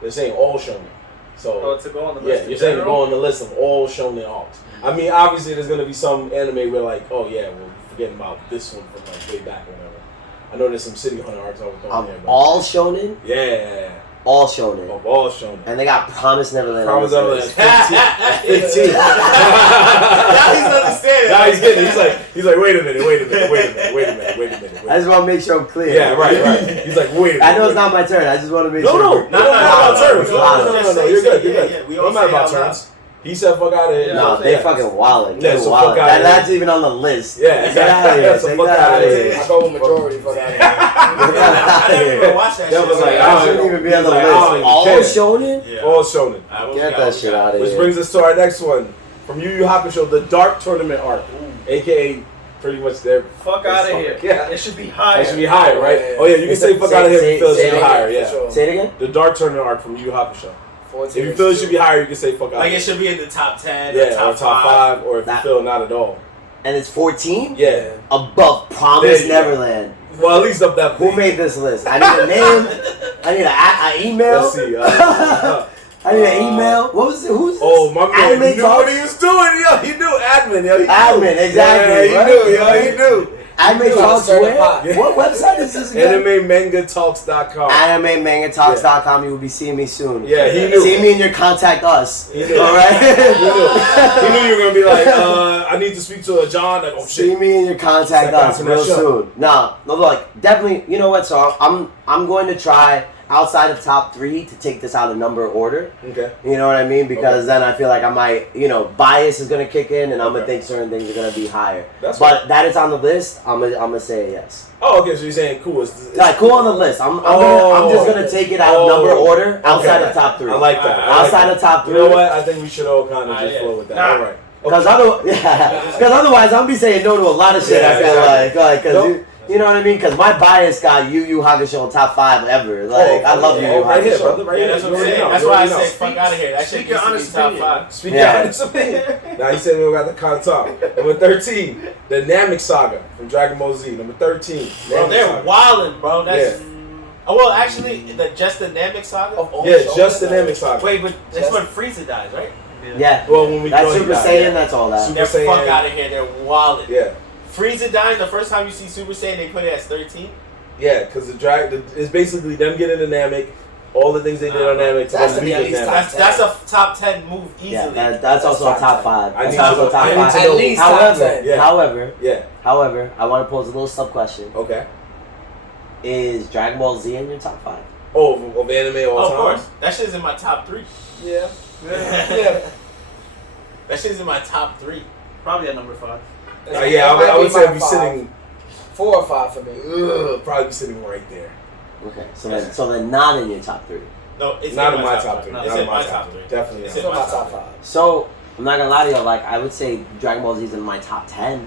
They're saying all shonen. So, to go on the list. Yeah, you're saying to go on the list of all shonen arcs. Mm-hmm. I mean, obviously, there's going to be some anime where, like, oh, yeah, we're forgetting about this one from, like, way back or whatever. I know there's some City Hunter arcs over there. All shonen? Yeah. All shonen. Of all shonen. And they got Promised Neverland. Promised Neverland. 15. Now he's understanding. Now he's getting it. He's like, wait a minute. I just want to make sure I'm clear. Yeah, right. He's like, wait a minute. I know it's not my turn. I just want to make sure. No, not about turns. No, you're good. Yeah, I'm not about turns. He said fuck out of here. No, they fucking wildin'. Yeah, so fuck out of here. That's even on the list. Yeah, Get out of here. so fuck out of here. I go with majority. Fuck out of here. I never even watched that shit. was like, I shouldn't even be on the list. All shonen? Yeah. All shonen. Get that shit out of here. Which brings us to our next one. From Yu Yu Hakusho, the Dark Tournament arc. AKA pretty much their... Fuck out of here. Yeah. It should be higher. It should be higher, right? Yeah. Oh yeah, you can say fuck out of here if you feel it should be higher, yeah. Sure. Say it again? The Dark Tournament arc from Yu Yu Hakusho. If you feel it should be higher, you can say fuck out. Like it should be in the top 10, yeah, or top 5, or if you feel not at all. And it's 14? Yeah. Above Promised Neverland. Well, at least up that. Who made this list? I need a name. I need an email. Let's see. I need an email. What was it? Who's this? Oh, my man. Anime He knew what he was doing. Yo, he knew admin. Yo, he knew. Admin, exactly. Yeah, he knew. Yo, he knew. Anime Talks where? What website is this again? AnimeMangaTalks.com. AnimeMangaTalks.com. You will be seeing me soon. Yeah, he knew. See me and your contact us. He knew. All right. He knew you were gonna be like, I need to speak to John. Like, oh shit. See me and your contact us real soon. No, like definitely. You know what? So I'm going to try outside of top 3 to take this out of number order. Okay. You know what I mean? Because then I feel like I might, bias is gonna kick in, and I'm gonna think certain things are gonna be higher. But that is on the list. I'm gonna say yes. Oh, okay. So you're saying cool? It's like cool on the list. I'm just gonna take it out of number order outside of top 3. I like that. Outside of top 3. You know what? I think we should all kind of just flow with that. All right. Because otherwise, I'm be saying no to a lot of shit. I feel like, because you know what I mean? Because my bias got Yu Yu Hakusho in top 5 ever. Like, I love Yu Yu Hakusho. Right here, brother. Right here. That's what I'm saying. That's why I say fuck out of here. That shit your used to be top 5. Speak your honest opinion. Now, he said we got the contact. Number 13, the Namek Saga from Dragon Ball Z. Number 13. Bro, they're wildin', bro. That's... Oh, well, actually, just the Namek Saga? Just the Namek Saga. Wait, but that's when Frieza dies, right? Yeah. Well, when we that's Super Saiyan, that's all that. They're fuck out of here. They're wildin'. Yeah. Frieza dying, the first time you see Super Saiyan, they put it as 13? Yeah, because it's basically them getting the Namek, all the things they did on Namek. That's a top 10 move easily. Yeah, that's also a top 5. That's also top 5. At least top 10. However, I want to pose a little sub question. Okay. Is Dragon Ball Z in your top 5? Oh, of anime all time? Of course. That shit's in my top 3. Yeah. That shit's in my top 3. Probably at number 5. I would say I'd be sitting 4 or 5 for me. Probably be sitting right there. Okay, so then not in your top 3. No, it's not in my top 3. It's in my top 3. Definitely it's in my top 5. So I'm not gonna lie to you. Like I would say, Dragon Ball Z is in my top 10.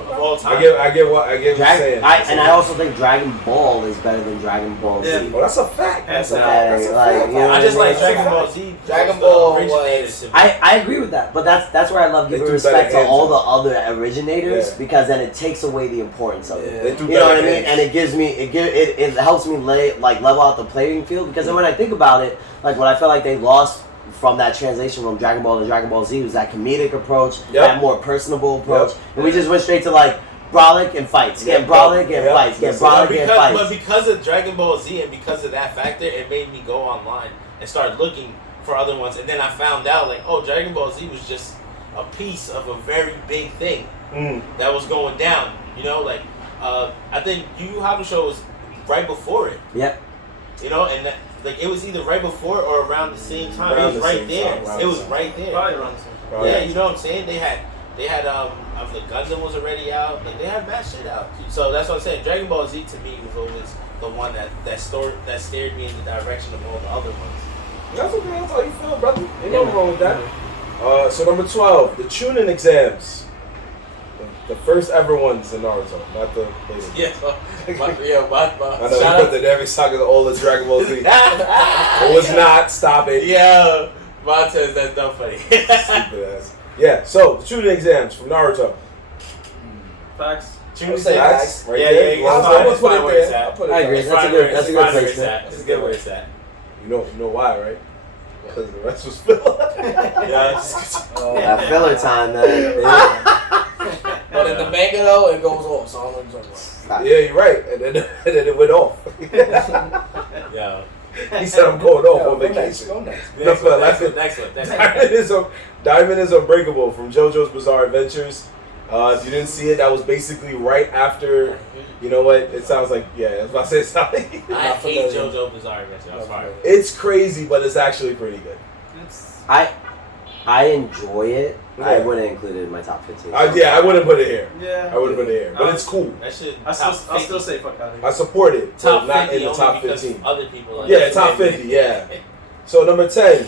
of all time. I get what you're saying. I also think Dragon Ball is better than Dragon Ball Z. Well, that's a fact. That's a fact. Like, you know I just what I like mean? Dragon Ball Z. Dragon Ball was. I agree with that, but that's where I love giving respect to all the other originators because then it takes away the importance of it. You know what I mean? And it gives me it helps me level out the playing field because then when I think about it, like what I felt like they lost from that translation from Dragon Ball to Dragon Ball Z was that comedic approach, that more personable approach, and we just went straight to like brolic and fights, get brolic and fights, get brolic and fights. But because of Dragon Ball Z and because of that factor, it made me go online and start looking for other ones, and then I found out like, oh, Dragon Ball Z was just a piece of a very big thing that was going down. You know, like I think Yu Yu Hakusho was right before it. Yep. You know, and like it was either right before or around the same time. It was right there. It was right there. Probably around the same time. Yeah, you know what I'm saying? They had the Gundam was already out. Like they had mad shit out. So that's what I'm saying. Dragon Ball Z to me was always the one that steered me in the direction of all the other ones. That's okay. That's how you feel, brother. Ain't nothing wrong with that. So number 12, the Chunin exams. The first ever ones in Naruto, not the latest. Yeah, my I know you put that every saga of all the Dragon Ball Z. It was not. Stop it. Yeah, Montez, that's not funny. Stupid ass. Yeah. So the Chunin exams from Naruto. Facts. Chunin say facts. Right Yeah. I'll put it there. I agree. That's a good place. That's a good where it's at. You know why, right? Because the rest was filler. That filler time, man. But in the manga though, it goes off. So I don't know what you're talking about. Yeah, you're right. And then it went off. Yeah. He said I'm going off on vacation. Go next. Next one. Diamond is Unbreakable from JoJo's Bizarre Adventures. If you didn't see it, that was basically right after. You know what? It sounds like I was about to say it sounds like. I hate JoJo Bizarre Adventure. I'm sorry. It's crazy, but it's actually pretty good. I enjoy it. Yeah. I wouldn't include it in my top 15. I wouldn't put it here. Yeah. I wouldn't put it here, but it's cool. That shit. I'll still say fuck out of here. I support it, Top but not 50 in the top only because 15. Other people. Like Yeah, top 50. Yeah. So number 10,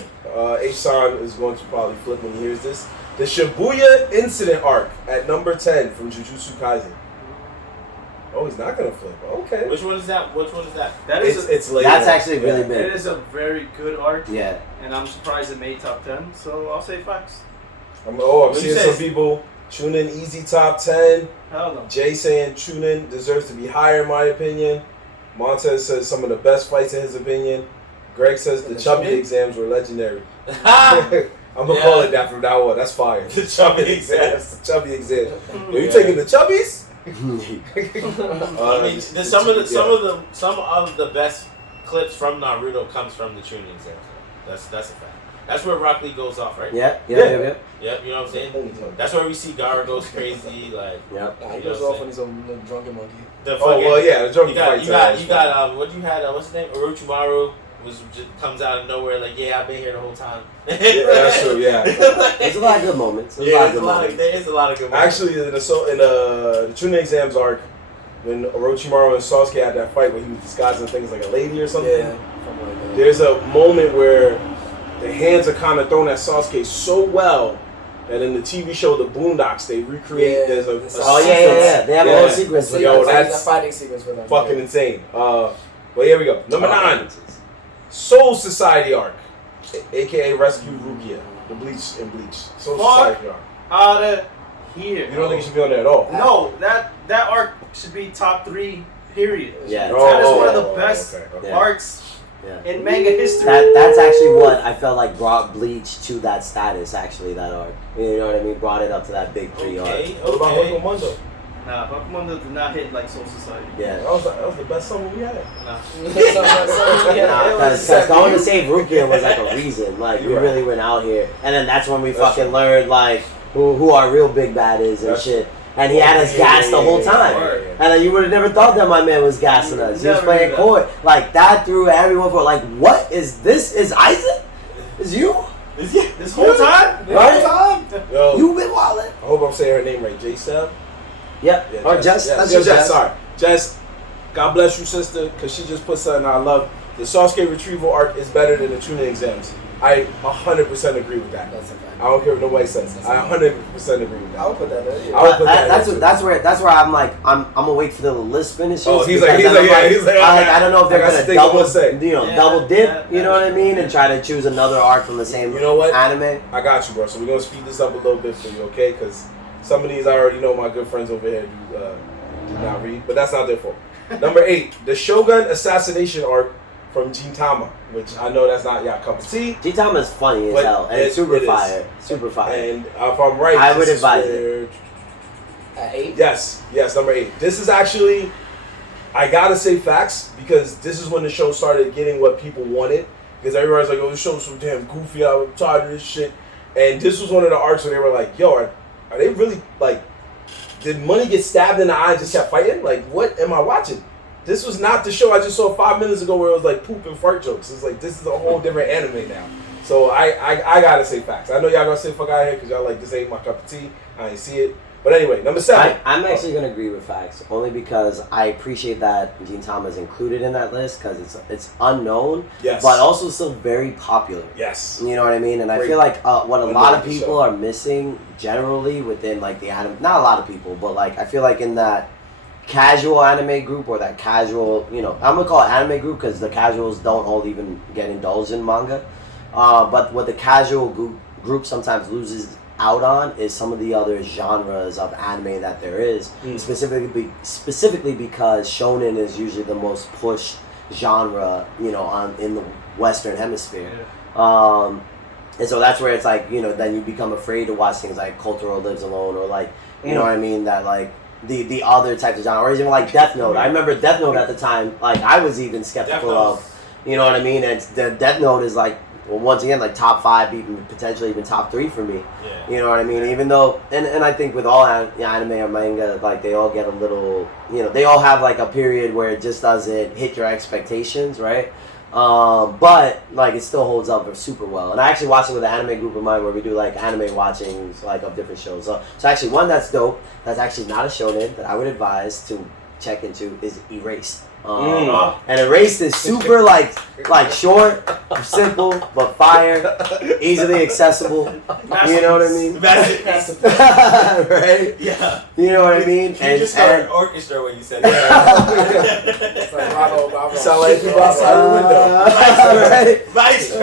H-San is going to probably flip when he hears this. The Shibuya Incident arc at number 10 from Jujutsu Kaisen. Oh, he's not gonna flip. Okay. Which one is that? It's later. That's actually really big. It is a very good arc. Yeah. And I'm surprised it made top 10. So I'll say facts. I'm seeing some people. Chunin easy top 10. Hell no. Jay saying Chunin deserves to be higher in my opinion. Montez says some of the best fights in his opinion. Greg says the chubby exams were legendary. I'm gonna call it that from now on. That's fire. The chubby exams. The chubby exams. Are you taking the chubbies? I mean, some of the best clips from Naruto comes from the Chunin exam. That's a fact. That's where Rock Lee goes off, right? Yep. Yep, you know what I'm saying? That's where we see Gara goes crazy, like. Yep. He goes off when he's a little drunken monkey. The drunken fight. You got what you had? What's his name? Orochimaru comes out of nowhere like, yeah, I've been here the whole time. Yeah, that's true. Yeah. There's a lot of good moments. There is a lot of good moments. Actually, in the Chunin exams arc, when Orochimaru and Sasuke had that fight where he was disguising things like a lady or something. Yeah. There's a moment where the hands are kind of thrown at Sasuke so well that in the TV show The Boondocks they recreate. There's a yeah. They have a whole sequence. Yo, that's a fighting sequence for them. fucking insane. But here we go. Number 9, Soul Society arc, aka Rescue Rukia, the Bleach. Soul Society arc. Out of here. You don't think it should be on there at all? No, that arc should be top 3. Period. Yeah. That is one of the best okay. arcs Yeah. in manga history. That's actually what I felt like brought Bleach to that status. Actually, that arc. You know what I mean? Brought it up to that big 3 arc. What about Bakumondo? Nah, Bakumondo did not hit like Soul Society. Yeah. That was the best summer we had. Nah. Because going to save Rukia was like a reason. Like, we really went out here. And then that's when we fucking learned, like, who our real big bad is and shit. And he had us gassed the whole time. And then you would have never thought that my man was gassing us. He was playing court. Like, that threw everyone for, like, what is this? Is Isaac? Is you? This whole time? Right? Yo, You been wildin'. I hope I'm saying her name right. J-Seb? Yep. Yeah, Or Jess. Yeah, That's Jess. Jess. Sorry. Jess, God bless you, sister, because she just put something I love. the Sasuke retrieval arc is better than the Chunin exams. I 100% agree with that. That's a fact. I don't care what nobody says. I 100% agree with that. I would put that there. Yeah. I would put that That's where I'm like I'm gonna wait for the list finishes. Oh, he's because like, then I'm I don't know if they're gonna double Yeah, double dip. yeah, You know what I mean? And try to choose another arc from the same You know what? anime. I got you, bro. So we're gonna speed this up a little bit for you, okay? Because some of these I already know my good friends over here do not read, but that's not their fault. Number 8, the Shogun assassination arc from Gintama, which I know that's not your cup of tea. Gintama is funny as But hell and it's super it is. fire, super fire. And if I'm right, I would this is advise where- At 8? Yes, number 8. This is actually, I gotta say facts, because this is when the show started getting what people wanted. Because everybody's like, oh, this show's so damn goofy, I'm tired of this shit. And this was one of the arcs where they were like, yo, are they really, like, did money get stabbed in the eye and just kept fighting? Like, what am I watching? This was not the show I just saw 5 minutes ago where it was like poop and fart jokes. It's like, this is a whole different anime now. So I gotta say facts. I know y'all gonna say fuck out of here because y'all like, this ain't my cup of tea. I ain't see it. But anyway, number 7. I'm actually going to agree with facts, only because I appreciate that Gintama is included in that list because it's unknown, Yes. but also still very popular. Yes. You know what I mean? And I Great. feel like what a lot of Underrated people show. are missing generally within like the anime, not a lot of people, but like I feel like in that casual anime group or that casual, I'm going to call it anime group because the casuals don't all even get indulged in manga. But what the casual group sometimes loses out on is some of the other genres of anime that there is, specifically because shonen is usually the most pushed genre, in the Western Hemisphere. And so that's where it's like, then you become afraid to watch things like Cultural Lives Alone or like, you know what I mean, that like the other types of genre, or even like Death Note. I remember Death Note at the time, like I was even skeptical of, you know what I mean? And the Death Note is like, well, once again, like top 5, even potentially even top 3 for me. Yeah. You know what I mean? Even though, and I think with all anime or manga, like they all get a little, they all have like a period where it just doesn't hit your expectations, right? But like it still holds up super well. And I actually watched it with an anime group of mine where we do like anime watchings like of different shows. So actually one that's dope, that's actually not a shonen that I would advise to check into is Erased. And Erased is super like short, simple, but fire, easily accessible. You know what I mean? Right? Yeah. You know what I mean? You just started orchestra when you said that. It's like bravo. Sound like people outside the window. Right? Nice. I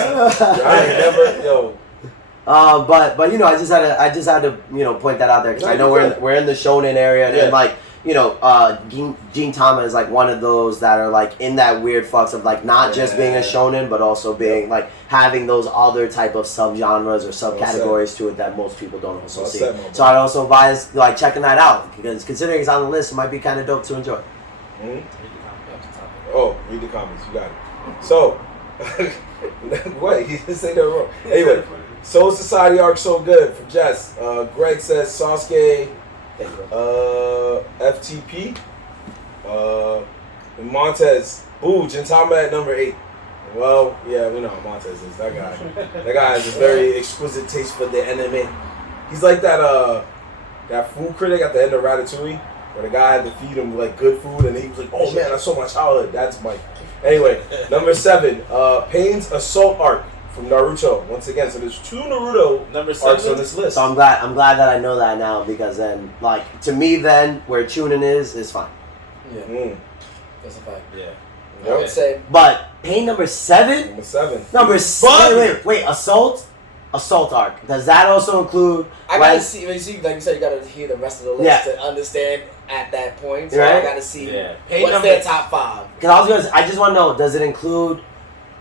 ain't never, yo. But I just had to point that out there because I know we're in the shonen area and like Gintama is like one of those that are like in that weird flux of like not just being a shonen but also being like having those other type of subgenres or subcategories to it that most people don't also see. So I'd also advise like checking that out because considering it's on the list, it might be kind of dope to enjoy. Oh, read the comments. You got it. So, what? He didn't say that wrong. Anyway, Soul Society arc so good from Jess. Greg says Sasuke, FTP, and Montez. Boo, Gintama at number 8. Well, yeah, we know how Montez is. That guy has a very exquisite taste for the anime. He's like that food critic at the end of Ratatouille, where the guy had to feed him like good food, and he was like, "Oh man, I saw my childhood." That's Mike. Anyway, number 7, Pain's Assault arc from Naruto. Once again, so there's 2 Naruto Number arcs 7 on this list. So I'm glad that I know that now because then like to me then where Chunin is fine. Yeah. That's a fact. Yeah. I would say. But Pain number 7? Number 7. Number 7. Wait. Assault arc. Does that also include? I gotta see. When you see, like you said, you gotta hear the rest of the list to understand at that point. So I gotta see what's their top 5. Because I just want to know, does it include?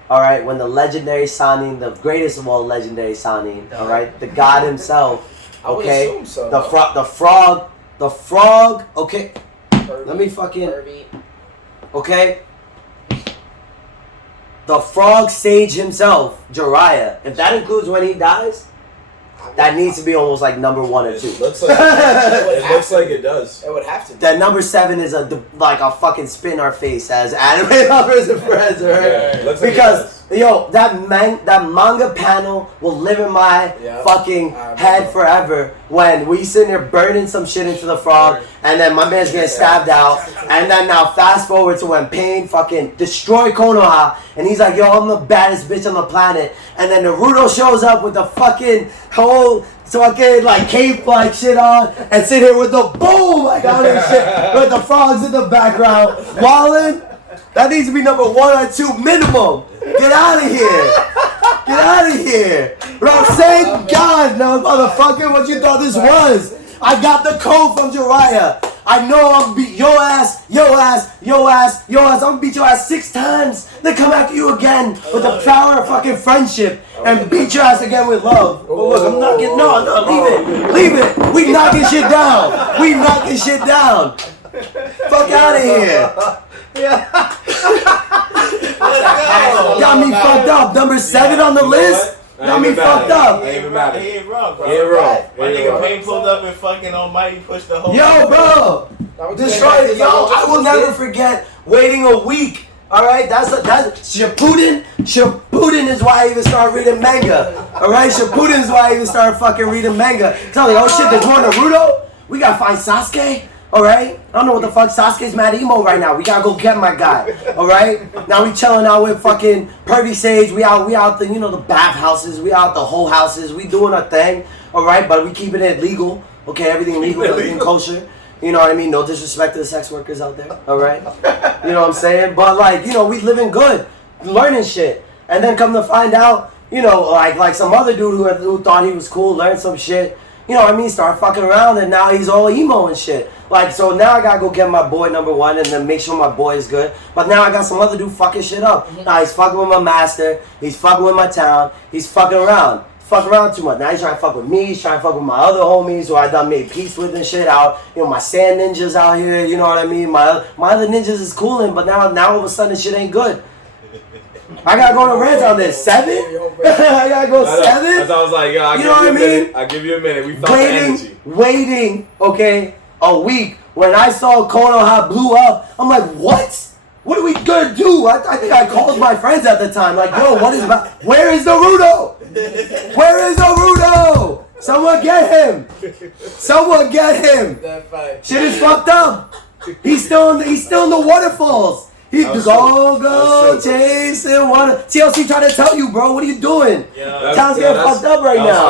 All right, when the legendary Sanin, the greatest of all legendary Sanin, all right, the god himself. Okay, I would assume so. The frog. Okay, Kirby, let me fucking. Kirby. Okay. The frog sage himself, Jiraiya. If that includes when he dies, that needs to be almost like number 1 or 2. It looks like it does. It would have to. That number 7 is like a fucking spin our face as anime lovers and friends, right? Yeah, it looks like because Yo, that manga panel will live in my fucking head forever when we sitting there burning some shit into the frog and then my man's getting stabbed out. And then now fast forward to when Pain fucking destroyed Konoha and he's like, yo, I'm the baddest bitch on the planet. And then Naruto shows up with the fucking whole fucking like cape like shit on and sit here with the boom like on and shit with the frogs in the background. Wallin', that needs to be number 1 or 2 minimum. Get out of here! Get out of here! But I'm saying, God, no, motherfucker, what you thought this was? I got the code from Jiraiya. I know I'm gonna beat your ass, your ass, your ass, your ass. I'm gonna beat your ass 6 times. Then come after you again with the power of fucking friendship and beat your ass again with love. But look, I'm not getting, no, leave it. We knocking shit down. We knocking shit down. Fuck out of here. Got me fucked up. Number 7 on the list. Got me fucked up. Ain't even matter. He ain't wrong, bro. He ain't wrong. My nigga Pain pulled up and fucking Almighty pushed the whole. Yo, bro. Destroyed it. Yo, I will never forget waiting a week. All right, that's Shippuden. Shippuden is why I even started reading manga. All right, Shippuden is why I even started fucking reading manga. Tell me, oh shit, there's more Naruto. We gotta find Sasuke. Alright? I don't know what the fuck. Sasuke's mad emo right now. We gotta go get my guy. Alright? Now we chilling out with fucking Pervy Sage. We out the, you know, the bathhouses. We out the whole houses. We doing our thing. Alright? But we keeping it legal. Okay? Everything legal. Everything kosher. You know what I mean? No disrespect to the sex workers out there. Alright? You know what I'm saying? But like, you know, we living good. Learning shit. And then come to find out, you know, like some other dude who thought he was cool, learned some shit. You know what I mean? Start fucking around and now he's all emo and shit. Like, so now I gotta go get my boy number 1 and then make sure my boy is good. But now I got some other dude fucking shit up. Now he's fucking with my master. He's fucking with my town. He's fucking around. Fuck around too much. Now he's trying to fuck with me. He's trying to fuck with my other homies who I done made peace with and shit out. You know, my sand ninjas out here. You know what I mean? My other ninjas is cooling, but now all of a sudden shit ain't good. I gotta go to rent on this. 7? I gotta go 7? That's I was like, yo, I'll give you a minute. We felt the energy. Waiting, okay, a week. When I saw Konoha blew up, I'm like, what? What are we gonna do? I think I called my friends at the time, like, yo, where is Naruto? Where is Naruto? Someone get him. Someone get him. Shit is fucked up. He's still in the waterfalls. He's go chasing water. TLC trying to tell you, bro. What are you doing? Town's getting fucked up right now.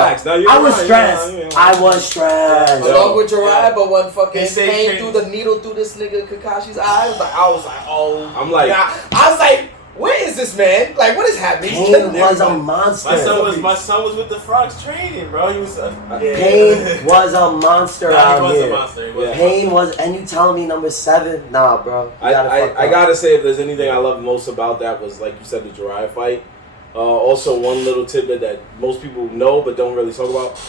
I was stressed. I was stressed. Along with Jiraiya, but when fucking Pain threw the needle through this nigga Kakashi's eye, I was like, oh. I'm like, I was like, where is this man? Like, what is happening? Pain was a monster. My son was with the frogs training, bro. He was. Pain was a monster out here. He was a monster. Pain was, and you telling me number 7? Nah, bro. I gotta say, if there's anything I love most about that was, like you said, the Jiraiya fight. Also, one little tidbit that most people know but don't really talk about: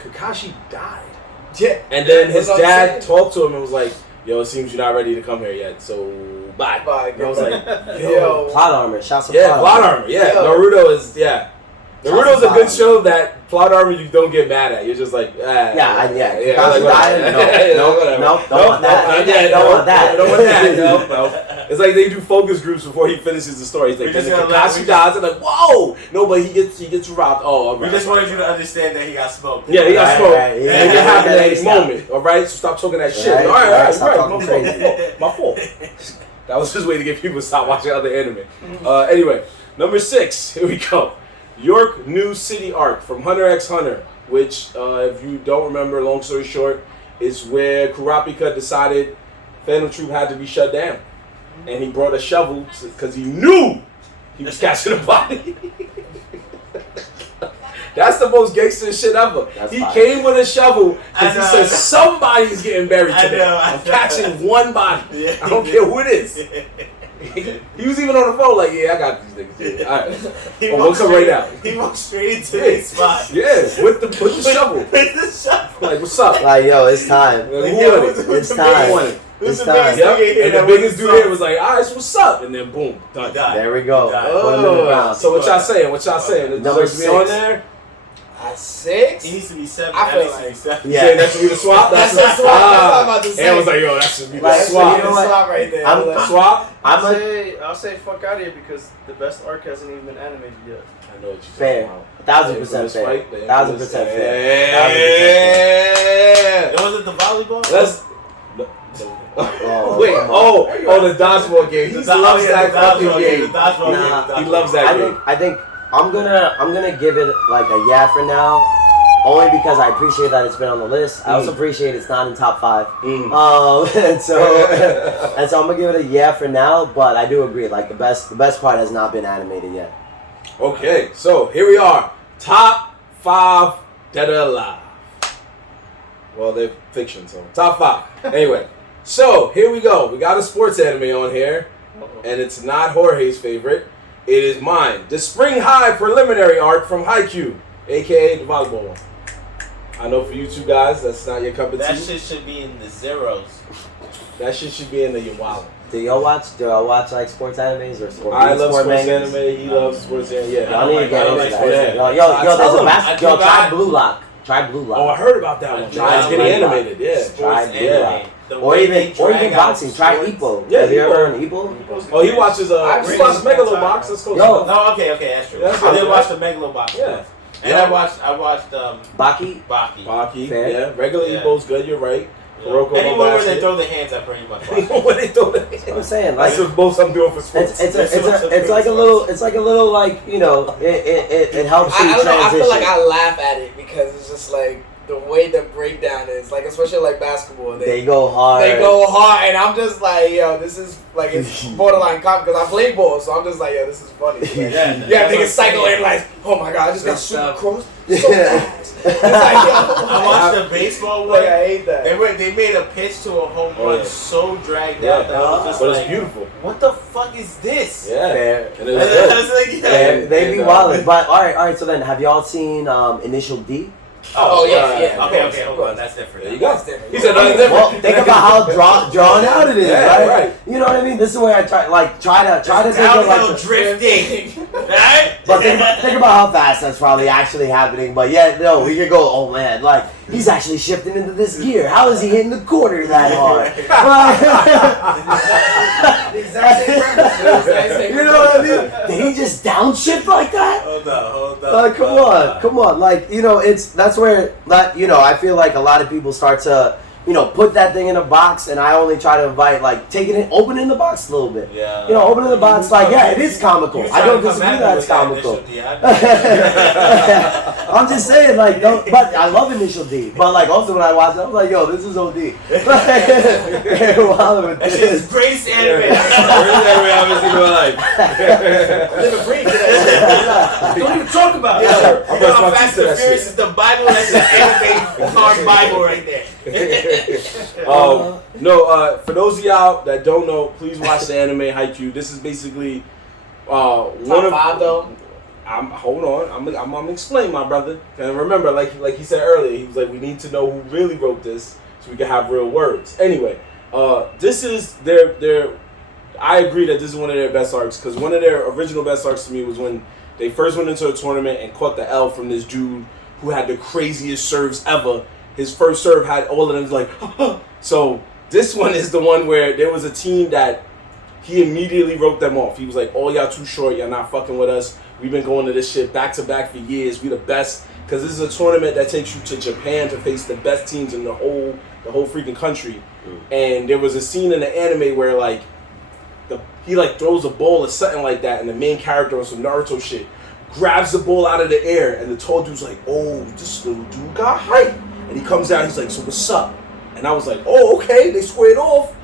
Kakashi died. Yeah. And then his dad talked to him and was like, "Yo, it seems you're not ready to come here yet, so bye." And I was like, "Yo, plot armor, shots of plot armor. Yeah, Naruto is Naruto's a good show that plot armor you don't get mad at. You're just like, No, don't want that. It's like they do focus groups before he finishes the story. He's like, Kakashi dies, and like, whoa, no, but he gets robbed. Oh, we just wanted you to understand that he got smoked. Yeah, he got smoked. And it happened at this moment. All right, so stop talking that shit. All right, my fault. That was his way to get people to stop watching other anime. Anyway, number 6. Here we go. York New City arc from Hunter x Hunter, which, if you don't remember, long story short, is where Kurapika decided Phantom Troop had to be shut down. And he brought a shovel because he knew he was catching a body. That's the most gangster shit ever. He came with a shovel because he said somebody's getting buried today. I'm catching one body. I don't care who it is. He was even on the phone like, yeah, I got these niggas. All right. We'll come right out. He walked straight into the spot. Yeah, with the shovel. With the shovel. Like, what's up? Like, yo, it's time. It's time. It's time. Yep. And the biggest dude here was like, all right, so what's up? And then boom, done. There we go. So what y'all saying? What y'all saying? Number Deserves to be on there? At 6? He needs to be 7. I feel That needs to like- be 7. You saying that should be the swap? That's the swap. That's what I'm about to say. And was like, yo, that should be the Like, swap. you know what? Swap right there. I'm- Swap? I'll say fuck out of here because the best arc hasn't even been animated yet. I know what you're Fair. talking 1,000% fair. 1,000% fair. Yeah. It wasn't the volleyball? Let's. Oh, Wait, come on. the dodgeball game. He loves that fucking game. Nah, He loves that game. I think I'm gonna give it like a yeah for now, only because I appreciate that it's been on the list. I also appreciate it's not in top 5. And so I'm gonna give it a yeah for now. But I do agree, like the best part has not been animated yet. Okay, so here we are. Top 5 dead or alive. Well, they're fiction, so top 5. Anyway, so here we go. We got a sports anime on here, and it's not Jorge's favorite. It is mine. The Spring High preliminary arc from Haikyuu, aka the volleyball one. I know for you two guys, that's not your cup of tea. That shit should be in the zeros. That shit should be in the Yawala. Do y'all watch like sports animes or sports? I love sports mangas? anime. He loves sports anime. Yeah. Y'all need to get into that. sports. Yo, there's a him. basketball. Yo, try Blue Lock. Try Blue Lock. Oh, I heard about that one. It's getting animated. Yeah. Try Blue Lock. The Or way even they drag out boxing. Try sports. Ippo. Yeah, Have you ever Ippo. heard of Ippo? Oh, he watches he watches Megalobox. Let's go. Yo. No, okay, that's true. That's I did right. watch the Megalobox. Yeah. And I watched Baki. Baki. Baki. Fair. Yeah. Regular Yeah. Ippo's good. You're right. Kuroko no Anyone where they Basket. throw the hands, I pretty much watch. When they throw the That's what I'm saying. Like, That's the most I'm doing for sports. it's like a little like, you know, it helps you I don't know. I transition. feel like I laugh at it because it's just like the way the breakdown is, like especially like basketball. They go hard. They go hard, and I'm just like, yo, this is like it's borderline comic because I play ball, so I'm just like, yo, this is funny. Like, yeah, niggas psychoanalyze. Oh my god, I just got super crossed so fast. It's like, yo, I watched the baseball one. like, I hate that. They made a pitch to a home Oh, run yeah. so dragged Yeah. out that I was just But like, it's beautiful. what the fuck is this? Yeah. Fair. And And it's I good. was like, yeah. They be And, wildin'. But all right. So then, have y'all seen Initial D? Oh, yeah. Okay, hold on, that's different. There you go. That's different. He said nothing different. Well, think about how drawn out it is, Yeah, right? right. You know what I mean? This is where I try to think of Downhill like. drifting, right? But think about how fast that's probably actually happening. But yeah, no, we could go, oh man, like, he's actually shifting into this gear. How is he hitting the corner that hard? You know what I mean? Did he just downshift like that? Hold on. Like, come on. Like, you know, that's where, that, you know, I feel like a lot of people start to, you know, put that thing in a box, and I only try to invite, like, open the box a little bit. Yeah. You know, open the box, like, yeah, it is comical. I don't disagree that it's comical. I'm just saying, like, but I love Initial D. But, like, also when I watch it, I'm like, yo, this is OD. Wild with That this. shit's greatest anime. Living free today. Don't even talk about it. You know how Fast and Furious is the Bible? That's the anime hard Bible right there. For those of y'all that don't know, please watch the anime Haikyuu. This is basically one Top of 5 though. Hold on. I'm gonna explain, my brother. And remember, like he said earlier, he was like, we need to know who really wrote this so we can have real words. Anyway, this is their. I agree that this is one of their best arcs because one of their original best arcs to me was when they first went into a tournament and caught the L from this dude who had the craziest serves ever. His first serve had all of them like, so this one is the one where there was a team that he immediately wrote them off. He was like, oh, y'all too short. Y'all not fucking with us. We've been going to this shit back to back for years. We the best. Because this is a tournament that takes you to Japan to face the best teams in the whole freaking country. And there was a scene in the anime where like, he like throws a ball or something like that, and the main character on some Naruto shit grabs the ball out of the air, and the tall dude's like, oh, this little dude got hype. And he comes out, he's like, so what's up? And I was like, oh, okay, they squared off.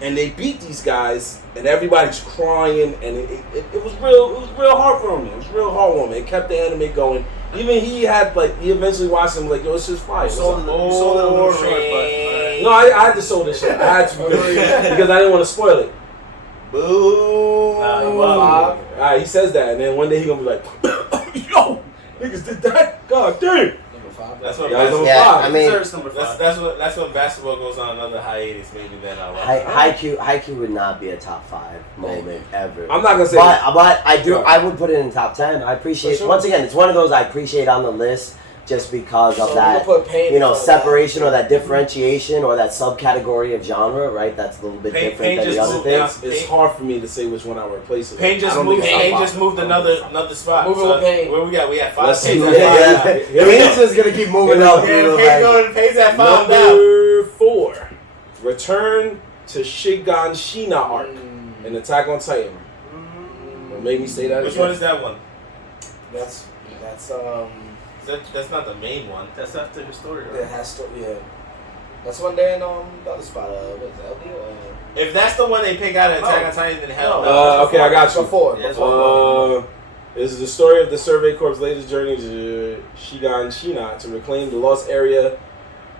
And they beat these guys, and everybody's crying, and it was real heartwarming. It was real heartwarming. It kept the anime going. Even he eventually watched them like, yo, it's just fire. You sold it a little short, but No, I had to show this shit. I had to because I didn't want to spoil it. Boo! He says that, and then one day he gonna be like, yo, niggas did that? God damn! That's what I mean, that's when basketball goes on another hiatus. Maybe then I'll watch. Haikyuu would not be a top 5 moment ever. I'm not gonna say but I would put it in top 10. I appreciate, sure. once again, it's one of those I appreciate on the list. just because of So that, we'll put Pain you know, in front of separation or that differentiation or that subcategory of genre, right? That's a little bit Pain- different Pain than the just other moved things. down. It's hard for me to say which one I would replace it. Pain with. just I don't moved. think it's Pain top just five. moved another spot. Moving with Pain. Where we got? We at 5. Let's see. Pain's Yeah, at 5 now. Here we Pain's go. just gonna keep moving up. Yeah, Pain's at 5 now. Number 4. Return to Shigan Shina arc in Attack on Titan. Don't make me say that Which again. one is that one? That's That's not the main one. That's after the story. it has to That's one there in the other spot. What is that? LD or, If that's the one they pick out of Attack on Titan, then hell No. no. Okay, I got you. Before. Yeah, that's This is the story of the Survey Corps' latest journey to Shigan Shina to reclaim the lost area.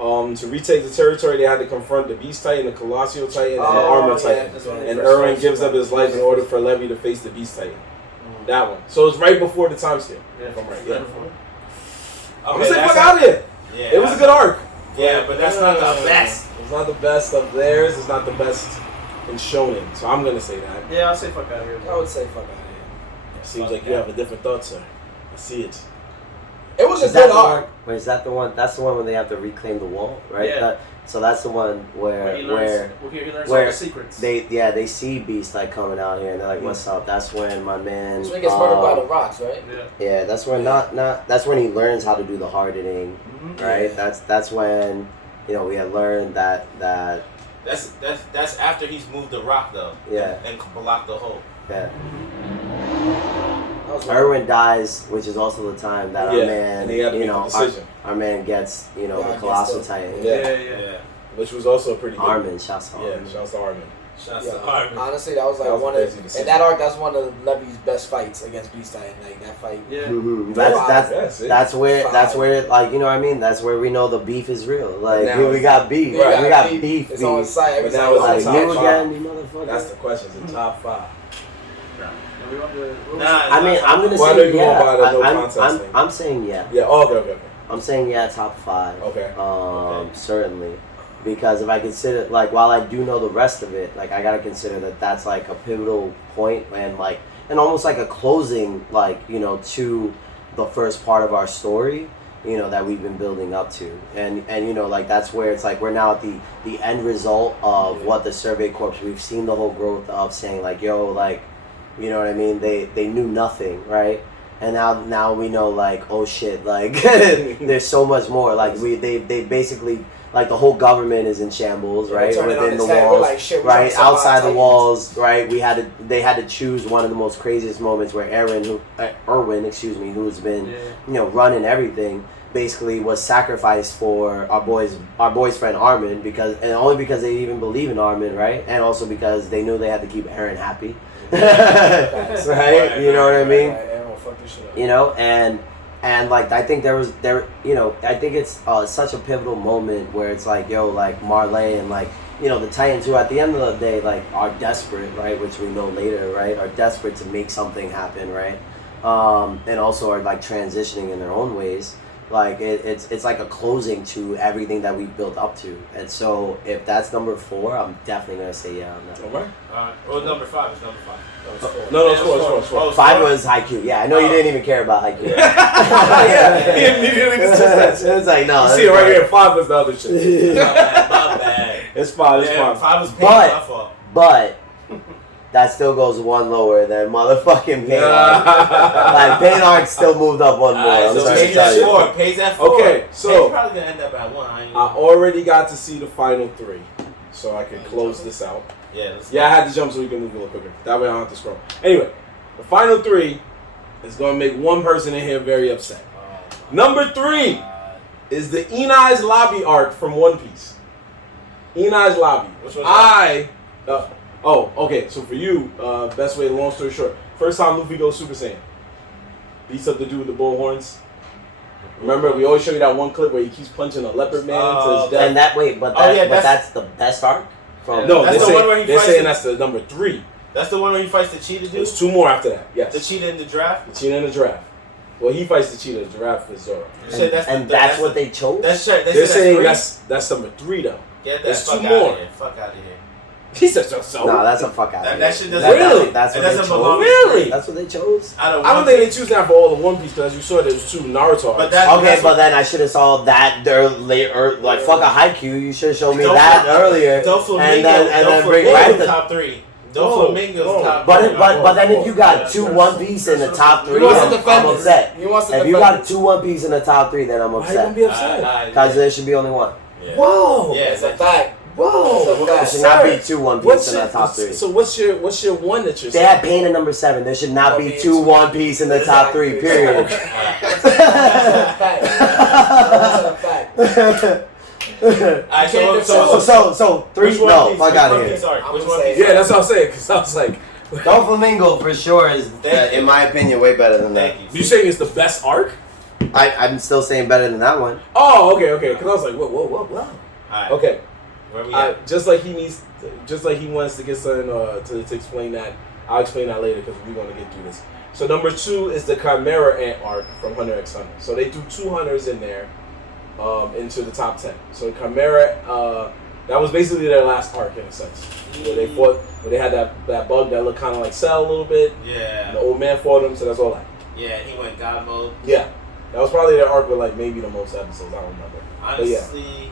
To retake the territory, they had to confront the Beast Titan, the Colossal Titan, and the Armor Titan. And Erwin gives up his life in order for Levi to face the Beast Titan. That one. So it's right before the time skip. Yeah, If I'm right. Yeah. I'm Okay, gonna say that's fuck out of it. Yeah, It was a good arc. Yeah, but that's not the best. It's not the best of theirs. It's not the best in shonen. So I'm gonna say that. Yeah, I'll say fuck out of here. I would say fuck out of here. Seems like you have a different thought, sir. I see it. It was a Is that good the one? arc. Wait, is that the one? That's the one when they have to reclaim the wall, right? Yeah. So that's the one where He learns all where the secrets. they see Beast like coming out here and they're like, "What's up?" That's when my man. So he gets murdered by the rocks, right? Yeah, that's when not that's when he learns how to do the hardening, right? Yeah. That's when we had learned that That's after he's moved the rock though. Yeah. And blocked the hole. yeah. That was Erwin dies, which is also the time that our man, and he had to make a decision. our man gets the against Colossal the- Titan. Yeah. Which was also pretty good. Armin, shouts to Yeah, Armin. shouts to Armin. Shouts Yeah, to Harvey. honestly, that was like That was one a of crazy decision. in that arc. That's one of Levy's best fights against Beast Titan. Like that fight. Yeah. Mhm. That's That's where Five. like you know what I mean. That's where we know the beef is real. Like Now here we got beef. Yeah, We got beef. It's on site. Every But now time it's on Like top you site. five. again, you motherfucker. That's the question. It's the top 5. I mean, I'm gonna Well, I know say you going by the yeah. no contest thing. I'm saying yeah. Yeah. Oh, okay. I'm saying yeah, top 5. Okay. Certainly, because if I consider like while I do know the rest of it, like I gotta consider that that's like a pivotal point and almost like a closing to the first part of our story. That we've been building up to, and like that's where it's like we're now at the end result of what the Survey Corps. We've seen the whole growth of saying like yo like, you know what I mean. They knew nothing, right? And now we know like oh shit like there's so much more like they basically like the whole government is in shambles, right? Turn it on Within the its head. We're walls, like, shit, we're right? trying to survive Outside the Titans. walls, right? They had to choose one of the most craziest moments where Erwin, who's been running everything, basically was sacrificed for our boy's friend Armin and only because they even believe in Armin, right? And also because they knew they had to keep Eren happy, right? You know what I mean? Right, everyone fuck this shit up. And like I think I think it's such a pivotal moment where it's like yo like Marley and like the Titans who at the end of the day like are desperate, right, which we know later, right, are desperate to make something happen, right, and also are like transitioning in their own ways. Like it's like a closing to everything that we've built up to, and so if that's number 4, I'm definitely gonna say yeah on that. Okay. Well, number 5 is number 5. No, it's 4. 5 was Haikyuu. Yeah, I know you didn't even care about Haikyuu. Yeah, he immediately dismissed that. It's like no. You see it right here. 5 is the other shit. My bad. It's 5. It's Yeah, 5. 5 was Pain, But- my fault. But that still goes 1 lower than motherfucking Pain Arc. Like Pain Arc still moved up 1 more. Alright, I'm so sorry to Pain's tell at you. 4. Pain's at 4. Okay, so- Pain's probably gonna end up at 1. I already got to see the final 3, so I can close this out. Yeah, I had to jump so we can move a little quicker. That way I don't have to scroll. Anyway, the final 3 is going to make one person in here very upset. Number 3 is the Enai's Lobby arc from One Piece. Enai's Lobby. Which one's that? Okay. So for you, best way, long story short, first time Luffy goes Super Saiyan. Beats up the dude with the bull horns. Remember, we always show you that one clip where he keeps punching a leopard man to his death. And that's the best arc from. No, That's they're the one where he saying fights that's the number 3. That's the one where he fights the cheetah dude? There's 2 more after that. Yes. The cheetah in the draft? The cheetah and the giraffe. Well, he fights the cheetah. The giraffe is Zoro. You said that's what they chose. That's right. They're saying 3? that's number 3 though. Get that there's fuck 2 out more. of here. Fuck out of here. He said so. Nah, that's a fuck out. That shit doesn't. Really? That's it what they doesn't chose. belong. Really? That's what they chose. I don't think they choose that for all the One Piece because as you saw, there's 2 Naruto. But then I should have saw that later. Like fuck a Haikyuu. You should have shown me Don't that fl- earlier. And then bring right the top 3. Flamingo's top. But then if you got 2 One Piece in the top 3, I'm upset. If you got 2 One Piece in the top 3, then I'm Why you upset. gonna be upset? Because there should be only one. Yeah. Whoa. Yeah, It's a fact. Whoa. There should not be 2 One Piece in the top 3. So what's your one that you're They saying? had Pain at number 7. There should not be 2 One Piece in the top 3. Period. That's a fact. That's a fact. So 3. No, fuck out of here. Which one? Yeah, that's what I'm saying. Because I was like, Doflamingo for sure is, in my opinion, way better than that. you saying it's the best arc? I'm still saying better than that one. Oh, okay. Because I was like, whoa. Alright. Okay. Where we at? Just like he wants to get something to explain that. I'll explain that later because we're gonna get through this. So number 2 is the Chimera Ant arc from Hunter x Hunter. So they threw 2 hunters in there, into the top 10. So Chimera, that was basically their last arc in a sense. Where they had that bug that looked kind of like Cell a little bit. Yeah. And the old man fought him, so that's all that. Yeah, he went God mode. Yeah, that was probably their arc with like maybe the most episodes. I don't remember. Honestly,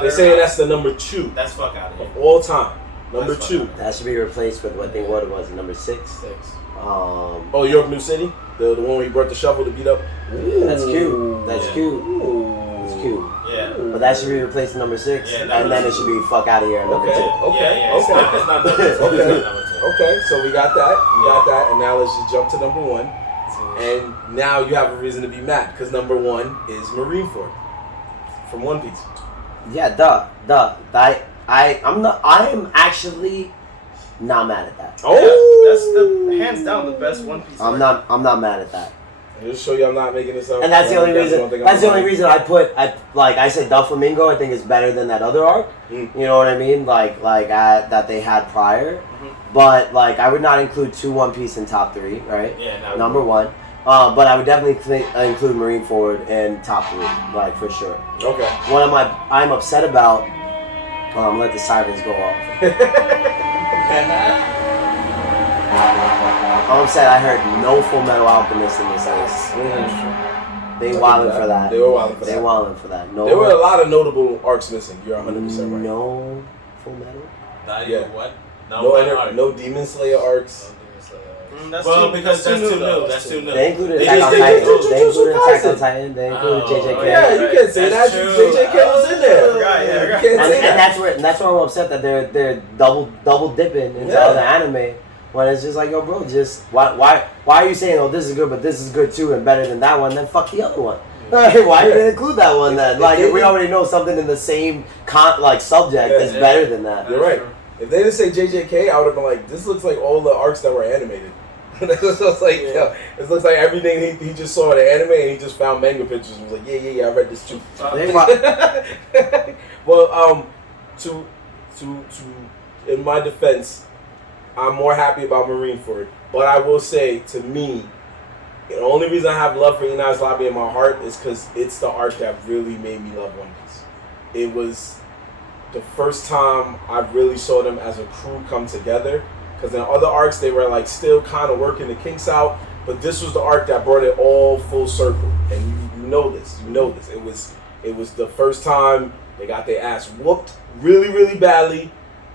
They say that's the number 2 that's fuck out of here. of all time. Number That's 2. That should be replaced with what it was, number 6. Oh, York New City, the one where he brought the shovel to beat up. That's cute. That's Yeah. cute. That's cute. Yeah. But that should be replaced with number 6, Yeah, and then it should be fuck out of here. Number 2. Yeah, it's not number 2. It's not number 2. Okay, so we got that, and now let's just jump to number 1. And now you have a reason to be mad because number 1 is Marineford from One Piece. Yeah, duh. I am actually not mad at that. Oh, That's the hands down the best One Piece. I'm not mad at that. And just show you I'm not making this up. And that's the only You guys reason. don't think I'm That's the only lying. reason I said Doflamingo. I think is better than that other arc. Mm. You know what I mean? That they had prior. But like I would not include 2 One Piece in top 3, right? Yeah, Number 1. But I would definitely include Marineford in top 3, like for sure. Okay. I'm upset about. Let the sirens go off. I'm upset I heard no Full Metal Alchemist in this list. They wildin' for that. They were wildin' for They that. wildin' for that. No. There were a lot of notable arcs missing. You're 100% right. No Full Metal. Yeah. What? No Demon Slayer arcs. Because that's too new. That's too new. They included They Attack on just- Titan. they They included Jujutsu Attack on Kaisen. Titan. They included Oh, JJK. Yeah, you can't say That's that. true. JJK was in there. Right, yeah, You right. can't say And that. that's why I'm upset that they're double dipping into Yeah. other anime when it's just like, yo, bro, just why are you saying, oh, this is good, but this is good too and better than that one? Then fuck the other one. Why you didn't include that one then? Like if we already know something in the same subject is better than that. You're right. If they didn't say JJK, I would have been like, this looks like all the arcs that were animated. This looks like it looks like everything he just saw in the anime and he just found manga pictures and was like, yeah, I read this too. Well, to in my defense, I'm more happy about Marineford, but I will say to me, the only reason I have love for Inai's Lobby in my heart is because it's the arc that really made me love One Piece. It was the first time I really saw them as a crew come together. Because in other arcs, they were like still kind of working the kinks out. But this was the arc that brought it all full circle. And you know this. You know this. It was the first time they got their ass whooped really, really badly.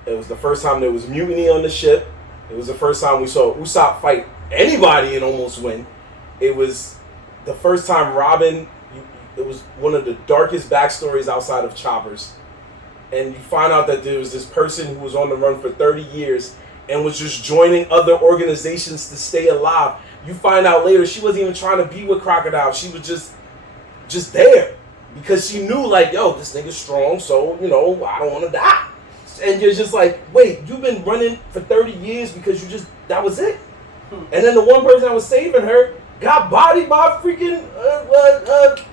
It was the first time there was mutiny on the ship. It was the first time we saw Usopp fight anybody and almost win. It was the first time Robin, it was one of the darkest backstories outside of Choppers. And you find out that there was this person who was on the run for 30 years and was just joining other organizations to stay alive. You find out later she wasn't even trying to be with Crocodile. She was just there because she knew like, yo, this nigga's strong, so, you know, I don't want to die. And you're just like, wait, you've been running for 30 years because that was it? And then the one person that was saving her got bodied by freaking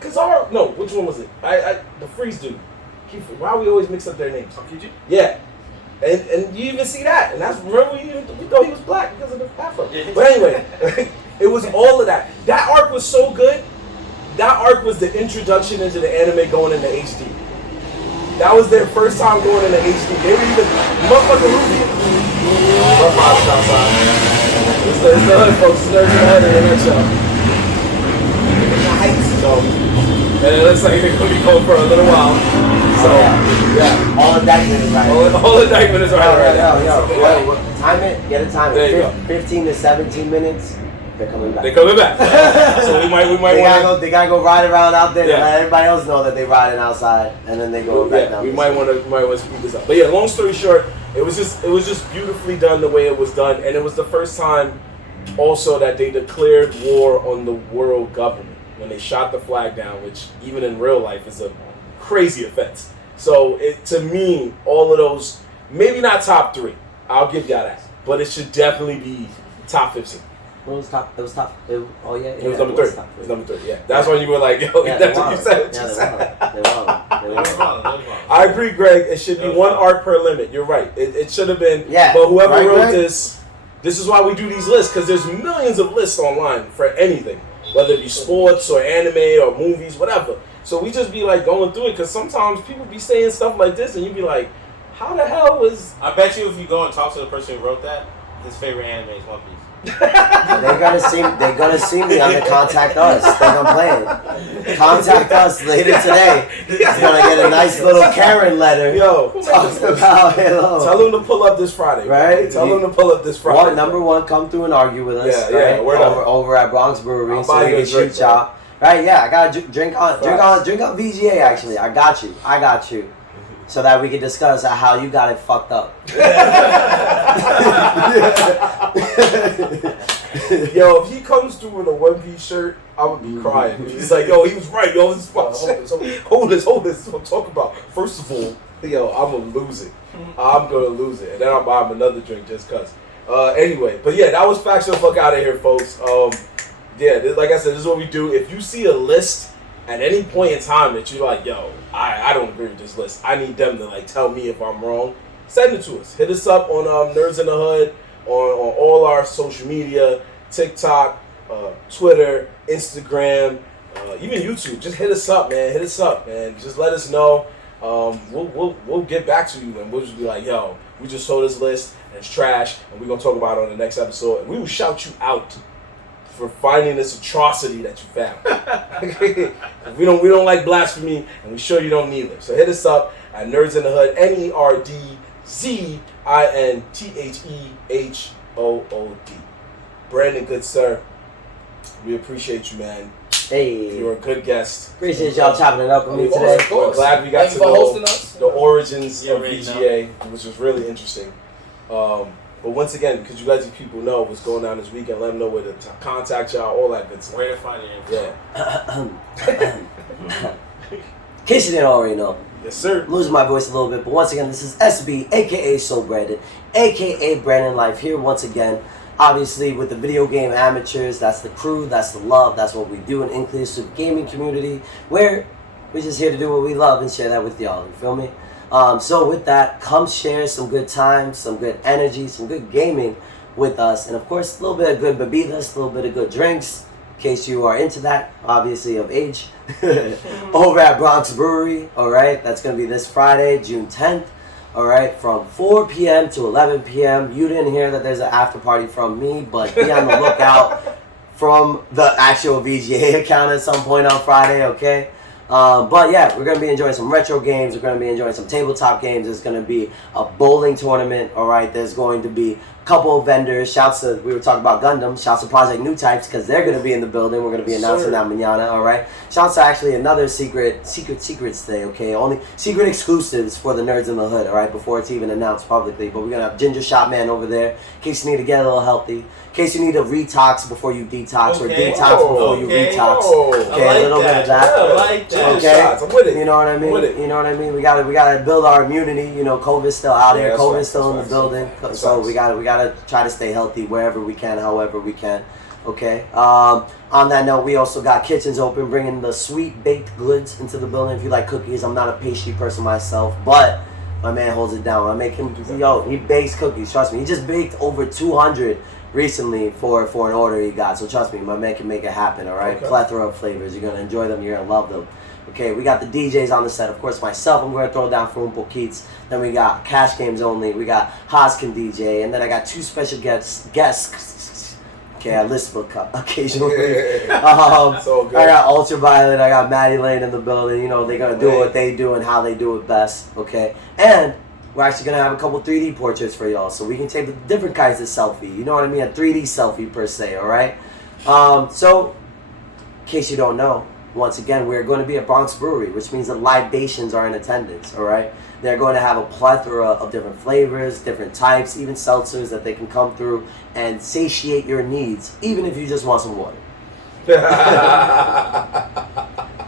Kizaru. No, which one was it? The Freeze dude. Why we always mix up their names? Yeah. And you even see that. And that's, remember, we thought he was black because of the afro. But anyway, it was all of that. That arc was so good. That arc was the introduction into the anime going into HD. That was their first time going into HD. They were even motherfucking Ruby. It's the hood, folks. It's Nerdz in the Hood in a nutshell. So, and it looks like they're going to be going for a little while. So, yeah. All indictment is right. All indictment is right now. Yo. Time it. Get a time There you it. 15 to 17 minutes. They're coming back. They're coming back. So we might They gotta go ride around out there and let everybody else know that they're riding outside, and then they go back down. We might want to speed this up. But yeah, long story short, it was just beautifully done the way it was done, and it was the first time also that they declared war on the world government when they shot the flag down, which even in real life is a crazy offense. So to me, all of those, maybe not top 3, I'll give y'all that, but it should definitely be top 15. It was top. It was number 3. It was number 3. Yeah, that's when you were like, yo, that's what you said. They were. I agree, Greg. It should be 1 art per limit. You're right. It should have been. Yeah. But whoever right, wrote Greg? this is why we do these lists, because there's millions of lists online for anything, whether it be sports or anime or movies, whatever. So we just be like going through it, because sometimes people be saying stuff like this, and you be like, how the hell was? I bet you if you go and talk to the person who wrote that, his favorite anime is One Piece. They're gonna see me on the Contact Us. They're gonna play it. Contact Us later today. He's gonna get a nice little Karen letter. Yo, talks about hello. Tell him to pull up this Friday. Right? Tell him to pull up this Friday. Number one, come through and argue with us. Yeah, right? word over at Bronx Brewery, so we can shoot drink, y'all. Right? Yeah, I gotta drink on VGA. Actually, I got you. So that we can discuss how you got it fucked up. Yo, if he comes through in a One Piece shirt, I would be crying. He's like, yo, he was right. Yo, this is fuck shit. Hold this. What I'm talking about. First of all, yo, I'm going to lose it. I'm going to lose it. And then I'll buy him another drink just because. Anyway, but yeah, that was Facts the Fuck Out of Here, folks. Like I said, this is what we do. If you see a list at any point in time that you're like, yo, I don't agree with this list, I need them to like tell me if I'm wrong, send it to us. Hit us up on Nerdz in the Hood, on all our social media, TikTok, Twitter, Instagram, even YouTube. Just hit us up, man. Just let us know. We'll get back to you, and we'll just be like, yo, we just saw this list and it's trash, and we're gonna talk about it on the next episode, and we will shout you out for finding this atrocity that you found. we don't like blasphemy, and we sure you don't neither. So hit us up at Nerdz in the Hood, NERDZINTHEHOOD. Brandon, good sir, we appreciate you, man. Hey, you're a good guest. Appreciate y'all chopping it up with me today. We're glad we got to know the origins of VGA, which was really interesting. But once again, because you let these people know what's going on this weekend, let them know where to contact y'all, all that good stuff. Where to find it. Yeah. In case you didn't already know. Yes, sir. I'm losing my voice a little bit, but once again, this is SB, aka So Brandon, aka Brandonlyfe, here once again. Obviously, with the Video Game Amateurs, that's the crew, that's the love, that's what we do in inclusive gaming community, where we're just here to do what we love and share that with y'all. You feel me? So with that, come share some good times, some good energy, some good gaming with us. And of course, a little bit of good bebidas, a little bit of good drinks, in case you are into that, obviously of age, over at Bronx Brewery, alright? That's going to be this Friday, June 10th, alright? From 4 p.m. to 11 p.m. You didn't hear that there's an after party from me, but be on the lookout from the actual VGA account at some point on Friday, okay? But yeah, we're going to be enjoying some retro games. We're going to be enjoying some tabletop games. There's going to be a bowling tournament, alright? There's going to be a couple of vendors. Shouts to, we were talking about Gundam. Shouts to Project New Types, because they're going to be in the building. We're going to be announcing that mañana, alright? Shouts to actually another secrets today, okay? Only secret exclusives for the Nerdz in the Hood, alright? Before it's even announced publicly. But we're going to have Ginger Shot Man over there, in case you need to get a little healthy. In case you need to retox before you detox, or detox before you retox. Okay, a little bit of that. I like that. Okay, I'm with it. You know what I mean? You know what I mean? We gotta build our immunity. You know, COVID's still out here. COVID's still in the building. So we gotta try to stay healthy wherever we can, however we can. Okay. On that note, we also got kitchens open, bringing the sweet baked goods into the building. If you like cookies, I'm not a pastry person myself, but my man holds it down. I make him, he bakes cookies. Trust me, he just baked over 200 recently for an order he got. So trust me, my man can make it happen, all right? Okay. Plethora of flavors. You're going to enjoy them. You're going to love them. Okay, we got the DJs on the set. Of course, myself, I'm going to throw down for Umpo Keats. Then we got Cash Games Only. We got Hoskin DJ. And then I got 2 special guests. Okay, I lisp occasionally. So good. I got Ultraviolet. I got Maddie Lane in the building. You know, they're going to do what they do and how they do it best. Okay, and we're actually going to have a couple 3D portraits for y'all. So we can take different kinds of selfie. You know what I mean? A 3D selfie per se, all right? So, in case you don't know, once again, we're going to be at Bronx Brewery, which means the libations are in attendance, all right? They're going to have a plethora of different flavors, different types, even seltzers that they can come through and satiate your needs, even if you just want some water.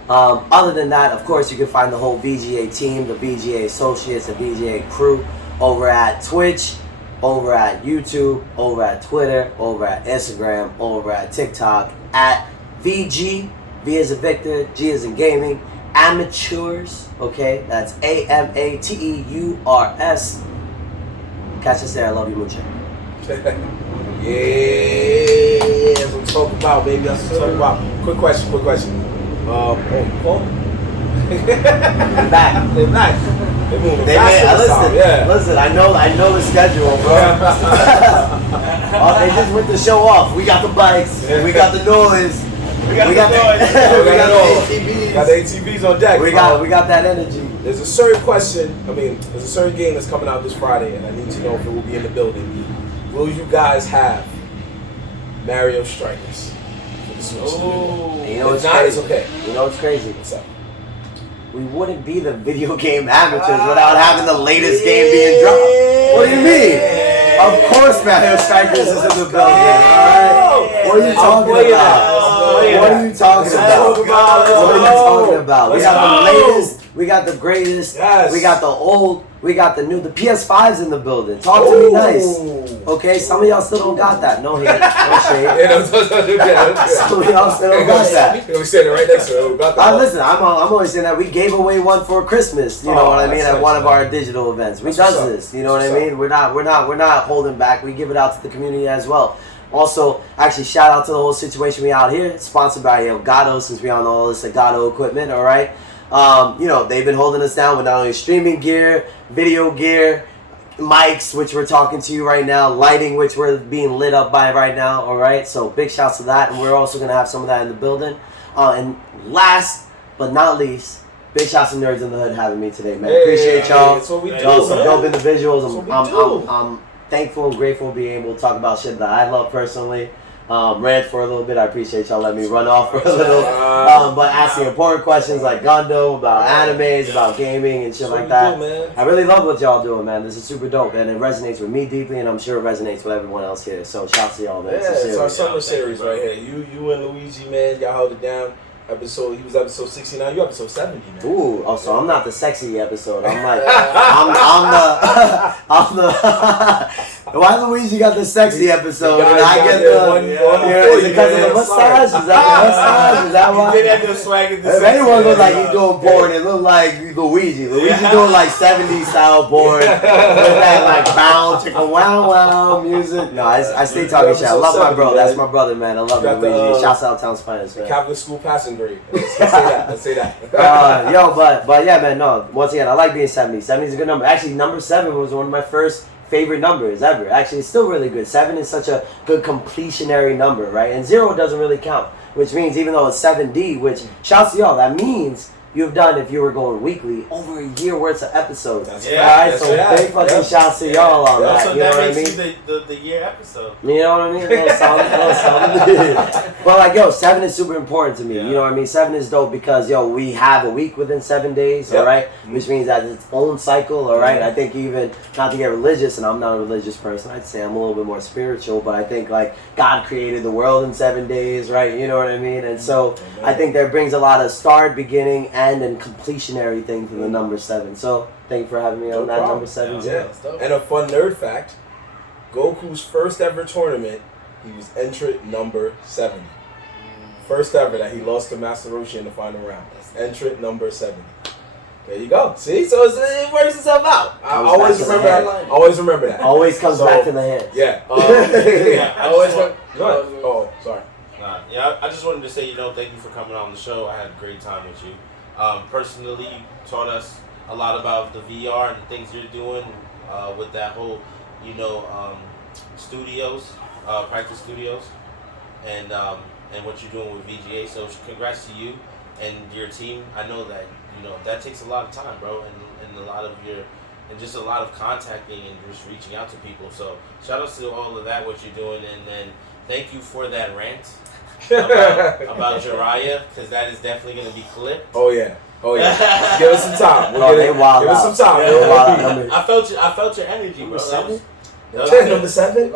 Other than that, of course, you can find the whole VGA team, the VGA associates, the VGA crew over at Twitch, over at YouTube, over at Twitter, over at Instagram, over at TikTok, at VG, V as in Victor, G as in Gaming, Amateurs, okay? That's AMATEURS. Catch us there. I love you, mucho. Yeah, that's what I'm talking about, baby. That's what I'm talking about. Quick question. Paul? They're back. They're back. They're moving faster this time, Listen, I know the schedule, bro. They just went to show off. We got the bikes, we got the noise. We got the ATVs. Got the ATVs on deck. We got that energy. There's a certain there's a certain game that's coming out this Friday, and I need to know if it will be in the building. Will you guys have Mario Strikers for the Switch? You know what's if not, crazy? it's okay. You know what's crazy? What's up? We wouldn't be the video game amateurs without having the latest game being dropped. What do you mean? Of course Mario Strikers is in the building. Alright? What are you talking about? What are you talking about? We got the latest, we got the greatest, we got the old, we got the new, the PS5's in the building. Talk to me nice. Okay, some of y'all still don't got that. No hate, no shade. Some of y'all still don't got that. We standing right next to it. Listen, I'm only saying that we gave away one for Christmas. You know what I mean? At one of our digital events, we does this. You know what I mean? We're not holding back. We give it out to the community as well. Also, actually, shout out to the whole situation we out here. Sponsored by Elgato, since we on all this Elgato equipment. All right. You know, they've been holding us down with not only streaming gear, video gear, mics, which we're talking to you right now, lighting, which we're being lit up by right now. All right. So big shouts to that, and we're also gonna have some of that in the building. And last but not least, big shouts to Nerdz in the Hood having me today, man. Appreciate y'all. That's what we do. Y'all some dope individuals. I'm I'm thankful and grateful being able to talk about shit that I love personally. Rant for a little bit. I appreciate y'all letting me run off for a little. But asking important questions like Gundo, about animes, about gaming and shit like that. I really love what y'all doing, man. This is super dope, and it resonates with me deeply, and I'm sure it resonates with everyone else here. So shouts to y'all, man. Yeah, it's our summer series right here. You and Luigi, man, y'all held it down. He was episode 69. You episode 70, man. Ooh, oh, so I'm not the sexy episode. I'm like, I'm the. Why Luigi got the sexy episode and I get the? Is it because of the mustache? Is that the mustache? Is that why? You did have the swag at the If anyone looks like he's doing porn, it look like Luigi. Luigi doing like 70s style porn with that like bound chicka wow wow music. No, I stay talking shit. I love my bro. That's my brother, man. I love Luigi. Shouts out Town's finest, man. Catholic school passing grade. Let's say that. But yeah, man. No, once again, I like being 70. 70 is a good number. Actually, number 7 was one of my first favorite numbers ever. Actually, it's still really good. 7 is such a good completionary number, right? And 0 doesn't really count, which means even though it's 7D, which shouts to y'all, that means you've done, if you were going weekly, over a year worth of episodes. Alright, so big fucking shouts to y'all on that. So you know that what I makes mean? you the year episode. You know what I mean? A little something. But like, yo, 7 is super important to me. You know what I mean? 7 is dope because, yo, we have a week within 7 days, alright? Which means that it's own cycle, alright? I think even, not to get religious, and I'm not a religious person, I'd say I'm a little bit more spiritual, but I think like God created the world in 7 days, right? You know what I mean? And so I think that brings a lot of start, beginning, and completionary thing to the number 7. So thank you for having me on that number 7. And a fun nerd fact: Goku's first ever tournament, he was entrant number 70. First ever that he lost to Master Roshi in the final round. Entrant number 70. There you go. See, so it works itself out. I always remember that. Always remember that. Always comes back to the hands. Yeah. I always go ahead. Oh, sorry. I just wanted to say, thank you for coming on the show. I had a great time with you. Personally, you taught us a lot about the VR and the things you're doing with that whole, studios, practice studios, and what you're doing with VGA. So congrats to you and your team. I know that that takes a lot of time, bro, and a lot of just a lot of contacting and just reaching out to people. So shout out to all of that, what you're doing, and then thank you for that rant about Jiraiya, because that is definitely going to be clipped. Oh yeah. Give us some time. Give us some time. I felt your energy, bro. Number 7? Yeah,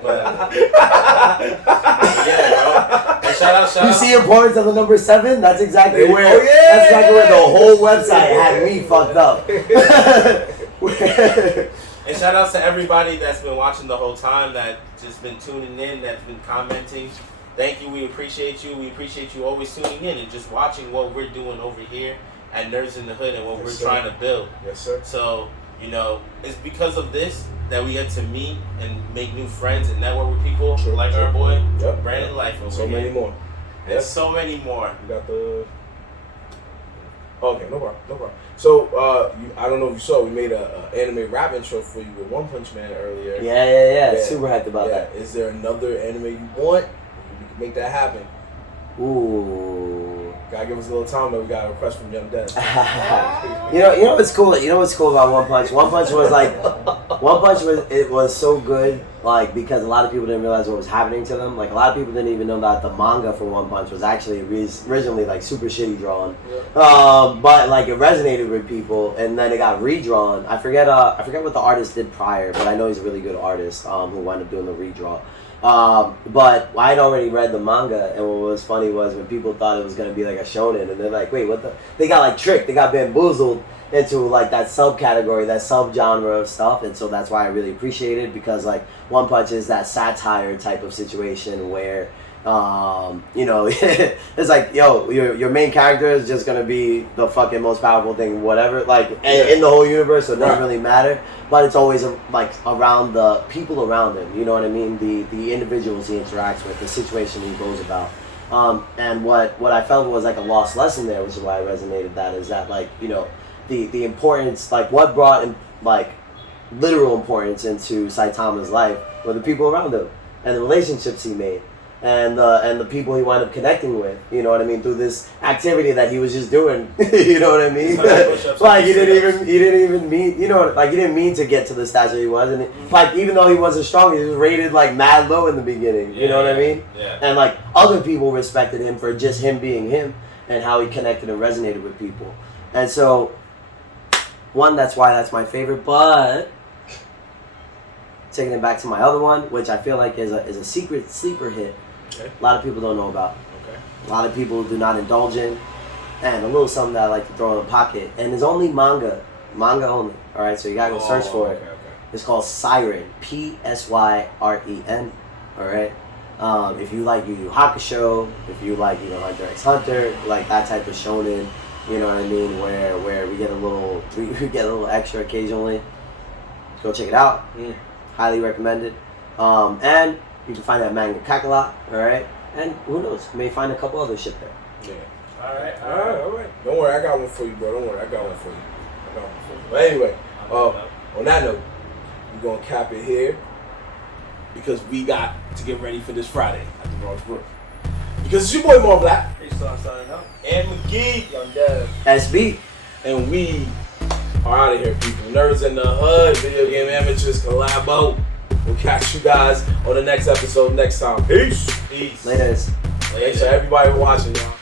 bro. And shout out. You see importance of the number 7? That's exactly where the whole website had me fucked up. And shout outs to everybody that's been watching the whole time, that just been tuning in, that's been commenting. Thank you. We appreciate you. We appreciate you always tuning in and just watching what we're doing over here at Nerdz in the Hood and what we're trying to build. Yes, sir. So, it's because of this that we get to meet and make new friends and network with people like our boy, Brandonlyfe over so here. Many more. And so many more. You got the... Okay, no problem. So, I don't know if you saw, we made an anime rap intro for you with One Punch Man earlier. Yeah. Super hyped about that. Is there another anime you want? We can make that happen. Ooh. Gotta give us a little time, though. We got a request from Young Dennis. You know what's cool? You know what's cool about One Punch? One Punch was so good, because a lot of people didn't realize what was happening to them. Like, a lot of people didn't even know that the manga for One Punch was actually originally super shitty drawn. Yeah. But it resonated with people, and then it got redrawn. I forget what the artist did prior, but I know he's a really good artist who wound up doing the redraw. But I had already read the manga, and what was funny was when people thought it was going to be like a shonen, and they're like, wait, what the? They got tricked, they got bamboozled into that subcategory, that subgenre of stuff, and so that's why I really appreciate it, because One Punch is that satire type of situation where it's your main character is just gonna be the fucking most powerful thing, whatever, in the whole universe, so it doesn't really matter. But it's always around the people around him. You know what I mean? The individuals he interacts with, the situation he goes about. And what I felt was a lost lesson there, which is why I resonated. That is that the importance, what brought literal importance into Saitama's life were the people around him and the relationships he made. And the people he wound up connecting with, you know what I mean, through this activity that he was just doing, you know what I mean? He didn't even mean, he didn't mean to get to the stature he was, and even though he wasn't strong, he was rated mad low in the beginning, you know what I mean? Yeah. And other people respected him for just him being him and how he connected and resonated with people. And so, that's why that's my favorite, but taking it back to my other one, which I feel is a secret sleeper hit. Okay. A lot of people don't know about. Okay. A lot of people do not indulge in, and a little something that I like to throw in the pocket. And it's only manga only. All right, so you gotta go search for it. Okay. It's called Siren, Psyren. All right. If you like Yu Yu Hakusho, if you like Hunter x Hunter, that type of shonen, you know what I mean, where we get a little extra occasionally. Go check it out. Highly recommend it. And you can find that manga Kakalot, alright? And who knows, you may find a couple other shit there. Yeah. Alright. Don't worry, I got one for you, bro. Don't worry, I got one for you. But anyway, on that note, we're going to cap it here because we got to get ready for this Friday at the Bronx Brook. Because it's your boy More Black. Peace on signing up. And McGee. Young Dev. SB. And we are out of here, people. Nerdz in the Hood, Video Game Amateurs collabo. We'll catch you guys on the next episode next time. Peace. Later. Thanks to everybody for watching, y'all.